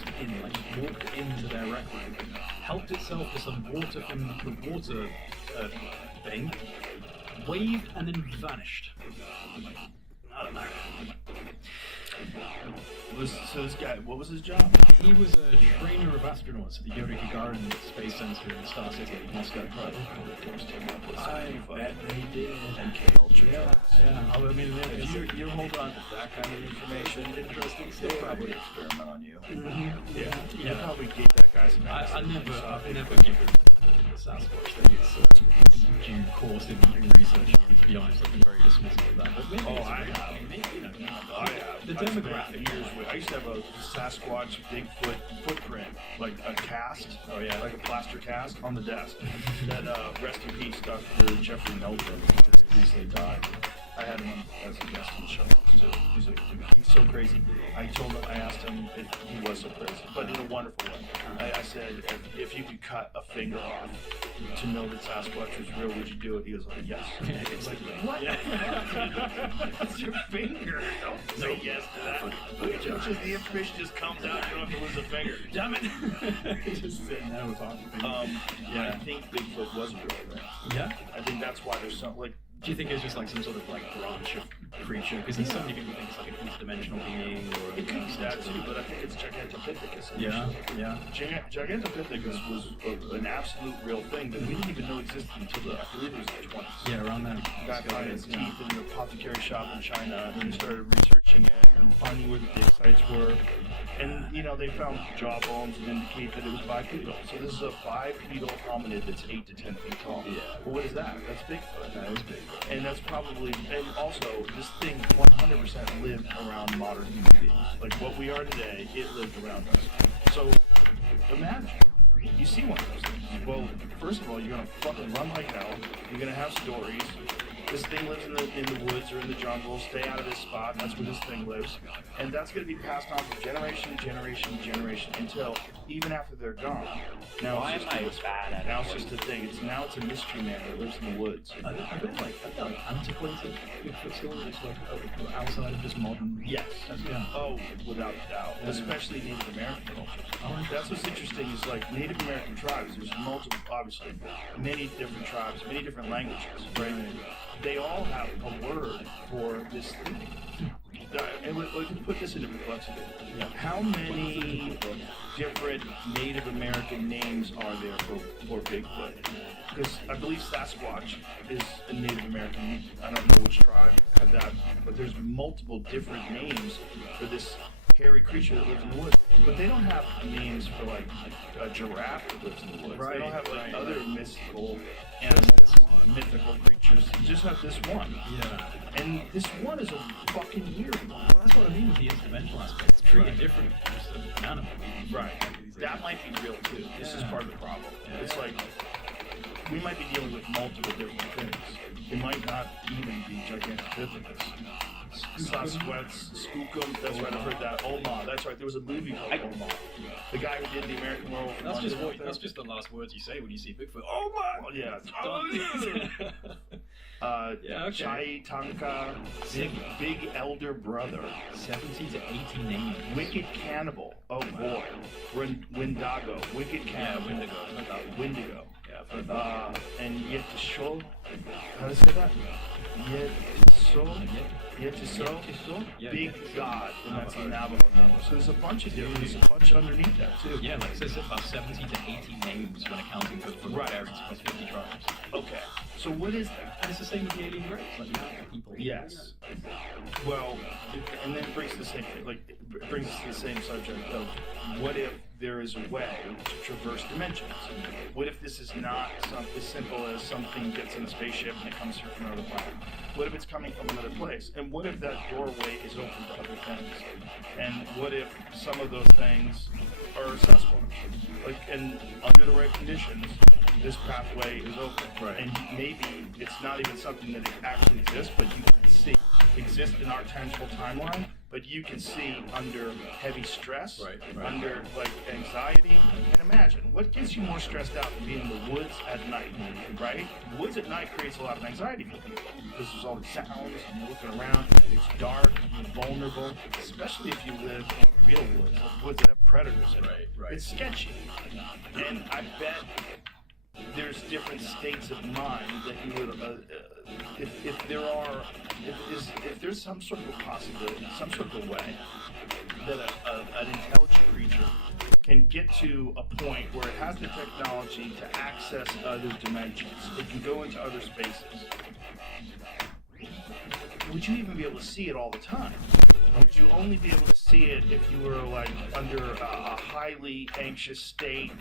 into their rec room, helped itself to some water from the water thing, waved, and then vanished. I don't know. So this guy, what was his job? He was a trainer of astronauts at the Yuri Gagarin Space Center in Star City, Moscow. I bet they did. MK Ultra. Yeah. I mean, If you hold on to that kind of information, interesting stuff. They'll probably experiment on you. Yeah. You probably gave that guy some. I've never given the Sasquatch thing its due course in research. To be honest, I've been very dismissive of that. But maybe I have. Maybe, I have. The I spent demographic. years with. I used to have a Sasquatch Bigfoot footprint, like a cast. Oh yeah. Like a plaster cast on the desk. That rest in peace, Dr. Jeffrey Melton, who just recently died. I had him as a guest on the show too. He's so crazy. I asked him if he was so crazy, but in a wonderful way. I said, if you could cut a finger off to know that Sasquatch was real, would you do it? He was like, yes. It's like, what? That's your finger. Don't say yes to that. The information just comes out. You don't have to lose a finger. Damn it. Just sitting there with talking. I think Bigfoot was real. Right? Yeah. I think that's why there's some like. Do you think it's just like some sort of like branch of creature? Because there's so many people think it's like an interdimensional being or It could be that too, but I think it's Gigantopithecus. Yeah. Gigantopithecus was an absolute real thing that we didn't even know existed until I believe it was the 20s. Yeah, around then. Guy found its teeth in an apothecary shop in China, and then started researching it and finding where the dig sites were. And they found jaw bones that indicate that it was bipedal. So this is a bipedal hominid that's 8 to 10 feet tall. Yeah. Well, what is that? That's Bigfoot. That is Bigfoot. And that's probably, and also, this thing 100% lived around modern human beings. Like what we are today, it lived around us. So, imagine, you see one of those things. Well, first of all, you're gonna fucking run like hell. You're gonna have stories. This thing lives in the woods or in the jungle. Stay out of this spot. That's where this thing lives. And that's going to be passed on from generation to generation to generation until even after they're gone. Now Why it's am I just bad at now it? it's just a thing. Now it's a mystery man that lives in the woods. I feel like antiquated Bigfoot stories, like outside of just modern. Yes. Yeah. Oh, without a doubt. Especially Native American culture. That's what's interesting is like Native American tribes, there's multiple, obviously, many different tribes, many different languages, right? They all have a word for this thing. And we can put this into complexity. How many different Native American names are there for Bigfoot? Because I believe Sasquatch is a Native American. I don't know which tribe had that, but there's multiple different names for this hairy creature that lives in the woods. But they don't have names for like a giraffe that lives in the woods. They don't have like other mystical animals. This one. mythical creatures. You just have this one. Yeah. And this one is a fucking weird one. Well, that's what I mean with the interdimensional aspect. It's treated different from just an animal. Right. That might be real too. This is Yeah. part of the problem. Yeah. It's like we might be dealing with multiple different things. It might not even be Gigantopithecus. Sasquatch, Skookum, that's right, I heard that. Oma, that's right, there was a movie called Oma. The guy who did the American Werewolf in That's just London what. out there. That's just the last words you say when you see Bigfoot. Oh my! Oh, yeah. Done. Yeah, okay. Chai Tanka, big elder brother, 70 to 80 names. wicked cannibal. Oh boy, Windago, wicked Yeah, cannibal. Wendigo. I've heard that one. Wendigo. Yeah, I've heard that. And Yetishol, how to say that? Yetishol, Yeah, big Yetishol. god, and that's a Navajo name. So there's a bunch of different, there's a bunch underneath that too. Yeah, like it says about 70 to 80 names when accounting for Right. variants across 50 tribes. Okay, so what is that? And it's the same with the alien race. Like, you have people. Yes. Well, and then it brings the same, like, it brings us to the same subject of what if there is a way to traverse dimensions? What if this is not as simple as something gets in a spaceship and it comes here from another planet? What if it's coming from another place? And what if that doorway is open to other things? And what if some of those things are Sasquatch? Like, and under the right conditions, this pathway is open. Right. And maybe it's not even something that actually exists, but you can see exists in our tangible timeline, but you can see under heavy stress, Right. under like anxiety. And imagine, what gets you more stressed out than being in the woods at night, right? Woods at night creates a lot of anxiety for people because there's all the sounds and you're looking around, it's dark, you're vulnerable, especially if you live in real woods, like woods that have predators in it. Right. It's sketchy. And I bet there's different states of mind that you would, if there's some sort of a possibility, some sort of a way that an intelligent creature can get to a point where it has the technology to access other dimensions, it can go into other spaces. Would you even be able to see it all the time? Or would you only be able to see it if you were like under a highly anxious state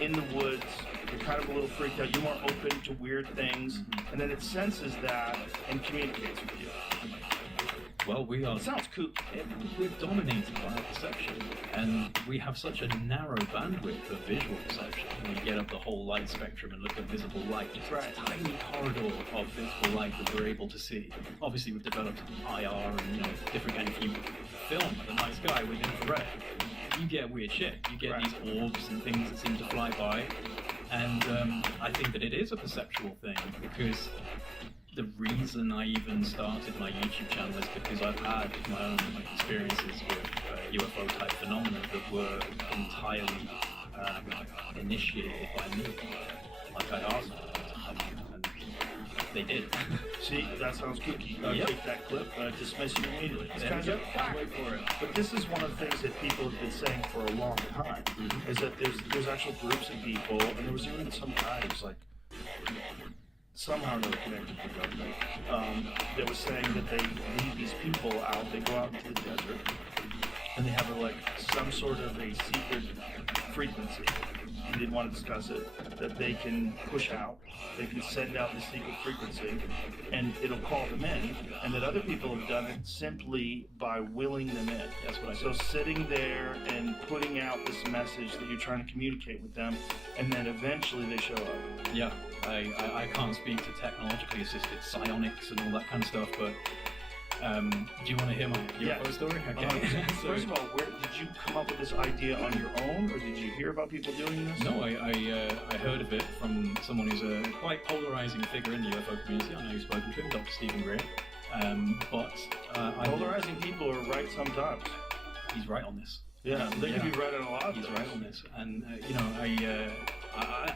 in the woods, you're kind of a little freaked out, you're more open to weird things, and then it senses that and communicates with you? Well, we are. It sounds cool. We're dominated by our perception, and we have such a narrow bandwidth of visual perception. When you get up the whole light spectrum and look at visible light, just Right. this tiny corridor of visible light that we're able to see. Obviously, we've developed IR and different kind of. If you film the night sky with infrared, you get weird shit. You get Right. these orbs and things that seem to fly by, and I think that it is a perceptual thing because. The reason I even started my YouTube channel is because I've had my own experiences with UFO type phenomena that were entirely initiated by me. Like I asked them, and they did. See, that sounds kooky. Yep. Take that clip, dismiss you immediately. It's There kind we of go. Can't wait for it. But this is one of the things that people have been saying for a long time, is that there's actual groups of people, and there was even some guy who's like, somehow or another connected to the government, that was saying that they lead these people out, they go out into the desert, and they have some sort of a secret frequency. He didn't want to discuss it, that they can push out, they can send out the secret frequency, and it'll call them in, and that other people have done it simply by willing them in. That's what I So sitting there and putting out this message that you're trying to communicate with them, and then eventually they show up. Yeah, I can't speak to technologically assisted psionics and all that kind of stuff, but do you want to hear my UFO story? Okay. First of all, where did you come up with this idea on your own, or did you hear about people doing this? No, I heard of it from someone who's a quite polarizing figure in the UFO community. I know you've spoken to him, Dr. Stephen Gray. Polarizing people are right sometimes. He's right on this. Yeah, they can be right on a lot of He's things. right on this, and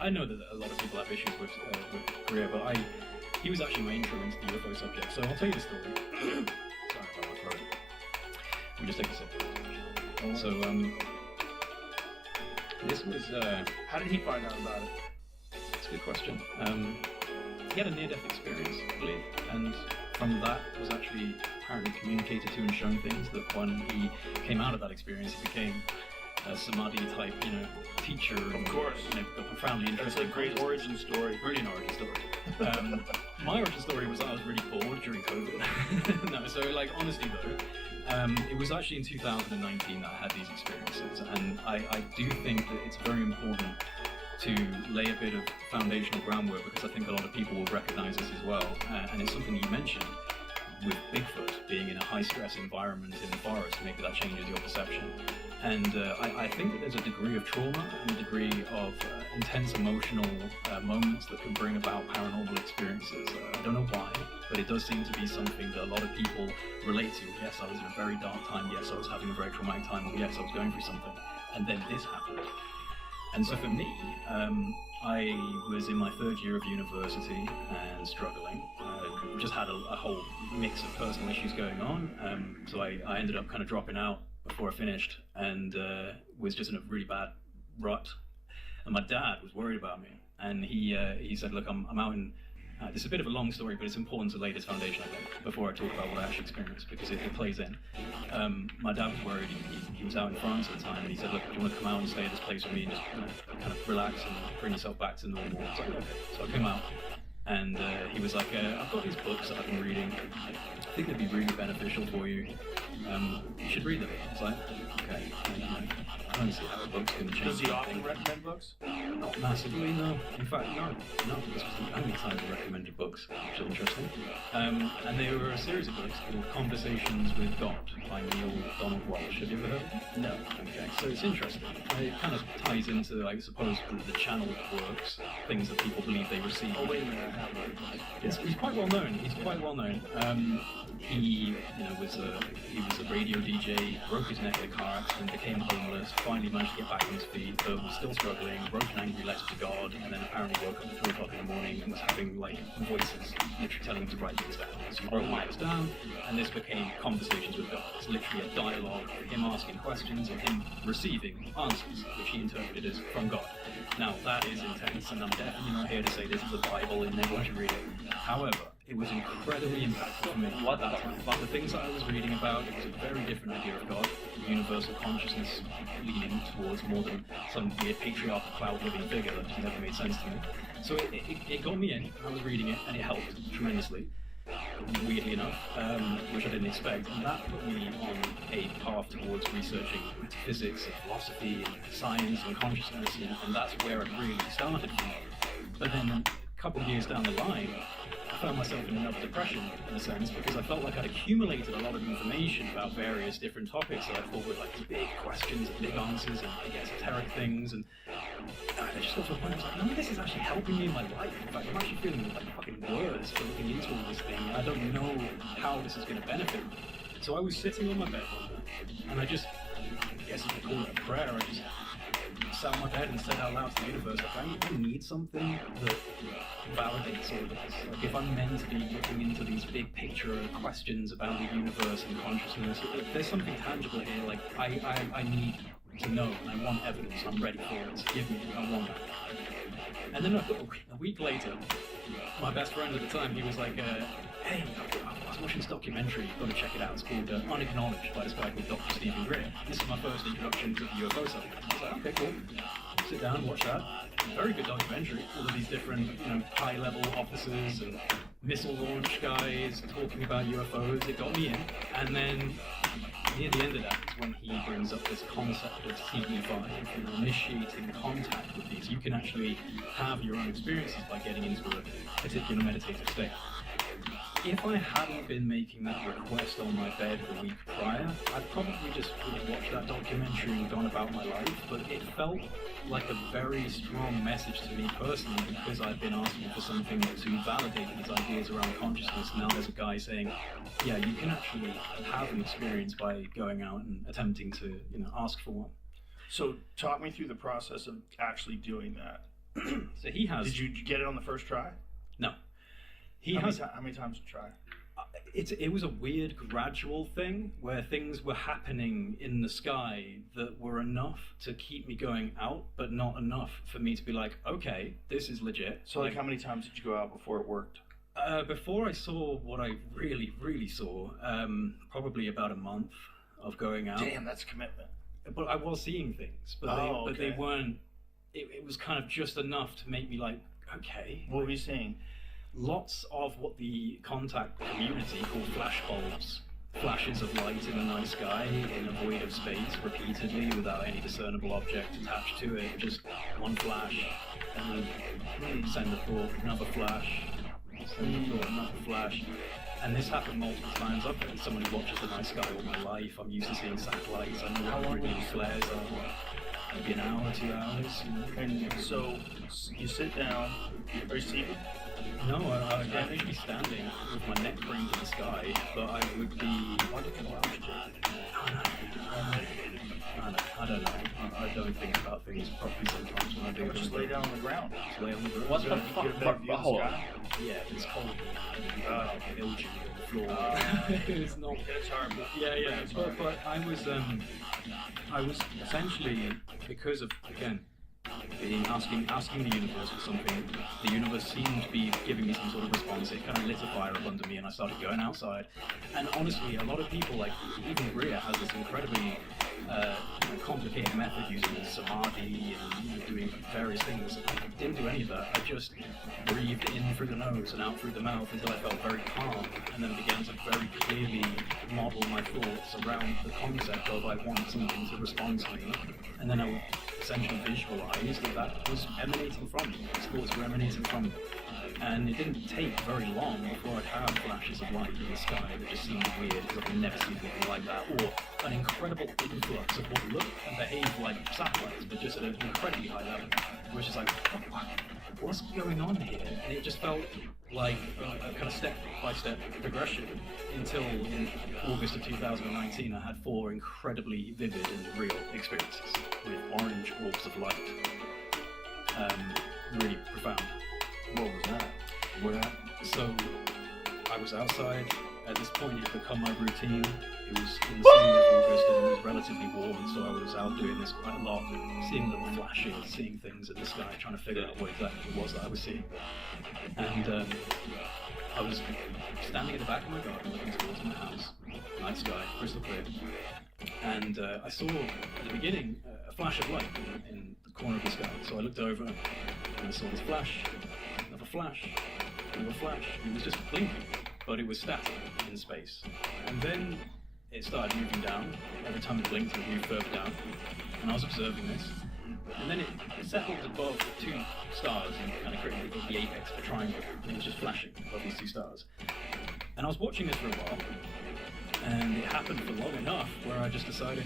I know that a lot of people have issues with Greer, but he was actually my intro into the UFO subject. So I'll tell you the story. Sorry about my throat. Let me just take a sip. So this was. How did he find out about it? That's a good question. He had a near-death experience, I believe, and from that was actually apparently communicated to and shown things that when he came out of that experience, he became samadhi type, teacher. Of course. Profoundly That's a interesting. great origin story. Brilliant origin story. My origin story was that I was really bored during COVID. No, so like honestly though, it was actually in 2019 that I had these experiences, and I do think that it's very important to lay a bit of foundational groundwork, because I think a lot of people will recognize this as well, and it's something you mentioned with Bigfoot being in a high stress environment in the forest. Maybe that changes your perception. And I think that there's a degree of trauma and a degree of intense emotional moments that can bring about paranormal experiences. I don't know why, but it does seem to be something that a lot of people relate to. Yes, I was in a very dark time. Yes, I was having a very traumatic time. Or yes, I was going through something. And then this happened. And so for me, I was in my third year of university and struggling. Just had a whole mix of personal issues going on. So I ended up kind of dropping out before I finished, and was just in a really bad rut. And my dad was worried about me, and he said, look, I'm out in, this is a bit of a long story, but it's important to lay this foundation, I think, before I talk about what I actually experienced, because it plays in. My dad was worried. He was out in France at the time, and he said, look, do you want to come out and stay at this place with me and just kind of relax and bring yourself back to normal? I was like, okay. So I came out, and he was like, I've got these books that I've been reading. I think they'd be really beneficial for you. You should read them. I was like, okay. I don't see how a book can change. Does he often anything. recommend books? Not massively, no. In fact, no. This was the only time he recommended books, which is interesting. And they were a series of books called Conversations with God by Neil Donald Walsh. Have you ever heard of it? No. Okay, so it's interesting. It kind of ties into, I suppose, the channel works, things that people believe they receive. Oh, wait a minute, I have heard of this. He's quite well known. He's quite well known. He was a radio DJ, broke his neck in a car accident, became homeless, finally managed to get back on his feet, but was still struggling, wrote an angry letter to God, and then apparently woke up at 3 o'clock in the morning and was having like voices literally telling him to write things down. So he wrote things down, and this became Conversations with God. It's literally a dialogue, him asking questions and him receiving answers, which he interpreted as from God. Now that is intense, and I'm definitely not here to say this is the Bible and everyone should read it. However, it was incredibly impactful for me at that time. The things that I was reading about, it was a very different idea of God, universal consciousness leaning towards more than some weird patriarchal cloud-living figure that just never made sense to me. So it got me in, I was reading it, and it helped tremendously, weirdly enough, which I didn't expect. And that put me on a path towards researching physics and philosophy and science and consciousness, and that's where it really started for me. But then a couple of years down the line, I found myself in another depression, in a sense, because I felt like I'd accumulated a lot of information about various different topics that I thought were like big questions and big answers and big esoteric things, and I just got to a point where I was like, none of this is actually helping me in my life. In fact, I'm actually feeling like fucking worse for looking into all this thing, and I don't know how this is going to benefit me. So I was sitting on my bed one night, and I guess you could call it a prayer, I just sat on my bed and said out loud to the universe, like, I need something that validates all of this. Like, if I'm meant to be looking into these big picture questions about the universe and consciousness, if there's something tangible here, like, I need to know, and I want evidence, I'm ready for it, so give me it, I want that. And then a week later, my best friend at the time, he was like, hey, I was watching this documentary, you've got to check it out, it's called Unacknowledged by this guy called Dr. Stephen Greer. This is my first introduction to the UFO subject. I was like, okay, cool. Sit down and watch that. Very good documentary, all of these different, high-level officers and missile launch guys talking about UFOs. It got me in. And then near the end of that is when he brings up this concept of CE5, initiating contact with these. You can actually have your own experiences by getting into a particular meditative state. If I hadn't been making that request on my bed the week prior, I'd probably just watched that documentary and gone about my life, but it felt like a very strong message to me personally, because I've been asking for something to validate these ideas around consciousness. Now there's a guy saying, yeah, you can actually have an experience by going out and attempting to, ask for one. So talk me through the process of actually doing that. So he has... Did you get it on the first try? No. How many times did you try? It was a weird gradual thing where things were happening in the sky that were enough to keep me going out, but not enough for me to be like, okay, this is legit. So like how many times did you go out before it worked? Before I saw what I really, really saw, probably about a month of going out. Damn, that's commitment. but I was seeing things, but they weren't. It was kind of just enough to make me like, okay. What were you seeing? Lots of what the contact community call flash bulbs. Flashes of light in the night sky, in a void of space, repeatedly, without any discernible object attached to it. Just one flash, and then send a thought, another flash, send a thought, another flash. And this happened multiple times. I've been someone who watches the night sky all my life. I'm used to seeing satellites. I know what really flares are. Maybe an hour, 2 hours. And so you sit down, are you seated? No, I'd be standing with my neck craned to the sky, but I would be. I don't know. I don't think about things properly sometimes when I do. Just lay down on the ground. Just lay on the ground. What the You get a fuck? better view of the Hold on. sky? Yeah, it's cold. Mildew on the floor. It's not. That's horrible. Yeah. But I was essentially, because of, again, asking the universe for something. The universe seemed to be giving me some sort of response. It kind of lit a fire up under me, and I started going outside. And honestly, a lot of people, like even Bria, has this incredibly complicated method using samadhi and doing various things. I didn't do any of that. I just breathed in through the nose and out through the mouth until I felt very calm, and then began to very clearly model my thoughts around the concept of I want something to respond to me, and then I would essentially visualize that was emanating from me. These thoughts were emanating from me. And it didn't take very long before I'd have flashes of light in the sky that just seemed weird because I've never seen anything like that, or an incredible influx of what looked and behaved like satellites, but just at an incredibly high level. It was just like, what's going on here? And it just felt like a kind of step-by-step progression until in August of 2019 I had 4 incredibly vivid and real experiences with orange orbs of light. Really profound. What was that? What happened? So I was outside. At this point, it had become my routine. It was in the summer of August and it was relatively warm, so I was out doing this quite a lot, seeing little flashes, seeing things in the sky, trying to figure out what exactly it was that I was seeing. And I was standing at the back of my garden looking towards my house, night sky, crystal clear, and I saw at the beginning a flash of light in the corner of the sky. So I looked over and I saw this flash, another flash, another flash. It was just blinking, but it was static in space. And then it started moving down. Every time it blinked, it would move further down. And I was observing this. And then it settled above 2 stars and kind of created the apex of a triangle. And it was just flashing above these 2 stars. And I was watching this for a while. And it happened for long enough where I just decided,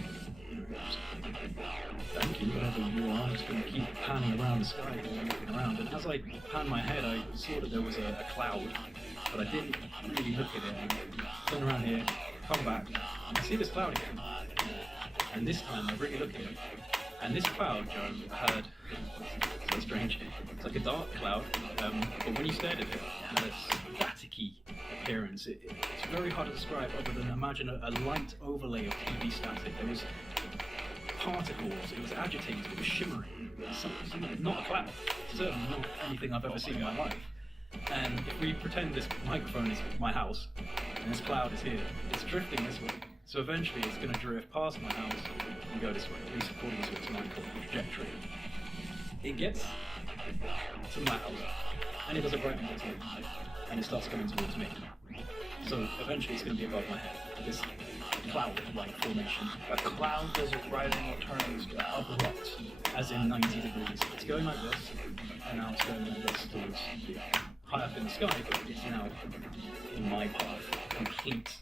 thank you, whatever you are, I'm just going to keep panning around the sky and looking around. And as I panned my head, I saw that there was a cloud, but I didn't really look at it. I turn around here, come back, and I see this cloud again. And this time I really look at it. And this cloud, Joe, had, so strange, it's like a dark cloud, but when you stared at it, it had a staticky appearance. It's very hard to describe other than imagine a light overlay of TV static. There was particles, it was agitated, it was shimmering. It was something, not a cloud, certainly not anything I've ever seen in my life. And if we pretend this microphone is my house, and this cloud is here, it's drifting this way. So eventually it's going to drift past my house and go this way, at least according to its natural trajectory. It gets to my house, and it does a right angle, and it starts coming towards me. So eventually it's going to be above my head, this cloud-like formation. A cloud does a right angle turn in the sky. Abrupt, as in 90 degrees. It's going like this, and now it's going like this towards high up in the sky, but it's now in my path, a complete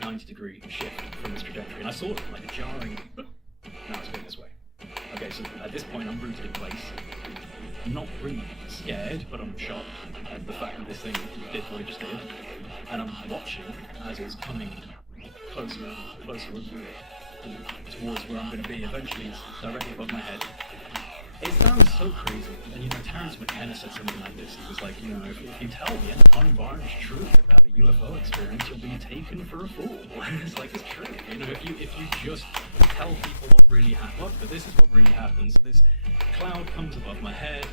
90-degree shift from this trajectory. And I saw it like a jarring, now it's going this way. Okay, so at this point I'm rooted in place. I'm not really scared, but I'm shocked at the fact that this thing did what it just did. And I'm watching as it's coming closer and closer towards where I'm going to be. Eventually it's directly above my head. It sounds so crazy, and Terrence McKenna said something like this. He was like, if you tell the unvarnished truth about a UFO experience, you'll be taken for a fool. It's like, it's true. If you just tell people what really happened, but this is what really happens. This cloud comes above my head.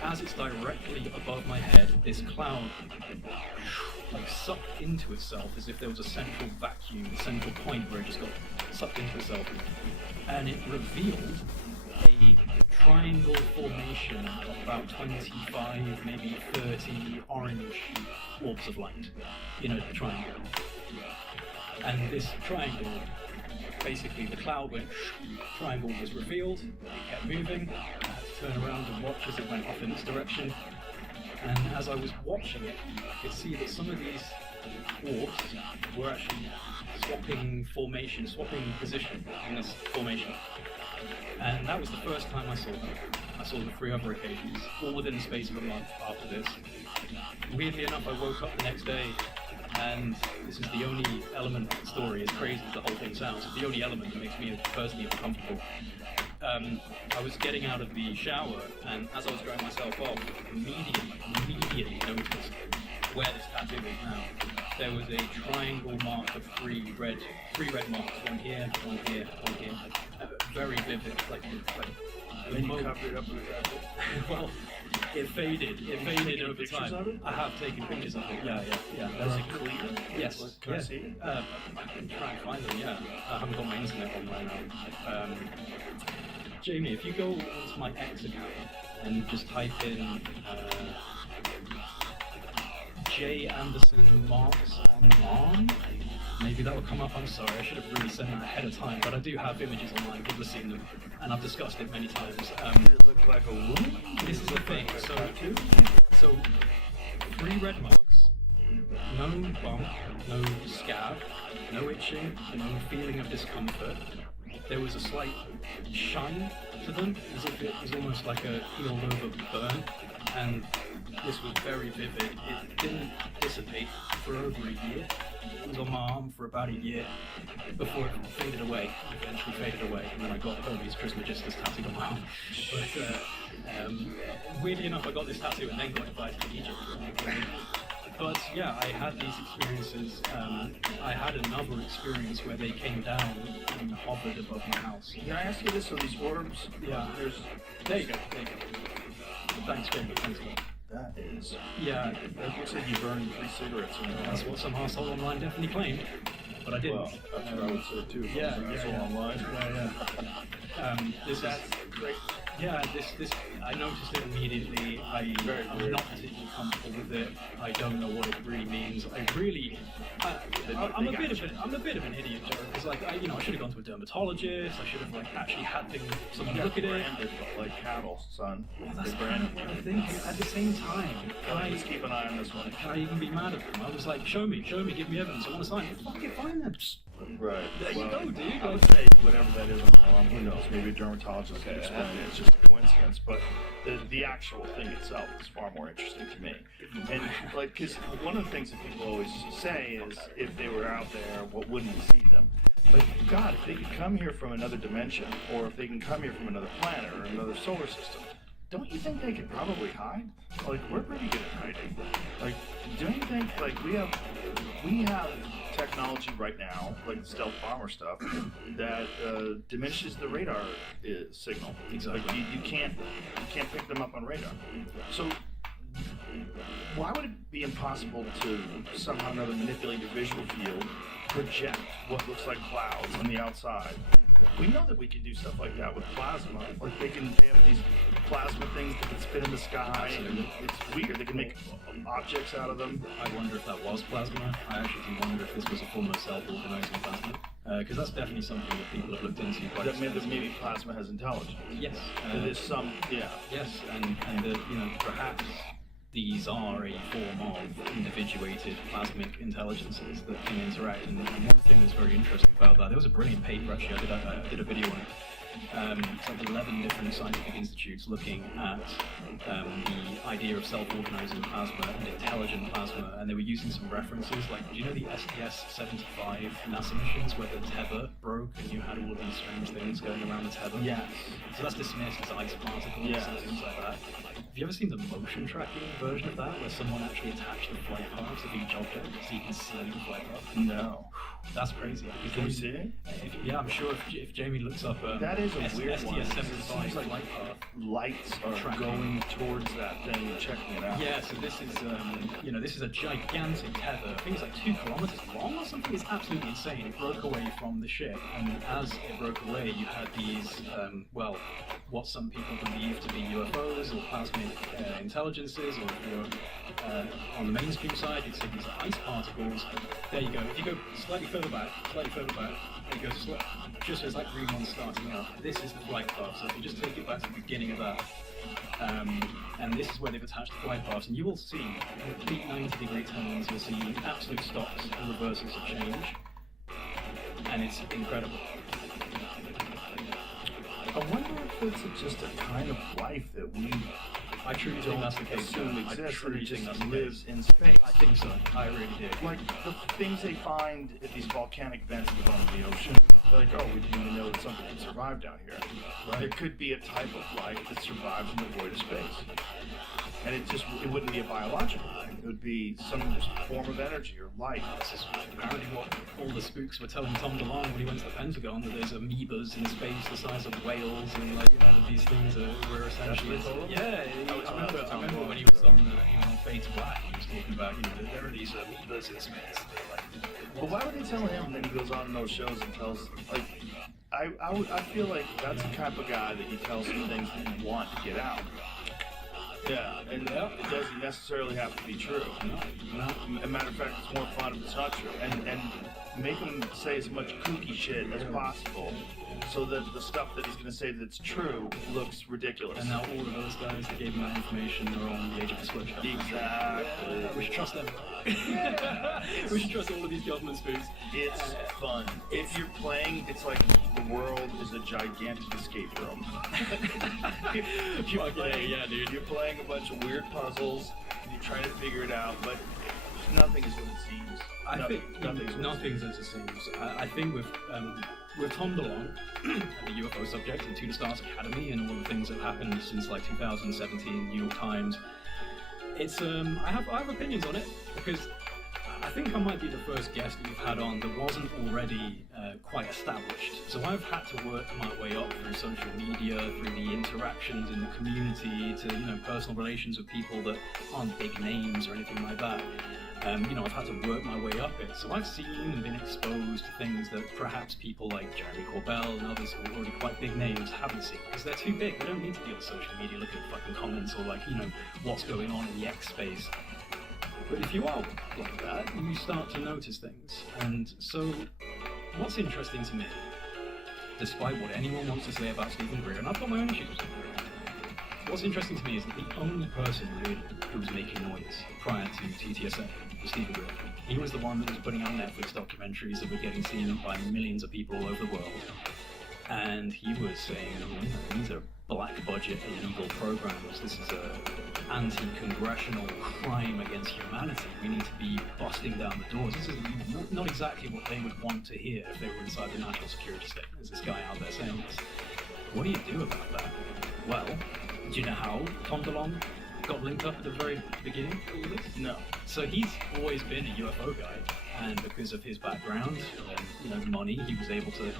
As it's directly above my head, this cloud sucked into itself as if there was a central vacuum, a central point where it just got sucked into itself, and it revealed a triangle formation of about 25, maybe 30 orange orbs of light in a triangle. And this triangle, basically the cloud went, triangle was revealed, it kept moving, I had to turn around and watch as it went off in its direction. And as I was watching it, I could see that some of these orbs were actually swapping formation, swapping position in this formation. And that was the first time I saw them. I saw them 3 other occasions, all within the space of a month after this. Weirdly enough, I woke up the next day, and this is the only element of the story, as crazy as the whole thing sounds, it's the only element that makes me personally uncomfortable. I was getting out of the shower, and as I was drying myself off, immediately noticed where this tattoo is now. There was a triangle mark of 3 red marks, one here, one here, one here. Very vivid, like Then you covered it up with that. well, it faded over pictures time. of it? I have taken pictures of it. Yeah. Is it clear? Yes. Can I see it? I can try and find them. Yeah, I haven't got my internet on right now. Jamie, if you go onto my X account and just type in J Anderson marks on arm, maybe that will come up. I'm sorry, I should have really said that ahead of time, but I do have images online. People have seen them, and I've discussed it many times. Did it look like a wound? This is the thing. So 3 red marks, no bump, no scab, no itching, no feeling of discomfort. There was a slight shine to them, as if it was almost like a healed over burn, and this was very vivid. It didn't dissipate for over a year. It was on my arm for about a year before it faded away. Eventually faded away, and then I got Hermes Trismegistus tattooed on my arm. But weirdly enough, I got this tattoo and then got invited to Egypt. But yeah, I had these experiences. I had another experience where they came down and hovered above my house. Can I ask you this? So these orbs, Yeah. There you go. Thanks, Jamie. Thanks, man. that is. Yeah, That looks like you burned 3 cigarettes in your that's what some arsehole online definitely claimed, but I didn't. Well, that's what I would say too. Yeah, That's yeah. all online. This That's great. this I noticed it immediately. I'm not particularly comfortable with it. I don't know what it really means. I'm a bit of an idiot, Joe, because like I should have gone to a dermatologist. I should have like actually had someone look at it. Branded like cattle, son. Well, that's They kind of what I'm thinking. At the same time, Just keep an eye on this one. can I even be mad at them? I was like, show me, give me evidence. I want to sign it. Fuck it, fine then. Right. There you go, dude. I would say whatever that is on the arm, who knows? Maybe a dermatologist can explain it. It's just a coincidence. But the actual thing itself is far more interesting to me. And like, because one of the things that people always say is, if they were out there, what wouldn't we see them? But God, if they could come here from another dimension, or if they can come here from another planet or another solar system, don't you think they could probably hide? Like, we're pretty good at hiding. Like, don't you think, like, we have technology right now, like stealth bomber stuff, that diminishes the radar signal. Exactly. Like, you can't pick them up on radar. So why would it be impossible to somehow or another manipulate your visual field, project what looks like clouds on the outside? We know that we can do stuff like that with plasma. Like they have these plasma things that can spin in the sky, and it's weird. They can make objects out of them. I wonder if that was plasma. I actually do wonder if this was a form of self-organizing plasma. Because that's definitely something that people have looked into quite That means that extensively. maybe plasma has intelligence. Yes. There's some, yeah. Yes, and perhaps these are a form of individuated plasmic intelligences that can interact. And one thing that's very interesting about that, there was a brilliant paper actually, I did a video on it. It's like 11 different scientific institutes looking at the idea of self-organizing plasma and intelligent plasma, and they were using some references, like, do you know the STS-75 NASA missions where the tether broke and you had all these strange things going around the tether? Yes. So that's dismissed as ice particles Yes. and things like that. Have you ever seen the motion tracking version of that, where someone actually attached the flight paths of each object so you can see the flight path? No. That's crazy. Because Can we see it? Yeah, I'm sure if Jamie looks up That is a weird one. It STS-75 seems like flight path. lights are Tracking. going towards that thing and checking it out. Yeah, so this is a gigantic tether. I think it's like 2 kilometers long or something. It's absolutely insane. It broke away from the ship away. And as it broke away, you had these, what some people believe to be UFOs or plasmic intelligences, or if you're on the mainstream side, you'd say these are ice particles. There you go. If you go slightly further back, there you go, just as that green one's starting out, this is the flight path. So if you just take it back to the beginning of that, and this is where they've attached the flight paths, and you will see complete 90-degree turns, you'll see absolute stops and reversals of change, and it's incredible. I wonder if it's just a kind of life that we I truly think that's the case. assume I exists, and truly it think that's just the lives case. in space. I think so. I really do. Like the things they find at these volcanic vents at the bottom of the ocean. They're like, oh, we didn't even know that something could survive down here. Right. There could be a type of life that survives in the void of space. And it wouldn't be a biological thing. It would be some form of energy or light. This is apparently what all the spooks were telling Tom DeLonge when he went to the Pentagon, that there's amoebas in space the size of whales, and like, you know, that these things were essentially. That's what they told him? Yeah, I remember when he was on Fade to Black, he was talking about, you know, that there are these amoebas in space. But why would they tell him? And then he goes on in those shows and tells, like, I feel like that's the type of guy that he tells some things that you want to get out. Yeah, and it doesn't necessarily have to be true. No. As a matter of fact, it's more fun if it's not true. And make him say as much kooky shit as possible, so that the stuff that he's going to say that's true looks ridiculous. And now all of those guys that gave him that information are on the Age of Disclosure. Exactly. We should trust them. We should trust all of these government spooks. It's fun. If you're playing, it's like the world is a gigantic escape room. Dude. You're playing a bunch of weird puzzles, and you're trying to figure it out, but nothing is what it seems. I think nothing's nothing's as it seems. I think with Tom DeLonge and the UFO subject and To the Stars Academy and all the things that have happened since like 2017, New York Times, it's I have opinions on it, because I think I might be the first guest that you've had on that wasn't already quite established. So I've had to work my way up through social media, through the interactions in the community, to, you know, personal relations with people that aren't big names or anything like that. You know, I've had to work my way up it. So I've seen and been exposed to things that perhaps people like Jeremy Corbell and others who are already quite big names haven't seen, because they're too big. They don't need to be on social media looking at fucking comments or, like, you know, what's going on in the X space. But if you are like that, you start to notice things. And so what's interesting to me, despite what anyone wants to say about Stephen Greer, and I've got my own issues, what's interesting to me is that the only person really who was making noise prior to TTSA was Stephen Greer. He was the one that was putting out Netflix documentaries that were getting seen by millions of people all over the world. And he was saying, you know, these are black budget illegal programs. This is a anti-congressional crime against humanity. We need to be busting down the doors. This is not exactly what they would want to hear if they were inside the national security state. There's this guy out there saying this. What do you do about that? Well, do you know how Tom DeLonge got linked up at the very beginning of all this? No. So he's always been a UFO guy, and because of his background and, you know, money, he was able to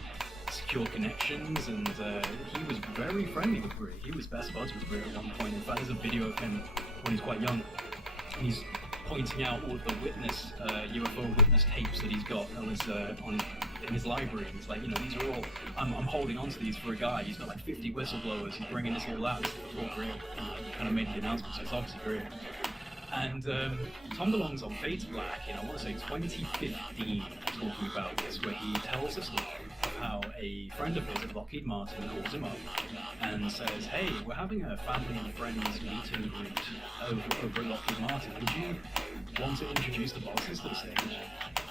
secure connections, and he was very friendly with Greer. He was best buds with Greer at one point. In fact, there's a video of him when he's quite young. He's pointing out all of the UFO witness tapes that he's got in his library. And it's like, you know, these are all, I'm holding on to these for a guy. He's got like 50 whistleblowers. He's bringing this all out. This is before Greer kind of made the announcement, so it's obviously Greer. And Tom DeLonge's on Fade to Black in, I want to say 2015, talking about this, where he tells the story of how a friend of his at Lockheed Martin calls him up and says, hey, we're having a family and friends meet and greet over at Lockheed Martin. Would you want to introduce the bosses to the stage?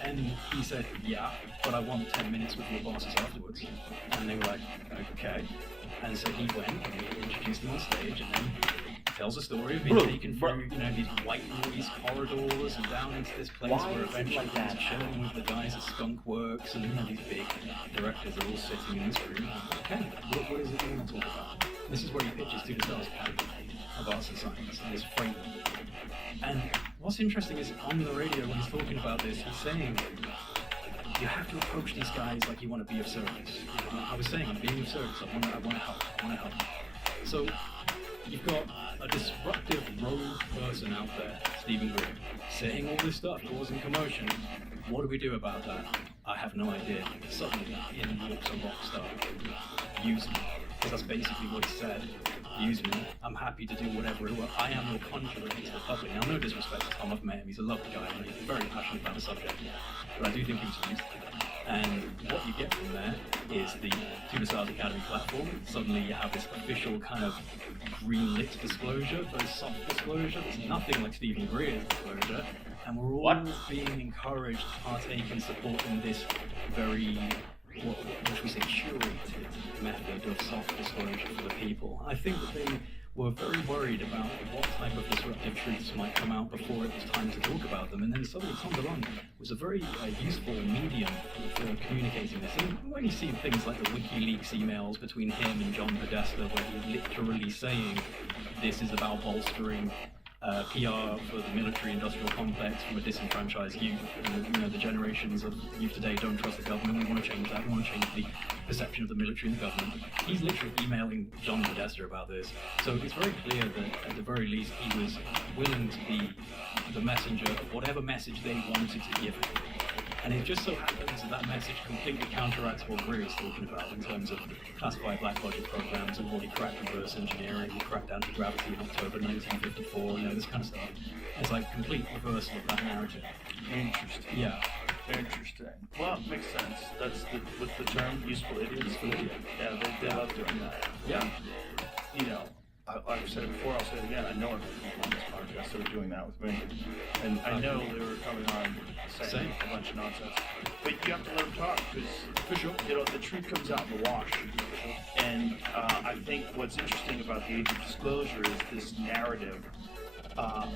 And he said, yeah, but I want 10 minutes with your bosses afterwards. And they were like, okay. And so he went and he introduced them on stage, and then tells a story of being taken through, you know, these white noise corridors and down into this place where eventually he's chilling with the guys at Skunk Works, and, you know, these big directors are all sitting in this room. Okay, what is it you want to talk about? This is where he pitches To the Stars Academy of Arts and Science and this framework. And what's interesting is on the radio when he's talking about this, he's saying you have to approach these guys like you want to be of service. You know, I was saying, I'm being of service. I want to help. So you've got a disruptive rogue person out there, Stephen Greer, saying all this stuff, causing commotion. What do we do about that? I have no idea. Suddenly, in walks a rock star. Use me. Because that's basically what he said. Use me. I'm happy to do whatever. I am your conduit into the public. Now, no disrespect to Tom, I've met him. He's a lovely guy and he's very passionate about the subject. But I do think he was used. And what you get from there is the Tutor Stars Academy platform. Suddenly you have this official kind of green-lit disclosure, very soft disclosure. There's nothing like Stephen Greer's disclosure. And we're all being encouraged to partake and support in this very, what should we say, curated method of soft disclosure for the people. I think that they were very worried about what type of disruptive truths might come out before it was time to talk about them, and then suddenly Tom DeLonge was a very useful medium for communicating this. And when you see things like the WikiLeaks emails between him and John Podesta, where he's literally saying this is about bolstering PR for the military-industrial complex from a disenfranchised youth. And, the generations of youth today don't trust the government. We want to change that. We want to change the perception of the military and the government. He's literally emailing John Podesta about this. So it's very clear that, at the very least, he was willing to be the messenger of whatever message they wanted to give him. And it just so happens that that message completely counteracts what Greer is talking about in terms of classified black budget programs. We've already cracked reverse engineering, we cracked anti-gravity in October 1954, this kind of stuff. It's like complete reversal of that narrative. Interesting. Yeah. Interesting. Well, it makes sense. That's what's the term? Useful idiot. Useful idiot. Yeah, they love doing that. Yeah. Like I've said it before, I'll say it again. I know people on this podcast that are doing that with me. And I know they were coming on saying a bunch of nonsense. But you have to let them talk because, For sure. the truth comes out in the wash. And I think what's interesting about the age of disclosure is this narrative of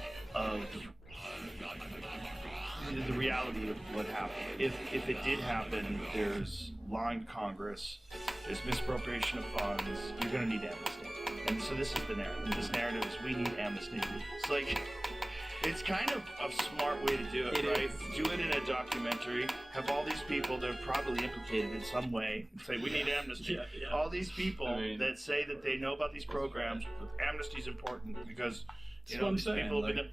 the reality of what happened. If it did happen, there's lying to Congress, there's misappropriation of funds, you're going to need amnesty. And so this is the narrative. This narrative is we need amnesty. It's like, it's kind of a smart way to do it, right? Do it in a documentary, have all these people that are probably implicated in some way, and say we need amnesty. Yeah. All these people that say that they know about these programs, amnesty is important because, That's what I'm these saying, people have like- been...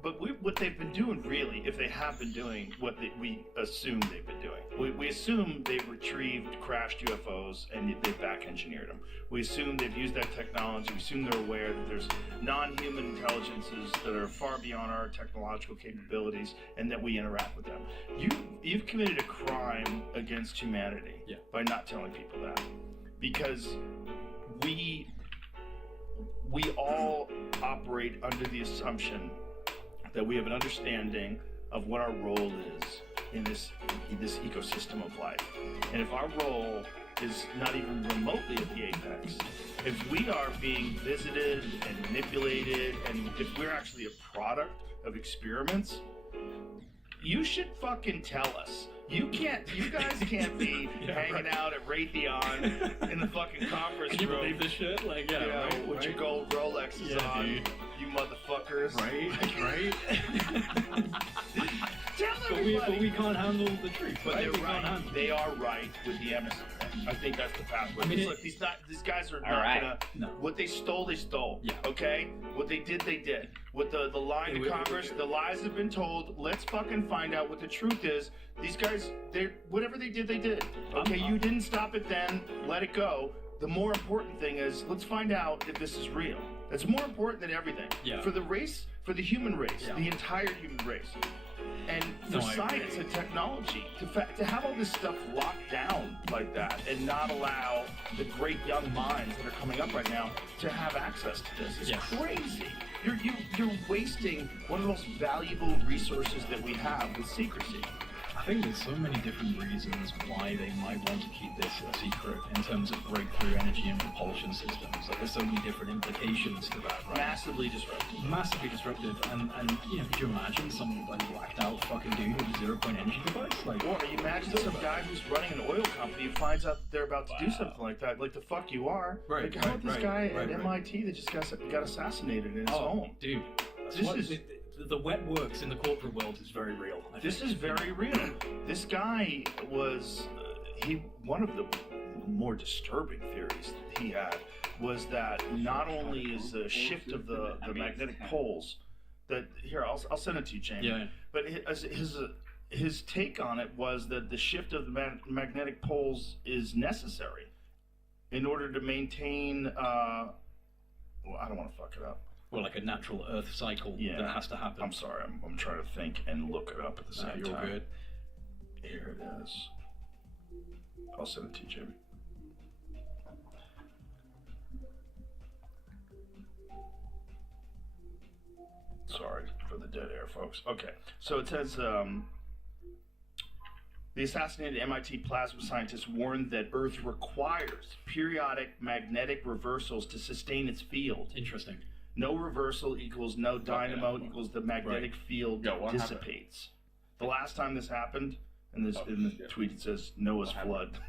But what they've been doing, really, if they have been doing what we assume they've been doing, we assume they've retrieved crashed UFOs and they've back-engineered them. We assume they've used that technology. We assume they're aware that there's non-human intelligences that are far beyond our technological capabilities and that we interact with them. You've committed a crime against humanity by not telling people that. Because we all operate under the assumption that we have an understanding of what our role is in this ecosystem of life. And if our role is not even remotely at the apex, if we are being visited and manipulated, and if we're actually a product of experiments, you should fucking tell us. You guys can't be hanging out at Raytheon in the fucking conference Can you room. believe this shit? Like, With your gold Rolexes on, dude. you motherfuckers. Right? Tell But everybody. we can't handle the truth. But right? they're We can't right. handle it. They are right with the amnesty thing. I think that's the pathway. I mean, Look, these guys are not right. gonna. No. What they stole, they stole. Yeah. Okay. What they did, they did. With the lying to Wait, Congress, the lies have been told. Let's fucking find out what the truth is. These guys, whatever they did, they did. Okay. You didn't stop it then. Let it go. The more important thing is let's find out if this is real. That's more important than everything. Yeah. For the race, for the human race, Yeah. the entire human race. And for No, I science agree. and technology, to have all this stuff locked down like that and not allow the great young minds that are coming up right now to have access to this is Yes. crazy. You're wasting one of the most valuable resources that we have with secrecy. I think there's so many different reasons why they might want to keep this a secret in terms of breakthrough energy and propulsion systems. Like, there's so many different implications to that, right? Massively disruptive. Massively disruptive, and could you imagine some like whacked out fucking dude with a 0-point energy device? Like, Or you imagine some guy who's running an oil company who finds out that they're about to do something like that. Like, the fuck you are. Right, Like, how about this right, guy right, at right. MIT that just got assassinated in his home? dude, This is- the wet works in the corporate world is very real. I This think. is very real. This guy was, one of the more disturbing theories that he had was that not only is the shift of the magnetic poles, that, here, I'll send it to you, Jamie. Yeah. But his take on it was that the shift of the magnetic poles is necessary in order to maintain. Well, I don't want to fuck it up. Well, like a natural Earth cycle Yeah. that has to happen. I'm sorry. I'm trying to think and look it up at the same You're time. good. Here it is. I'll send it to you, Jamie. Sorry for the dead air, folks. Okay, so it says the assassinated MIT plasma scientist warned that Earth requires periodic magnetic reversals to sustain its field. Interesting. No reversal equals no dynamo equals the magnetic field Yeah, what happened? dissipates. The last time this happened, in the tweet it says Noah's What happened? flood.